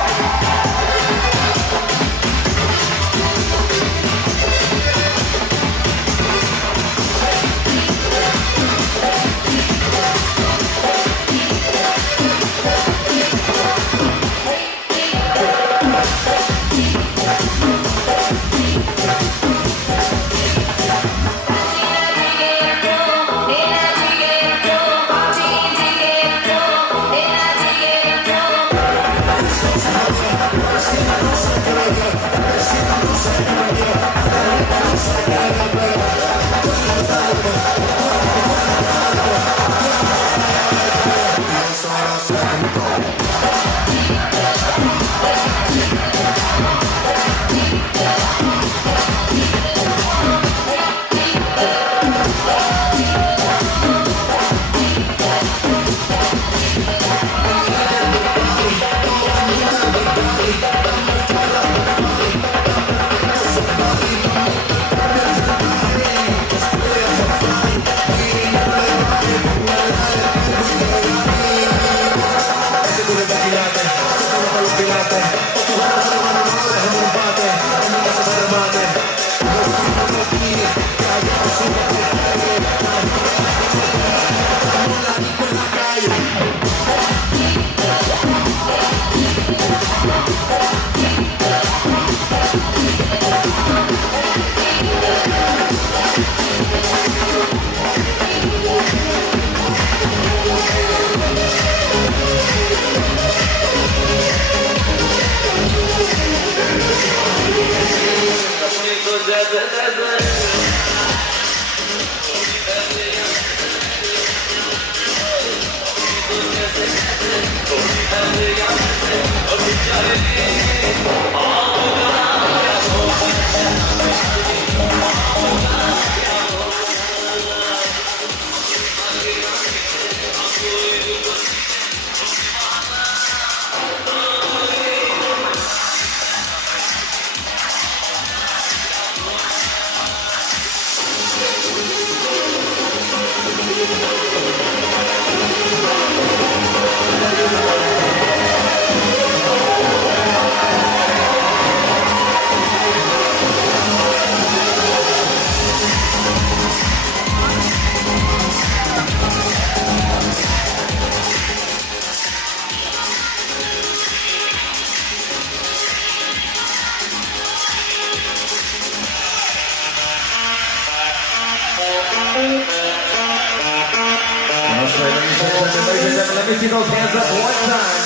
Let me see those hands up one time.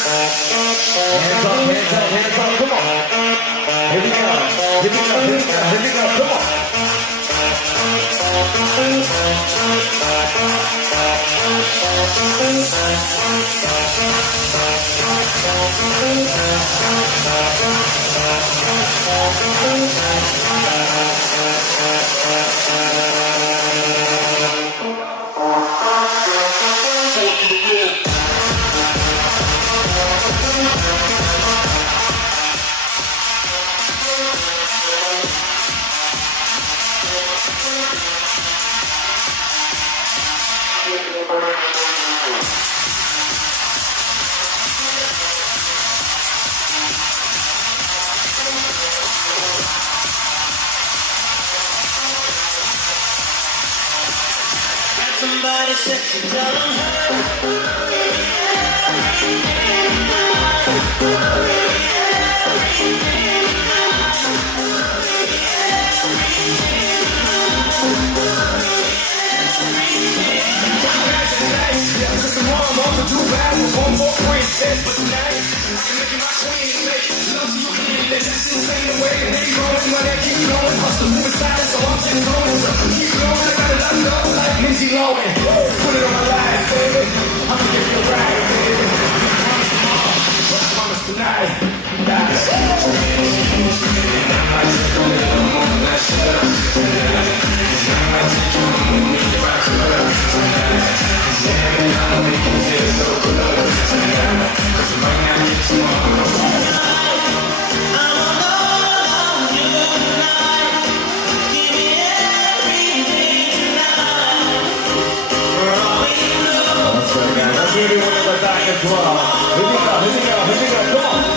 Hands up, hands up, hands up. Come on. Here we go. Here we go. Here we go. Here we go. Come on. Somebody sexy, tell them Put it on my life, baby. I'm gonna give you a ride, baby. I promise tonight. as well. Here we go, here we go, here we go. Come on.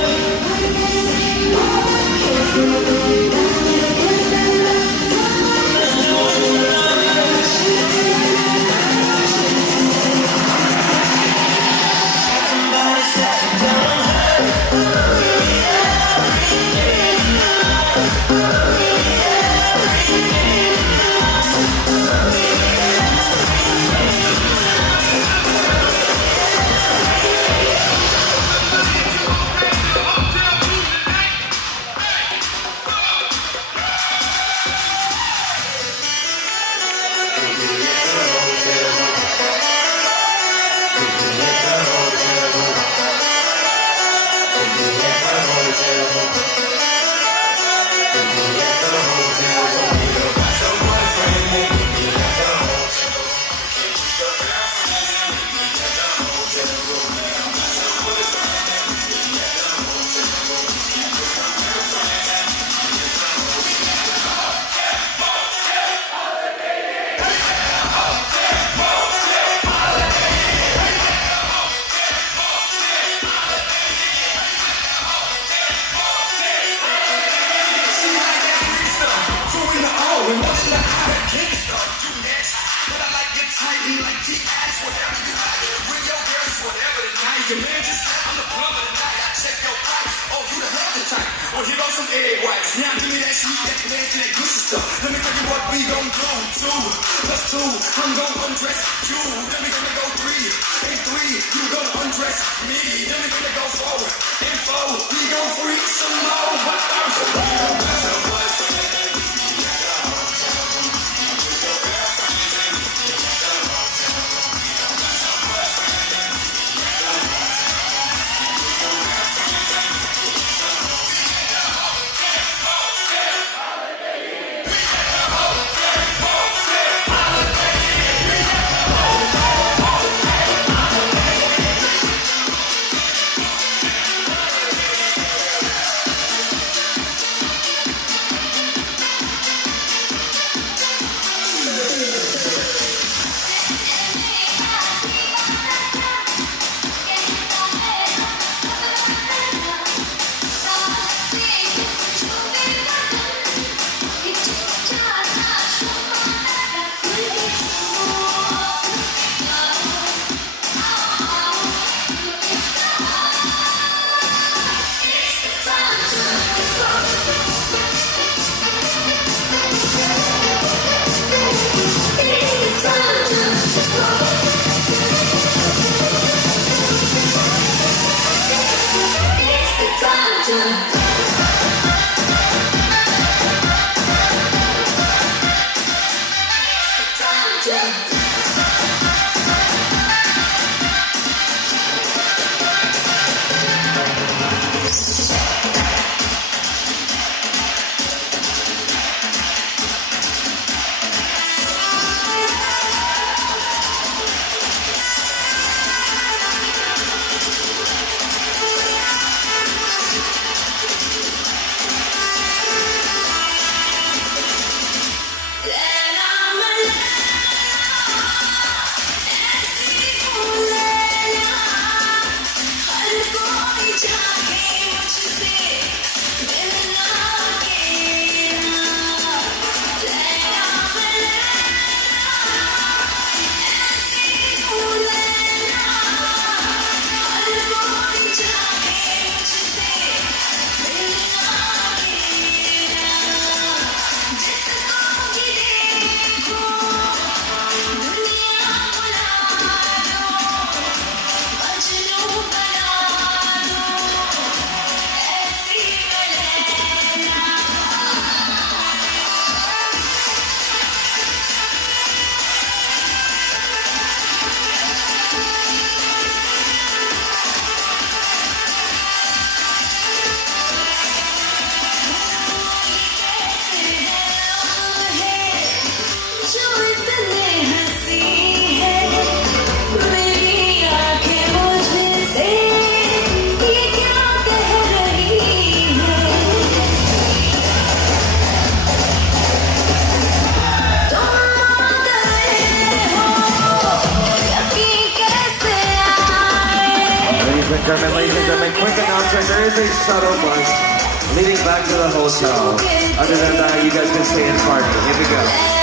Oh, here goes some egg whites. Now give me that sweet, that nasty, that gushy stuff. Let me tell you what we gon' do. 2+2, I'm gon' undress you. Then we gonna go 3 and 3. You gonna undress me. Then we gonna go 4 and 4. We gon' freak some more. But I'm so ladies and gentlemen, quick announcement. There is a shuttle bus leading back to the hotel. Other than that, you guys can stay and party. Here we go.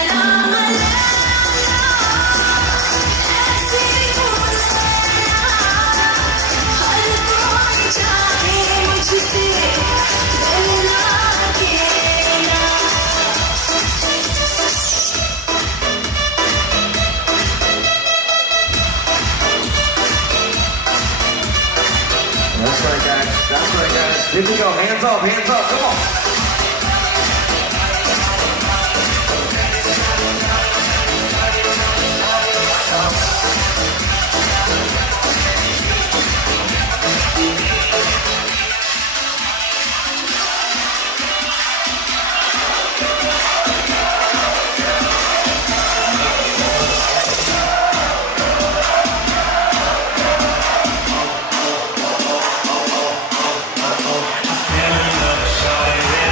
That's right, guys. That's right, guys. Here we go. Hands up, hands up. Come on. Shawty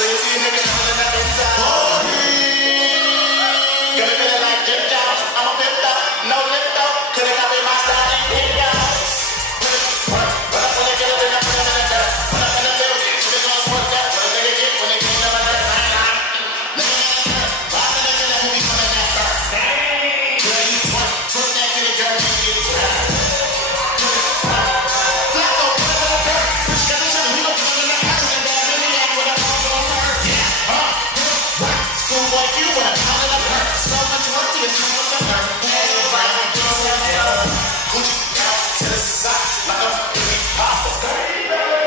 So you see a nigga holding up inside. Gonna feel it like Jim Jones. I'm a flip though, no lip though. Couldn't copy my style and kick goes. Work, but I'm gonna get it and I put it in the dirt. When I'm in the field, she just gonna smoke that. What a nigga get when they get on the dirt. Why the nigga that be coming that dirt? Girl, you twerk, twerk that kitty girl and get it right. Flacco, put it on the dirt. Push that shit and we gon' put it in the house and that maniac with a phone on her. Yeah, what? Schoolboy, you wanna pound it up her. So much work to you, so much of her. Hey, right, girls and hell. Gucci down to the socks like a big popper.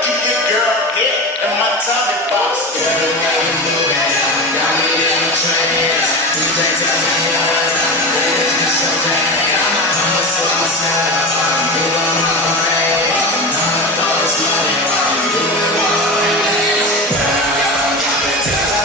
Keep your girl here in my tummy box. Girl, got me moving, got me in a trance. You can't tell me how it's not good, it's so bad. I'ma slow my style, you on my way. I'ma throw this money while you do it one way. Girl, got me to the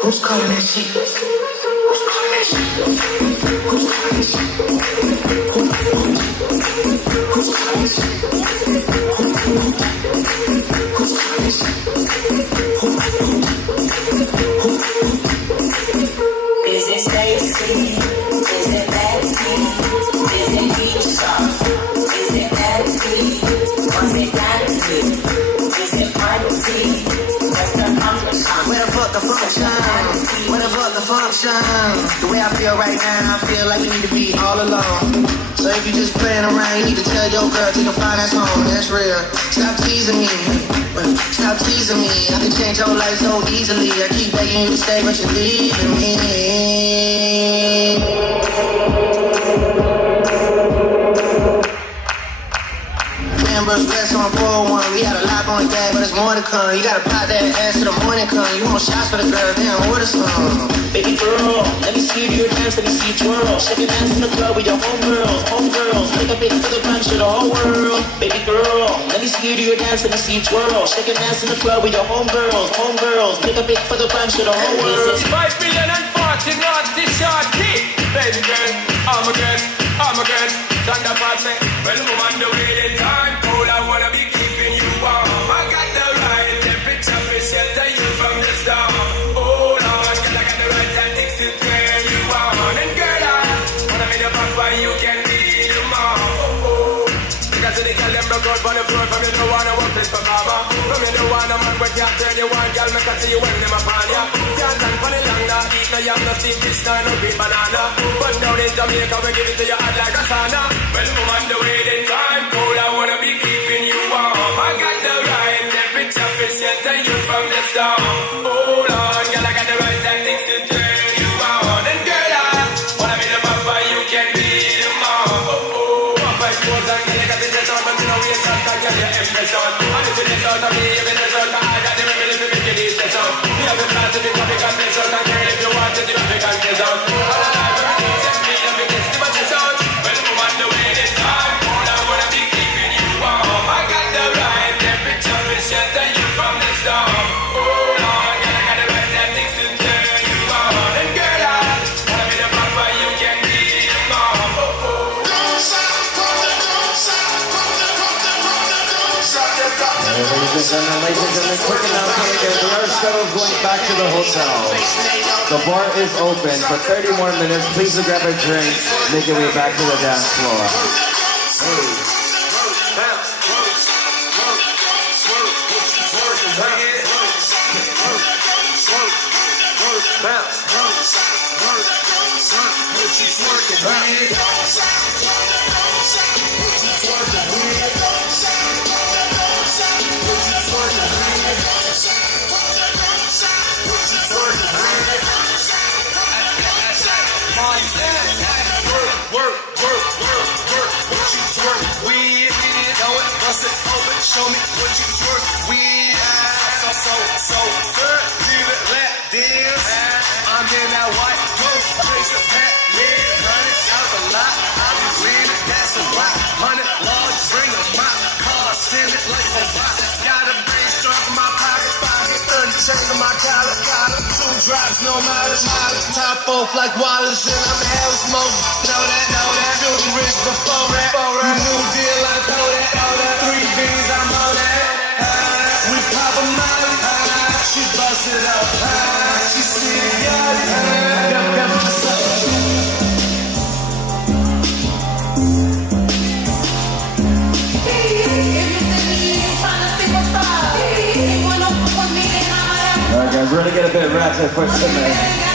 Who's calling that shit? Who's calling that shit? Who's calling that shit? Who's calling that shit? Who's calling that shit? Is it Stacy? Is it Betsy? Is it Keisha? Is it Betsy? Was it Nancy? Is it Monty? Where the fuck the function? Where the fuck the function? The way I feel right now, I feel like we need to be all alone. So if you just playing around, you need to tell your girl take a fine ass home. That's real. Stop teasing me. Stop teasing me. I can change your life so easily. I keep begging you to stay, but you're leaving me. Bless on 401. We had a lot on that, but it's more to come. You gotta pop that ass till the morning come. You want shots for the girl, damn, order some. Baby girl, let me see you dance, let me see you twirl. Shake your dance in the club with your homegirls, homegirls. Make a big for the punch to the whole world. Baby girl, let me see you dance, let me see you twirl. Shake your dance in the club with your homegirls, homegirls. Make a big for the punch to the whole world. This is 5 million and 40 naughty shorty. Baby girl, I'm a girl, I'm a girl. Thunder party, well, woman, the way the time cold, I wanna be keeping you warm. I got the right temperature to shelter you from the storm. Hold on, cause I got the right tactics to turn you on. And girl, I wanna be the papa, you can be the mom. Because they tell them broke out on the floor. From you don't wanna work this performer. From you don't wanna man but can't turn you on. Girl, make I see you when them upon ya. Can't stand for the long now. Eat no yam, no steam fish, no green banana. But down in Jamaica we give it to you hot like a sauna. Well, woman, the way the time cold, I wanna be keeping you warm. I got the right temperature to shelter you from the storm. Hold on, girl, I got the right tactics to turn you on. And girl, I wanna be the papa, you can be the mom. Papa is more than you got the dress on, but you know we start to get your impression. And if you get out of me, even the result, I got the remedy to make it easy. So we have the plan to become a condition. And girl, if you want to, you have to get out. All the time, everything just me, if it gets to my sound. Well, woman, the way the time cold, I wanna be keeping you warm. I got the right temperature to shelter you from the storm. Hold on, girl, I got the right tactics to turn you on. And girl, I wanna be the papa, and gentlemen, quick announcement again. We are scheduled going back to the hotel. The bar is open for 30 more minutes. Please grab a drink. Make your way back to the dance floor. Show me what you twerk with. So good, leave it lap dance. I'm in that white ghost, place a pack, yeah, running out the lot. I'll be winning, that's a lot. 100 logs, bring a mop, car, send it like a bot. Got a brainstorm in my pocket, unchained on my collar. 2 drops, no mileage. Top off like Wallace, and I'm hell smoke. Know that. Filthy rich before that. New deal, I know that. 3 beans, I'm on that. We pop a molly. She bust it up. She see it, yard. What's up? Alright guys, we're gonna get a bit ratchet for tonight.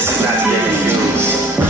This is not to get confused.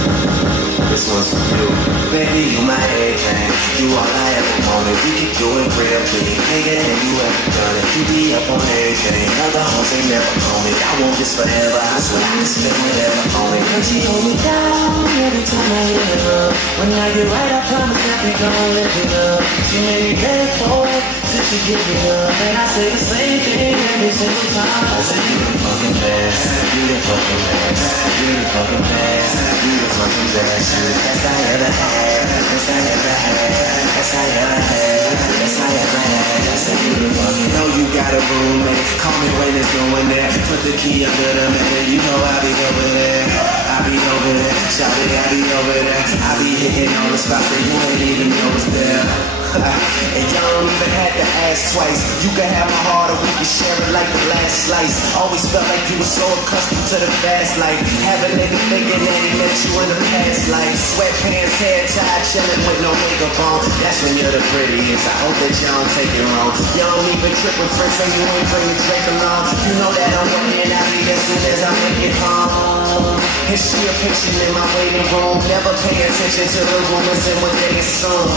This one's for you. Baby, you my everything. You all I ever wanted. We can do it real big. Bigger than you ever done it. You be up on everything. Other hoes ain't never on it. I want this forever. I swear I can spend whatever on it. Cause she hold me down every time I hit her up. When I get right, I promise that we gon' live it up. She made me beg for it since she give it up. And I say the same thing every single time. I say you the fucking best. You the fucking best. You the fucking best. You the fucking best. You the best I ever had. Best I ever had. Best I ever had. Best I ever had. I say you the fucking. Know you got a roommate. Call me when it's going there. Put the key under the mat. You know I be over there. I be over there. Shout it, I be over there. I be hitting on the spot that you ain't even know it's there. And y'all don't even have to ask twice. You can have my heart or we can share it like the last slice. Always felt like you were so accustomed to the fast life. Have a nigga thinking that he met you in the past life. Sweatpants, hair tied, chilling with no makeup on. That's when you're the prettiest. I hope that y'all don't take it wrong. Y'all don't even trip with friends and you ain't bring the drink along. You know that I'm working out here as soon as I make it home. Is she a patient in my waiting room? Never pay attention to the rumors and what they assume.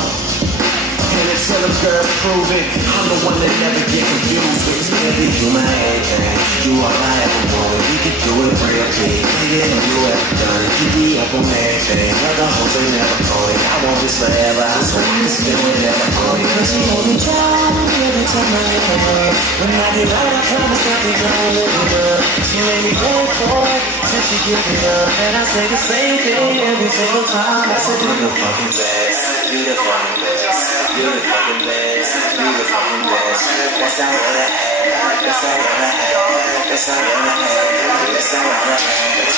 And until a girl prove it, I'm the one that never get confused with. Baby, you my everything, you all I ever wanted. We could do it real big, bigger than you ever done it. You be up on everything, other hoes ain't never on it. I want this forever, I swear I can spend whatever on it. Cause you hold me down, every time I hit the road. When I get out, I promise that we gon' live it up. You ain't me going for it, since you give it up. And I say the same thing every single time. I said, you're the fucking best, you're the fucking best. You're the fucking best, you're the fucking best. That's all I ever had, that's all I ever had, that's all I ever had, that's all I ever had.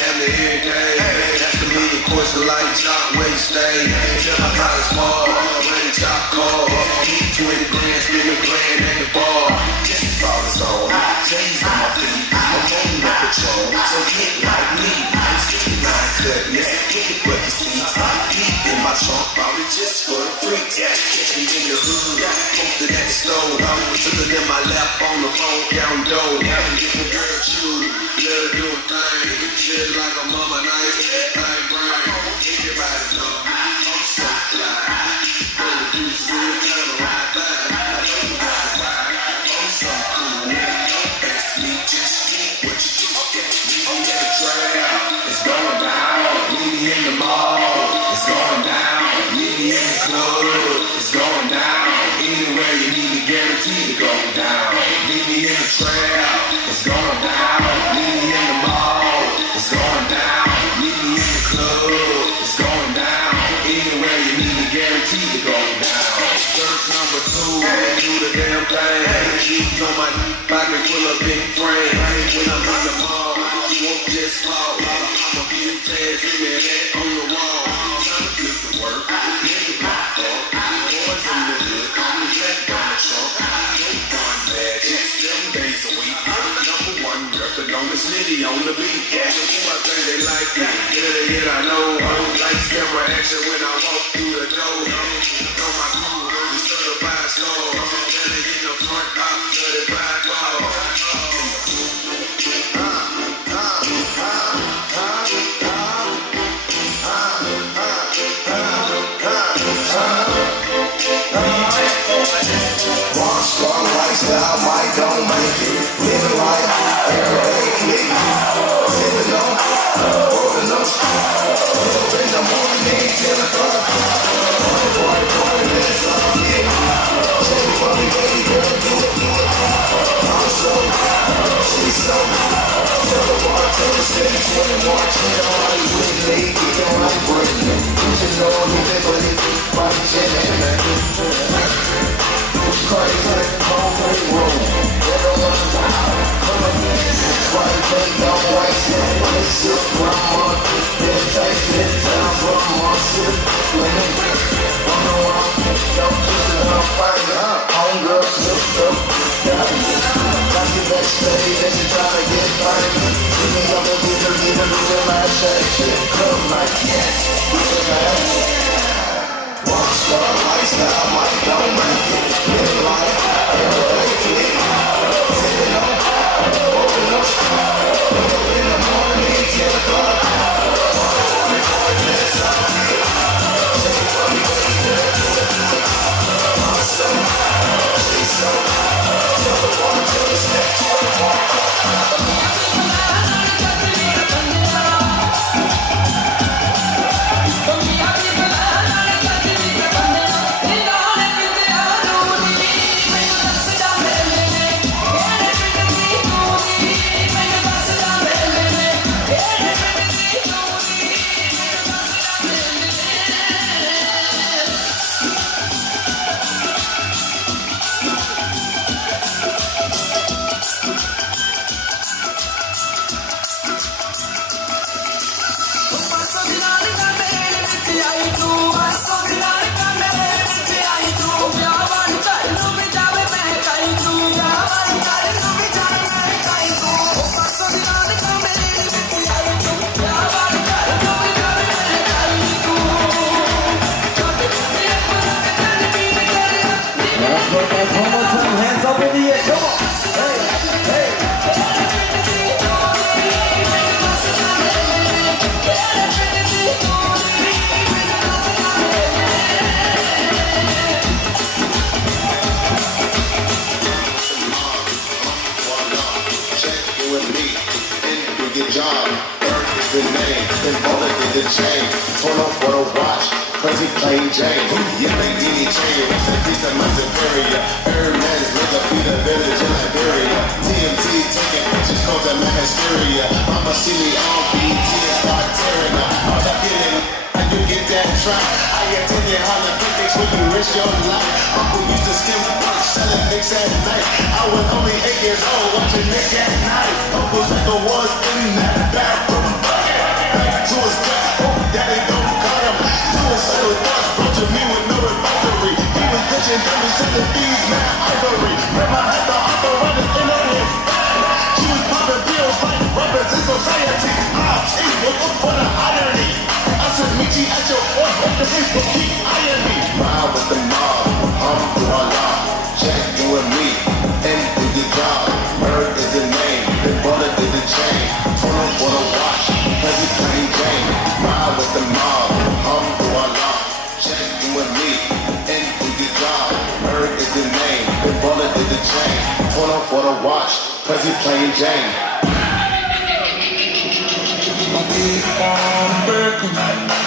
Every day, that's the million course of life, chop, wait, stay. Till my pockets small, when the chop call. Eat 20 grand, spend a grand at the bar. Just as far as on, J's on my feet, I'm on the patrol. So get like me, I'm 69 cutlass. Get the bucket seats, I'm deep in my trunk, probably just for the freaks. Catch me in the hood, posted at the store. Chillin' in my lap on the phone, counting dough. Different girl choose, let her do a thing. Shit like a mama nice, like brain. Everybody know I'm so fly. Gonna do some time to ride by. I know you gotta ride. I'm so cool. Don't ask me, just do what you do. Meet me in the trail, it's going down. Meet me in the mall, it's going down. Meet me in the club, it's going down. Anywhere you need me, guaranteed to go down. Meet me in the trail, it's going down. Meet me in the mall, it's going down. Meet me in the club, it's going down. Anywhere you need me, guaranteed to go down. Verse number 2, do the damn thing. Keep on my pocket full of big frames. When I'm in the mall, you won't just fall. I'm a few tags in there, that on the wall. Time to flip the work, nigga block up. Boys in the hood, call me Black Donald Trump. Don't run bad, just 7 days a week. Number 1 record on the city, on the beat. I think they like me, yet I know. Lights, camera, action when I walk through the door. Know my crew, the certified stars. Better in the front, I'm 35 bars. Strong lifestyle, might don't make it. Living life, every day click. Living on, holding on. Up in the morning till the clock. Boy, this Look at one more time, hands up in the air, come on. Hey, hey. Job, Earth is the name, and Bullet is the chain. Torn up for the watch, crazy plain Jane. You make any change, it's a piece of my superior. Hermes, live up in the village in Liberia. TMT taking pictures, cause I'm my hysteria. Mama see me on BT and start tearing up. How's I feeling? How you get that track? I attended Harlem picnics when you risk your life. Uncle used to steal the punch, selling mix at night. I was only 8 years old, watching Nick at night. Uncle Sagar was in that bathroom bucket. Back to his back, oh, daddy don't cut him. Suicidal thoughts brought to me with no advisory. He was pitching dummies, selling thieves, mad ivory. Grandma had the arthritis in her head. She was popping pills like rubbers in society. She was up for the irony. I said, meet you at your point, what the people keep eyeing me. Ride with the mob, Allah. Check you and me, and do your job. Bird is the name, the bullet is the chain. Turn up for the watch, heavy plain Jane. Ride with the mob, Allah. Check you and me, and do your job. Bird is the name, the bullet is the chain. Turn up for the watch, heavy plain Jane. I keep on working.